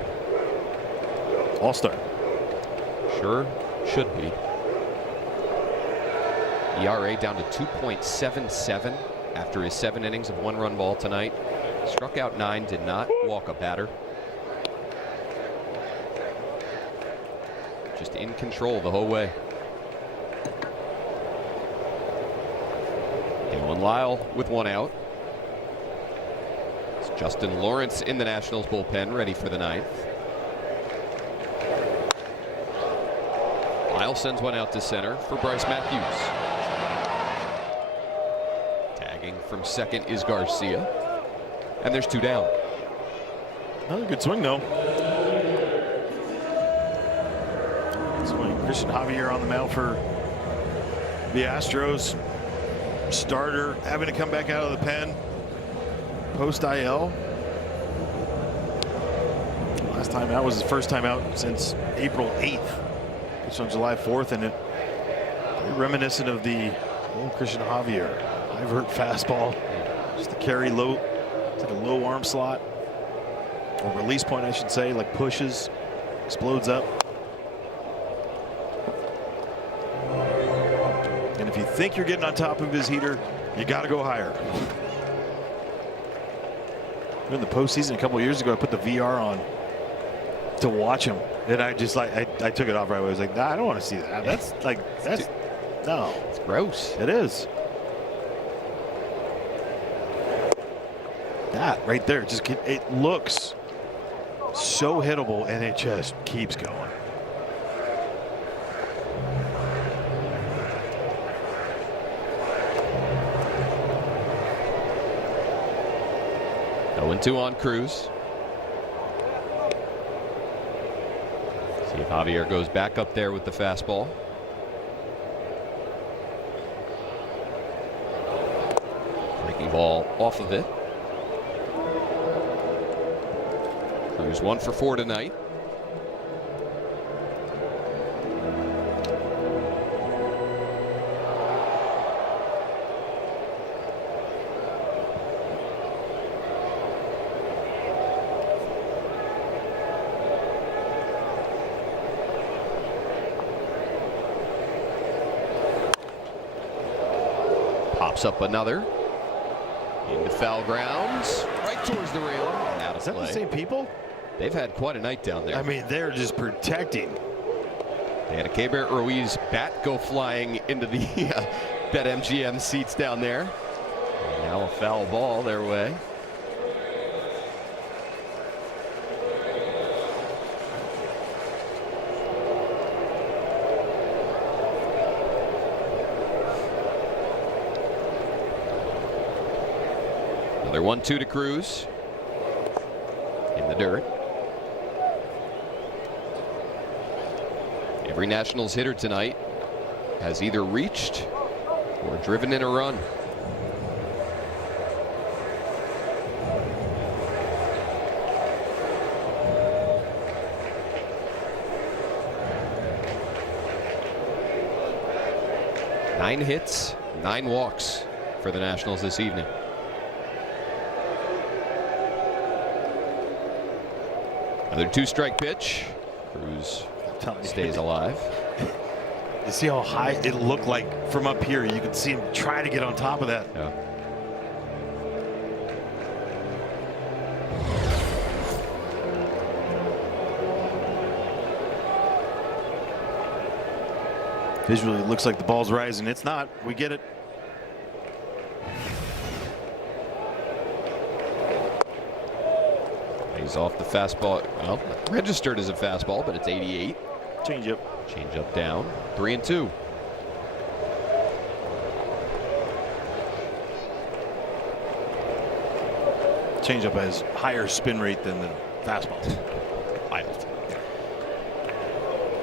All-star. Sure should be. ERA down to 2.77 after his 7 innings of 1-run ball tonight. Struck out 9, did not walk a batter. Just in control the whole way. Dylan Lyle with 1 out. It's Justin Lawrence in the Nationals bullpen, ready for the 9th. Lyle sends 1 out to center for Bryce Matthews. Tagging from second is Garcia. And there's 2 down. Another good swing, though. Swing. Christian Javier on the mound for the Astros. Starter having to come back out of the pen. Post IL. Last time out was his first time out since April 8th. Pitched on July 4th, and it very reminiscent of the old Christian Javier. High vert fastball. Just to carry low, it's like a low arm slot. Or release point, I should say, like pushes, explodes up. And if you think you're getting on top of his heater, you got to go higher. In the postseason a couple of years ago, I put the VR on to watch him, and I just like I took it off right away. I was like, nah, I don't want to see that. That's no, it's gross. It is. That right there, it looks so hittable, and it just keeps going. Oh, 2 on Cruz. See if Javier goes back up there with the fastball. Breaking ball off of it. Cruz 1 for 4 tonight. Pops up another. Into foul grounds. Right towards the railing. Out of Is that play. the same people? They've had quite a night down there. I mean, they're just protecting. They had a Keibert Ruiz bat go flying into the BetMGM seats down there. And now a foul ball their way. Another 1-2 to Cruz. In the dirt. Every Nationals hitter tonight has either reached or driven in a run. 9 hits, 9 walks for the Nationals this evening. Another 2-strike pitch. Cruz stays alive. You see how high it looked like from up here. You can see him try to get on top of that. Yeah. Visually, it looks like the ball's rising. It's not. We get it. He's off the fastball. Well, registered as a fastball, but it's 88. Change up. Change up down. 3-2. Change up has higher spin rate than the fastball. Wild.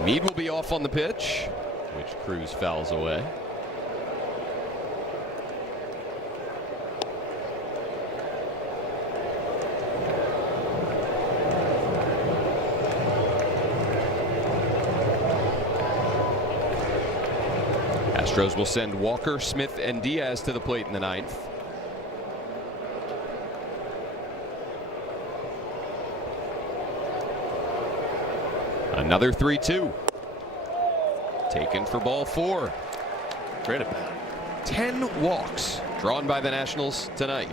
Mead will be off on the pitch, which Cruz fouls away. Astros will send Walker, Smith, and Diaz to the plate in the 9th. Another 3-2. Taken for ball 4. Great at bat. 10 walks drawn by the Nationals tonight.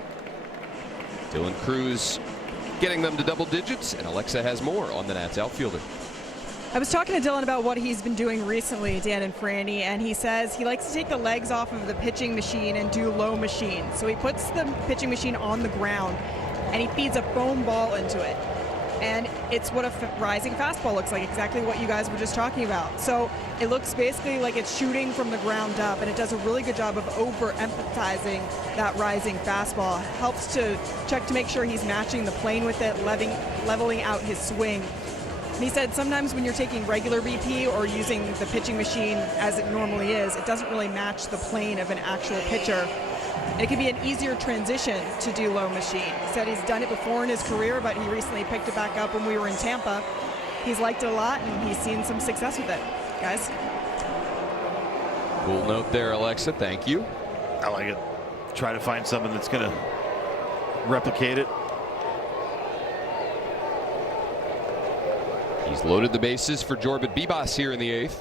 Dylan Cruz getting them to double digits, and Alexa has more on the Nats outfielder. I was talking to Dylan about what he's been doing recently, Dan and Franny, and he says he likes to take the legs off of the pitching machine and do low machine. So he puts the pitching machine on the ground and he feeds a foam ball into it. And it's what a rising fastball looks like, exactly what you guys were just talking about. So it looks basically like it's shooting from the ground up, and it does a really good job of overemphasizing that rising fastball. Helps to check to make sure he's matching the plane with it, leveling out his swing. And he said sometimes when you're taking regular BP or using the pitching machine as it normally is, it doesn't really match the plane of an actual pitcher. And it can be an easier transition to do low machine. He said he's done it before in his career, but he recently picked it back up when we were in Tampa. He's liked it a lot, and he's seen some success with it. Guys? Cool note there, Alexa. Thank you. I like it. Try to find something that's going to replicate it. He's loaded the bases for Jorbit Bibas here in the 8th.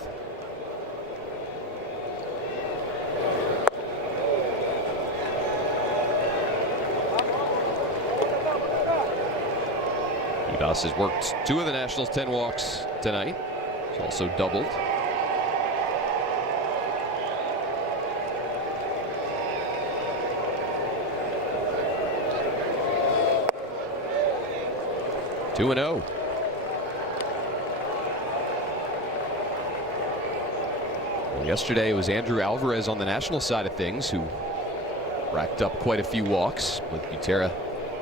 Bibas has worked 2 of the Nationals' 10 walks tonight. He's also doubled. Two and 0. Yesterday it was Andrew Alvarez on the National side of things who racked up quite a few walks, with Butera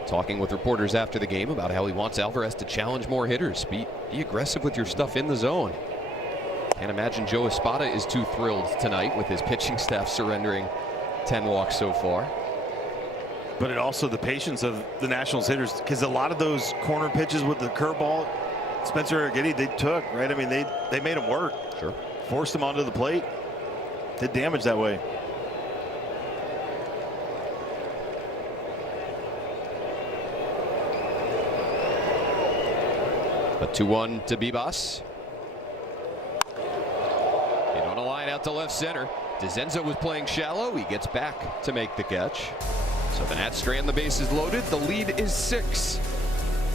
talking with reporters after the game about how he wants Alvarez to challenge more hitters. Be aggressive with your stuff in the zone. Can't imagine Joe Espada is too thrilled tonight with his pitching staff surrendering 10 walks so far. But it also the patience of the Nationals hitters, because a lot of those corner pitches with the curveball, Spencer Arrighetti, they took, right? I mean, they made him work. Sure. Forced him onto the plate. Did damage that way. A 2-1 to Bibas. Hit on a line out to left center. DeZenza was playing shallow. He gets back to make the catch. So the Nats strand the bases loaded. The lead is 6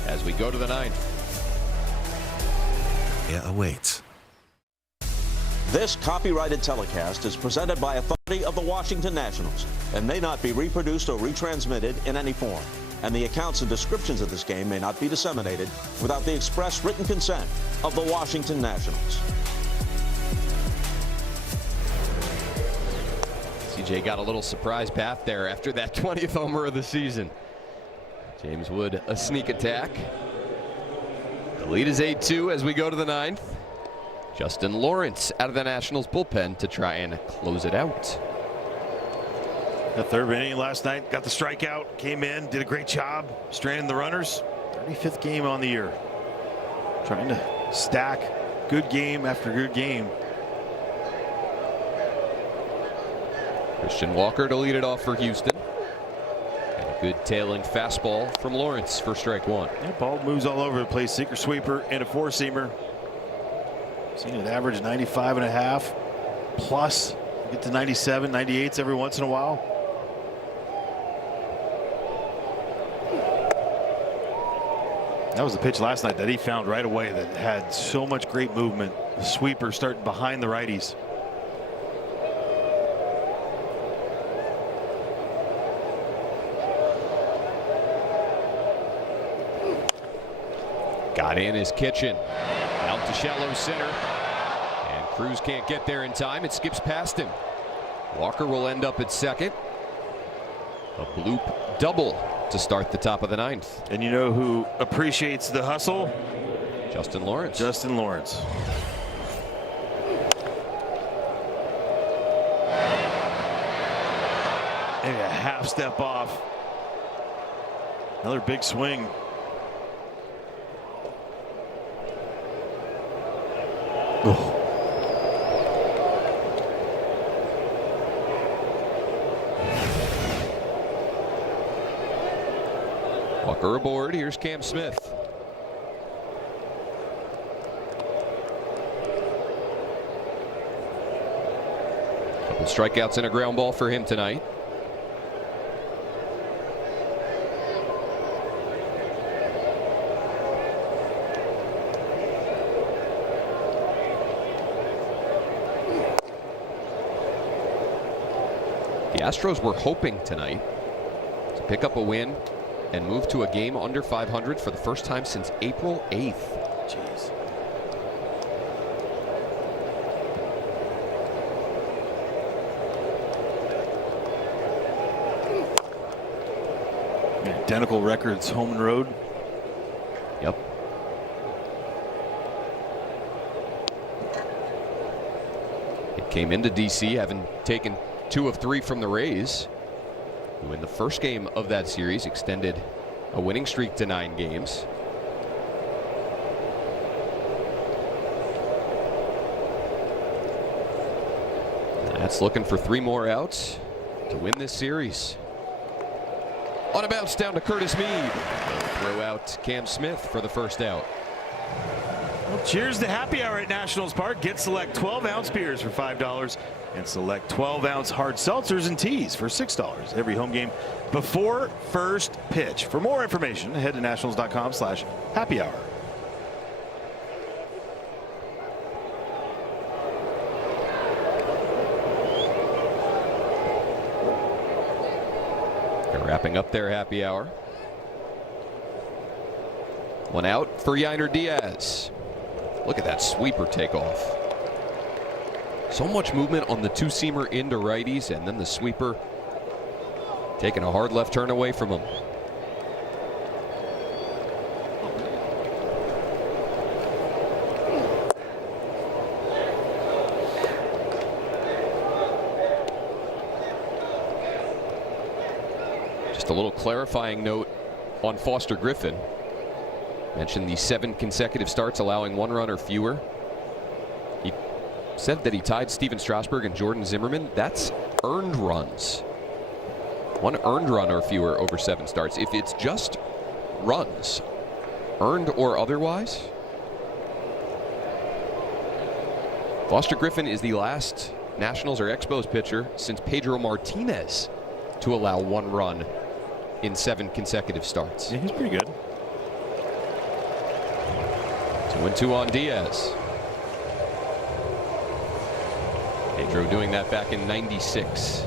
as we go to the 9th. Awaits. This copyrighted telecast is presented by authority of the Washington Nationals and may not be reproduced or retransmitted in any form. And the accounts and descriptions of this game may not be disseminated without the express written consent of the Washington Nationals. CJ got a little surprise path there after that 20th homer of the season. James Wood, a sneak attack. The lead is 8-2 as we go to the 9th. Justin Lawrence out of the Nationals bullpen to try and close it out. The 3rd inning last night, got the strikeout, came in, did a great job stranding the runners. 35th game on the year. Trying to stack good game after good game. Christian Walker to lead it off for Houston. And a good tailing fastball from Lawrence for strike one. That ball moves all over the place. Sinker, sweeper, and a four-seamer. Seen it average 95.5 plus. Get to 97, 98s every once in a while. That was the pitch last night that he found right away that had so much great movement. The sweeper starting behind the righties. Got in his Kitchen. Out to shallow center. And Cruz can't get there in time. It skips past him. Walker will end up at second. A bloop double to start the top of the ninth. And you know who appreciates the hustle? Justin Lawrence. Justin Lawrence. Maybe a half step off. Another big swing. Oh. Walker aboard. Here's Cam Smith. Couple strikeouts and a ground ball for him tonight. The Astros were hoping tonight to pick up a win and move to a game under 500 for the first time since April 8th. Jeez. Identical records, home and road. Yep. It came into DC having taken 2 of 3 from the Rays, who in the first game of that series extended a winning streak to 9 games. That's looking for 3 more outs to win this series. On a bounce down to Curtis Mead. They'll throw out Cam Smith for the first out. Well, cheers to happy hour at Nationals Park. Get select 12-ounce beers for $5 and select 12-ounce hard seltzers and teas for $6 every home game before first pitch. For more information, head to nationals.com/happy hour. They're wrapping up their happy hour. 1 out for Yainer Diaz. Look at that sweeper takeoff. So much movement on the two-seamer into righties, and then the sweeper taking a hard left turn away from him. Just a little clarifying note on Foster Griffin. Mentioned the 7 consecutive starts allowing 1 run or fewer. He said that he tied Steven Strasburg and Jordan Zimmerman. That's earned runs. 1 earned run or fewer over 7 starts. If it's just runs, earned or otherwise, Foster Griffin is the last Nationals or Expos pitcher since Pedro Martinez to allow 1 run in 7 consecutive starts. Yeah, he's pretty good. 2-2 on Diaz. Pedro doing that back in '96.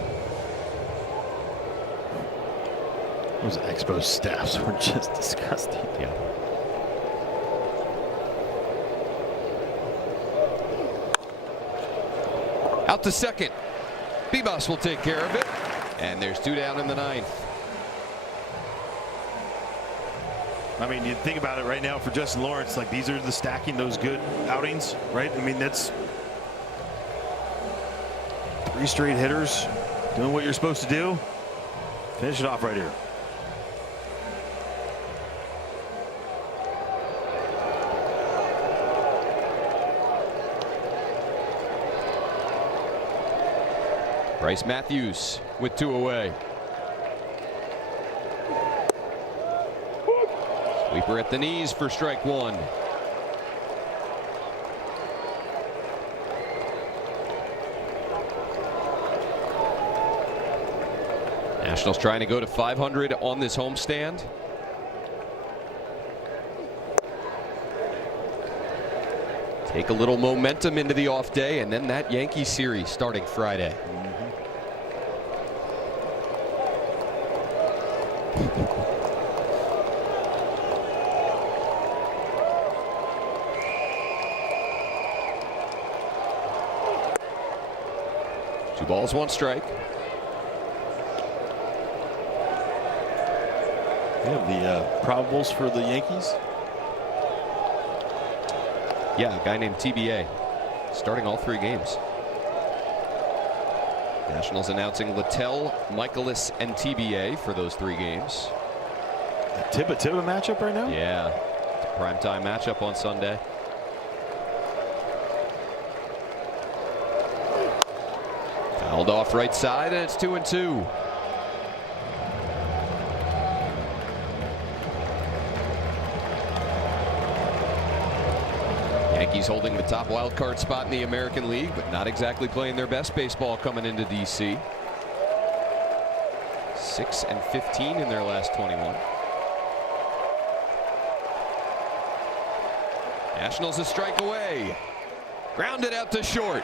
Those Expos staffs were just disgusting. Yeah. Out to second. Bibas will take care of it. And there's 2 down in the 9th. I mean, you think about it right now for Justin Lawrence, like these are the stacking those good outings, right? I mean, that's 3 straight hitters doing what you're supposed to do. Finish it off right here. Bryce Matthews with 2 away. Sweeper at the knees for strike 1. Nationals trying to go to 500 on this homestand. Take a little momentum into the off day, and then that Yankee series starting Friday. Two balls, 1 strike. You have the probables for the Yankees? Yeah, a guy named TBA starting all 3 games. Nationals announcing Littell, Michaelis, and TBA for those 3 games. A Tiba matchup right now? Yeah, it's a primetime matchup on Sunday. Fouled off right side, and it's 2-2. Yankees holding the top wild card spot in the American League, but not exactly playing their best baseball coming into DC. 6-15 in their last 21. Nationals a strike away. Grounded out to short.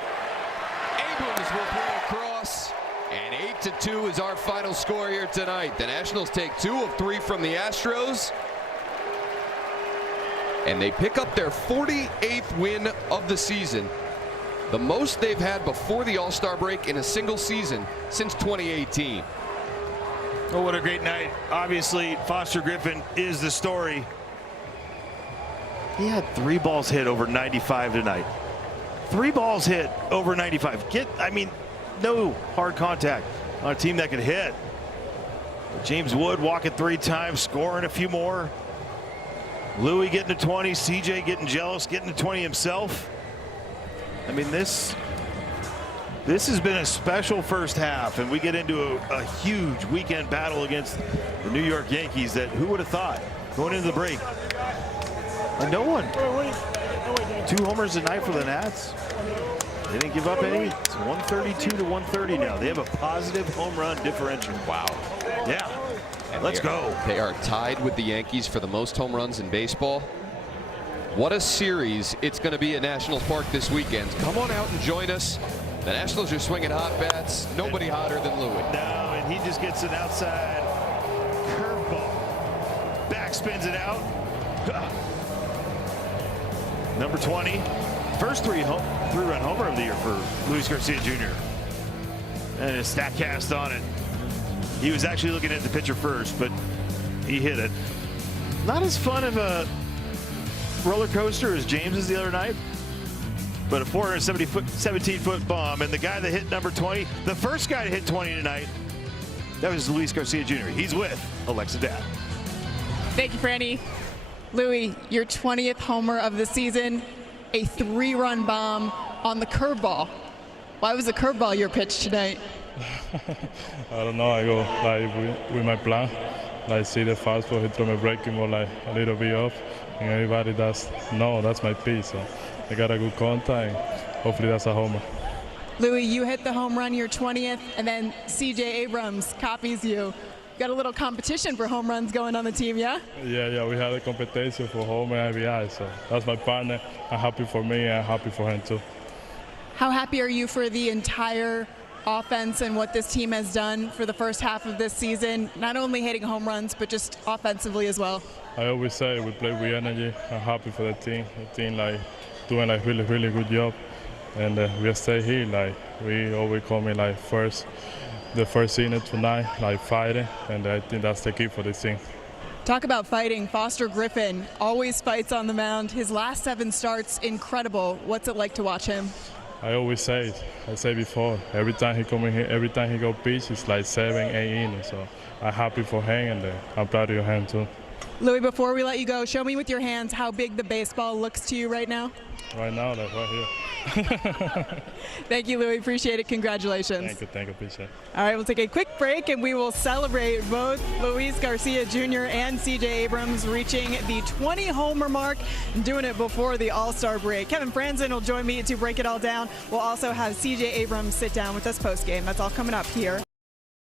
Abrams will play across, and 8-2 is our final score here tonight. The Nationals take 2 of 3 from the Astros, and they pick up their 48th win of the season, the most they've had before the All-Star break in a single season since 2018. Oh, what a great night. Obviously, Foster Griffin is the story. He had 3 balls hit over 95 tonight. 3 balls hit over 95. I mean, no hard contact on a team that can hit. James Wood walking 3 times, scoring a few more. Louis getting to 20, CJ getting jealous, getting to 20 himself. I mean, this has been a special first half, and we get into a huge weekend battle against the New York Yankees that who would have thought going into the break. And no one. 2 homers a night for the Nats. They didn't give up any. It's 132 to 130 now. They have a positive home run differential. Wow. Yeah. And Let's go. They are tied with the Yankees for the most home runs in baseball. What a series it's going to be at Nationals Park this weekend. Come on out and join us. The Nationals are swinging hot bats. Nobody hotter than Louis. No, and he just gets an outside curveball. Backspins it out. Number 20. First 3-run homer of the year for Luis Garcia Jr. And a StatCast on it. He was actually looking at the pitcher first, but he hit it. Not as fun of a roller coaster as James's the other night, but a 417-foot bomb. And the guy that hit number 20, the first guy to hit 20 tonight, that was Luis Garcia Jr. He's with Alexa Dad. Thank you, Franny. Louis, your 20th homer of the season, a 3-run bomb on the curveball. Why was the curveball your pitch tonight? I don't know. I go like with my plan. Like see the fastball, he throw me breaking ball like a little bit off, and everybody does no, that's my pitch. So I got a good contact, and hopefully that's a homer. Louis, you hit the home run your 20th, and then CJ Abrams copies you. Got a little competition for home runs going on the team, yeah? Yeah, we had a competition for home and RBI, so that's my partner. I'm happy for me, and I'm happy for him too. How happy are you for the entire offense and what this team has done for the first half of this season, not only hitting home runs, but just offensively as well? I always say we play with energy. I'm happy for the team like doing like really good job, and we stay here. Like we always call me like the first inning tonight, like fighting, and I think that's the key for this team. Talk about fighting. Foster Griffin always fights on the mound. His last 7 starts, incredible. What's it like to watch him? I always say it. I say before, every time he come in here, every time he go pitch, it's like 7, 8 innings. So I'm happy for him, and I'm proud of him too. Louis, before we let you go, show me with your hands how big the baseball looks to you right now. Right now, like right here. Thank you, Louis. Appreciate it. Congratulations. Thank you, appreciate it. All right, we'll take a quick break and we will celebrate both Luis Garcia Jr. and CJ Abrams reaching the 20-homer mark and doing it before the All-Star break. Kevin Franzen will join me to break it all down. We'll also have CJ Abrams sit down with us post-game. That's all coming up here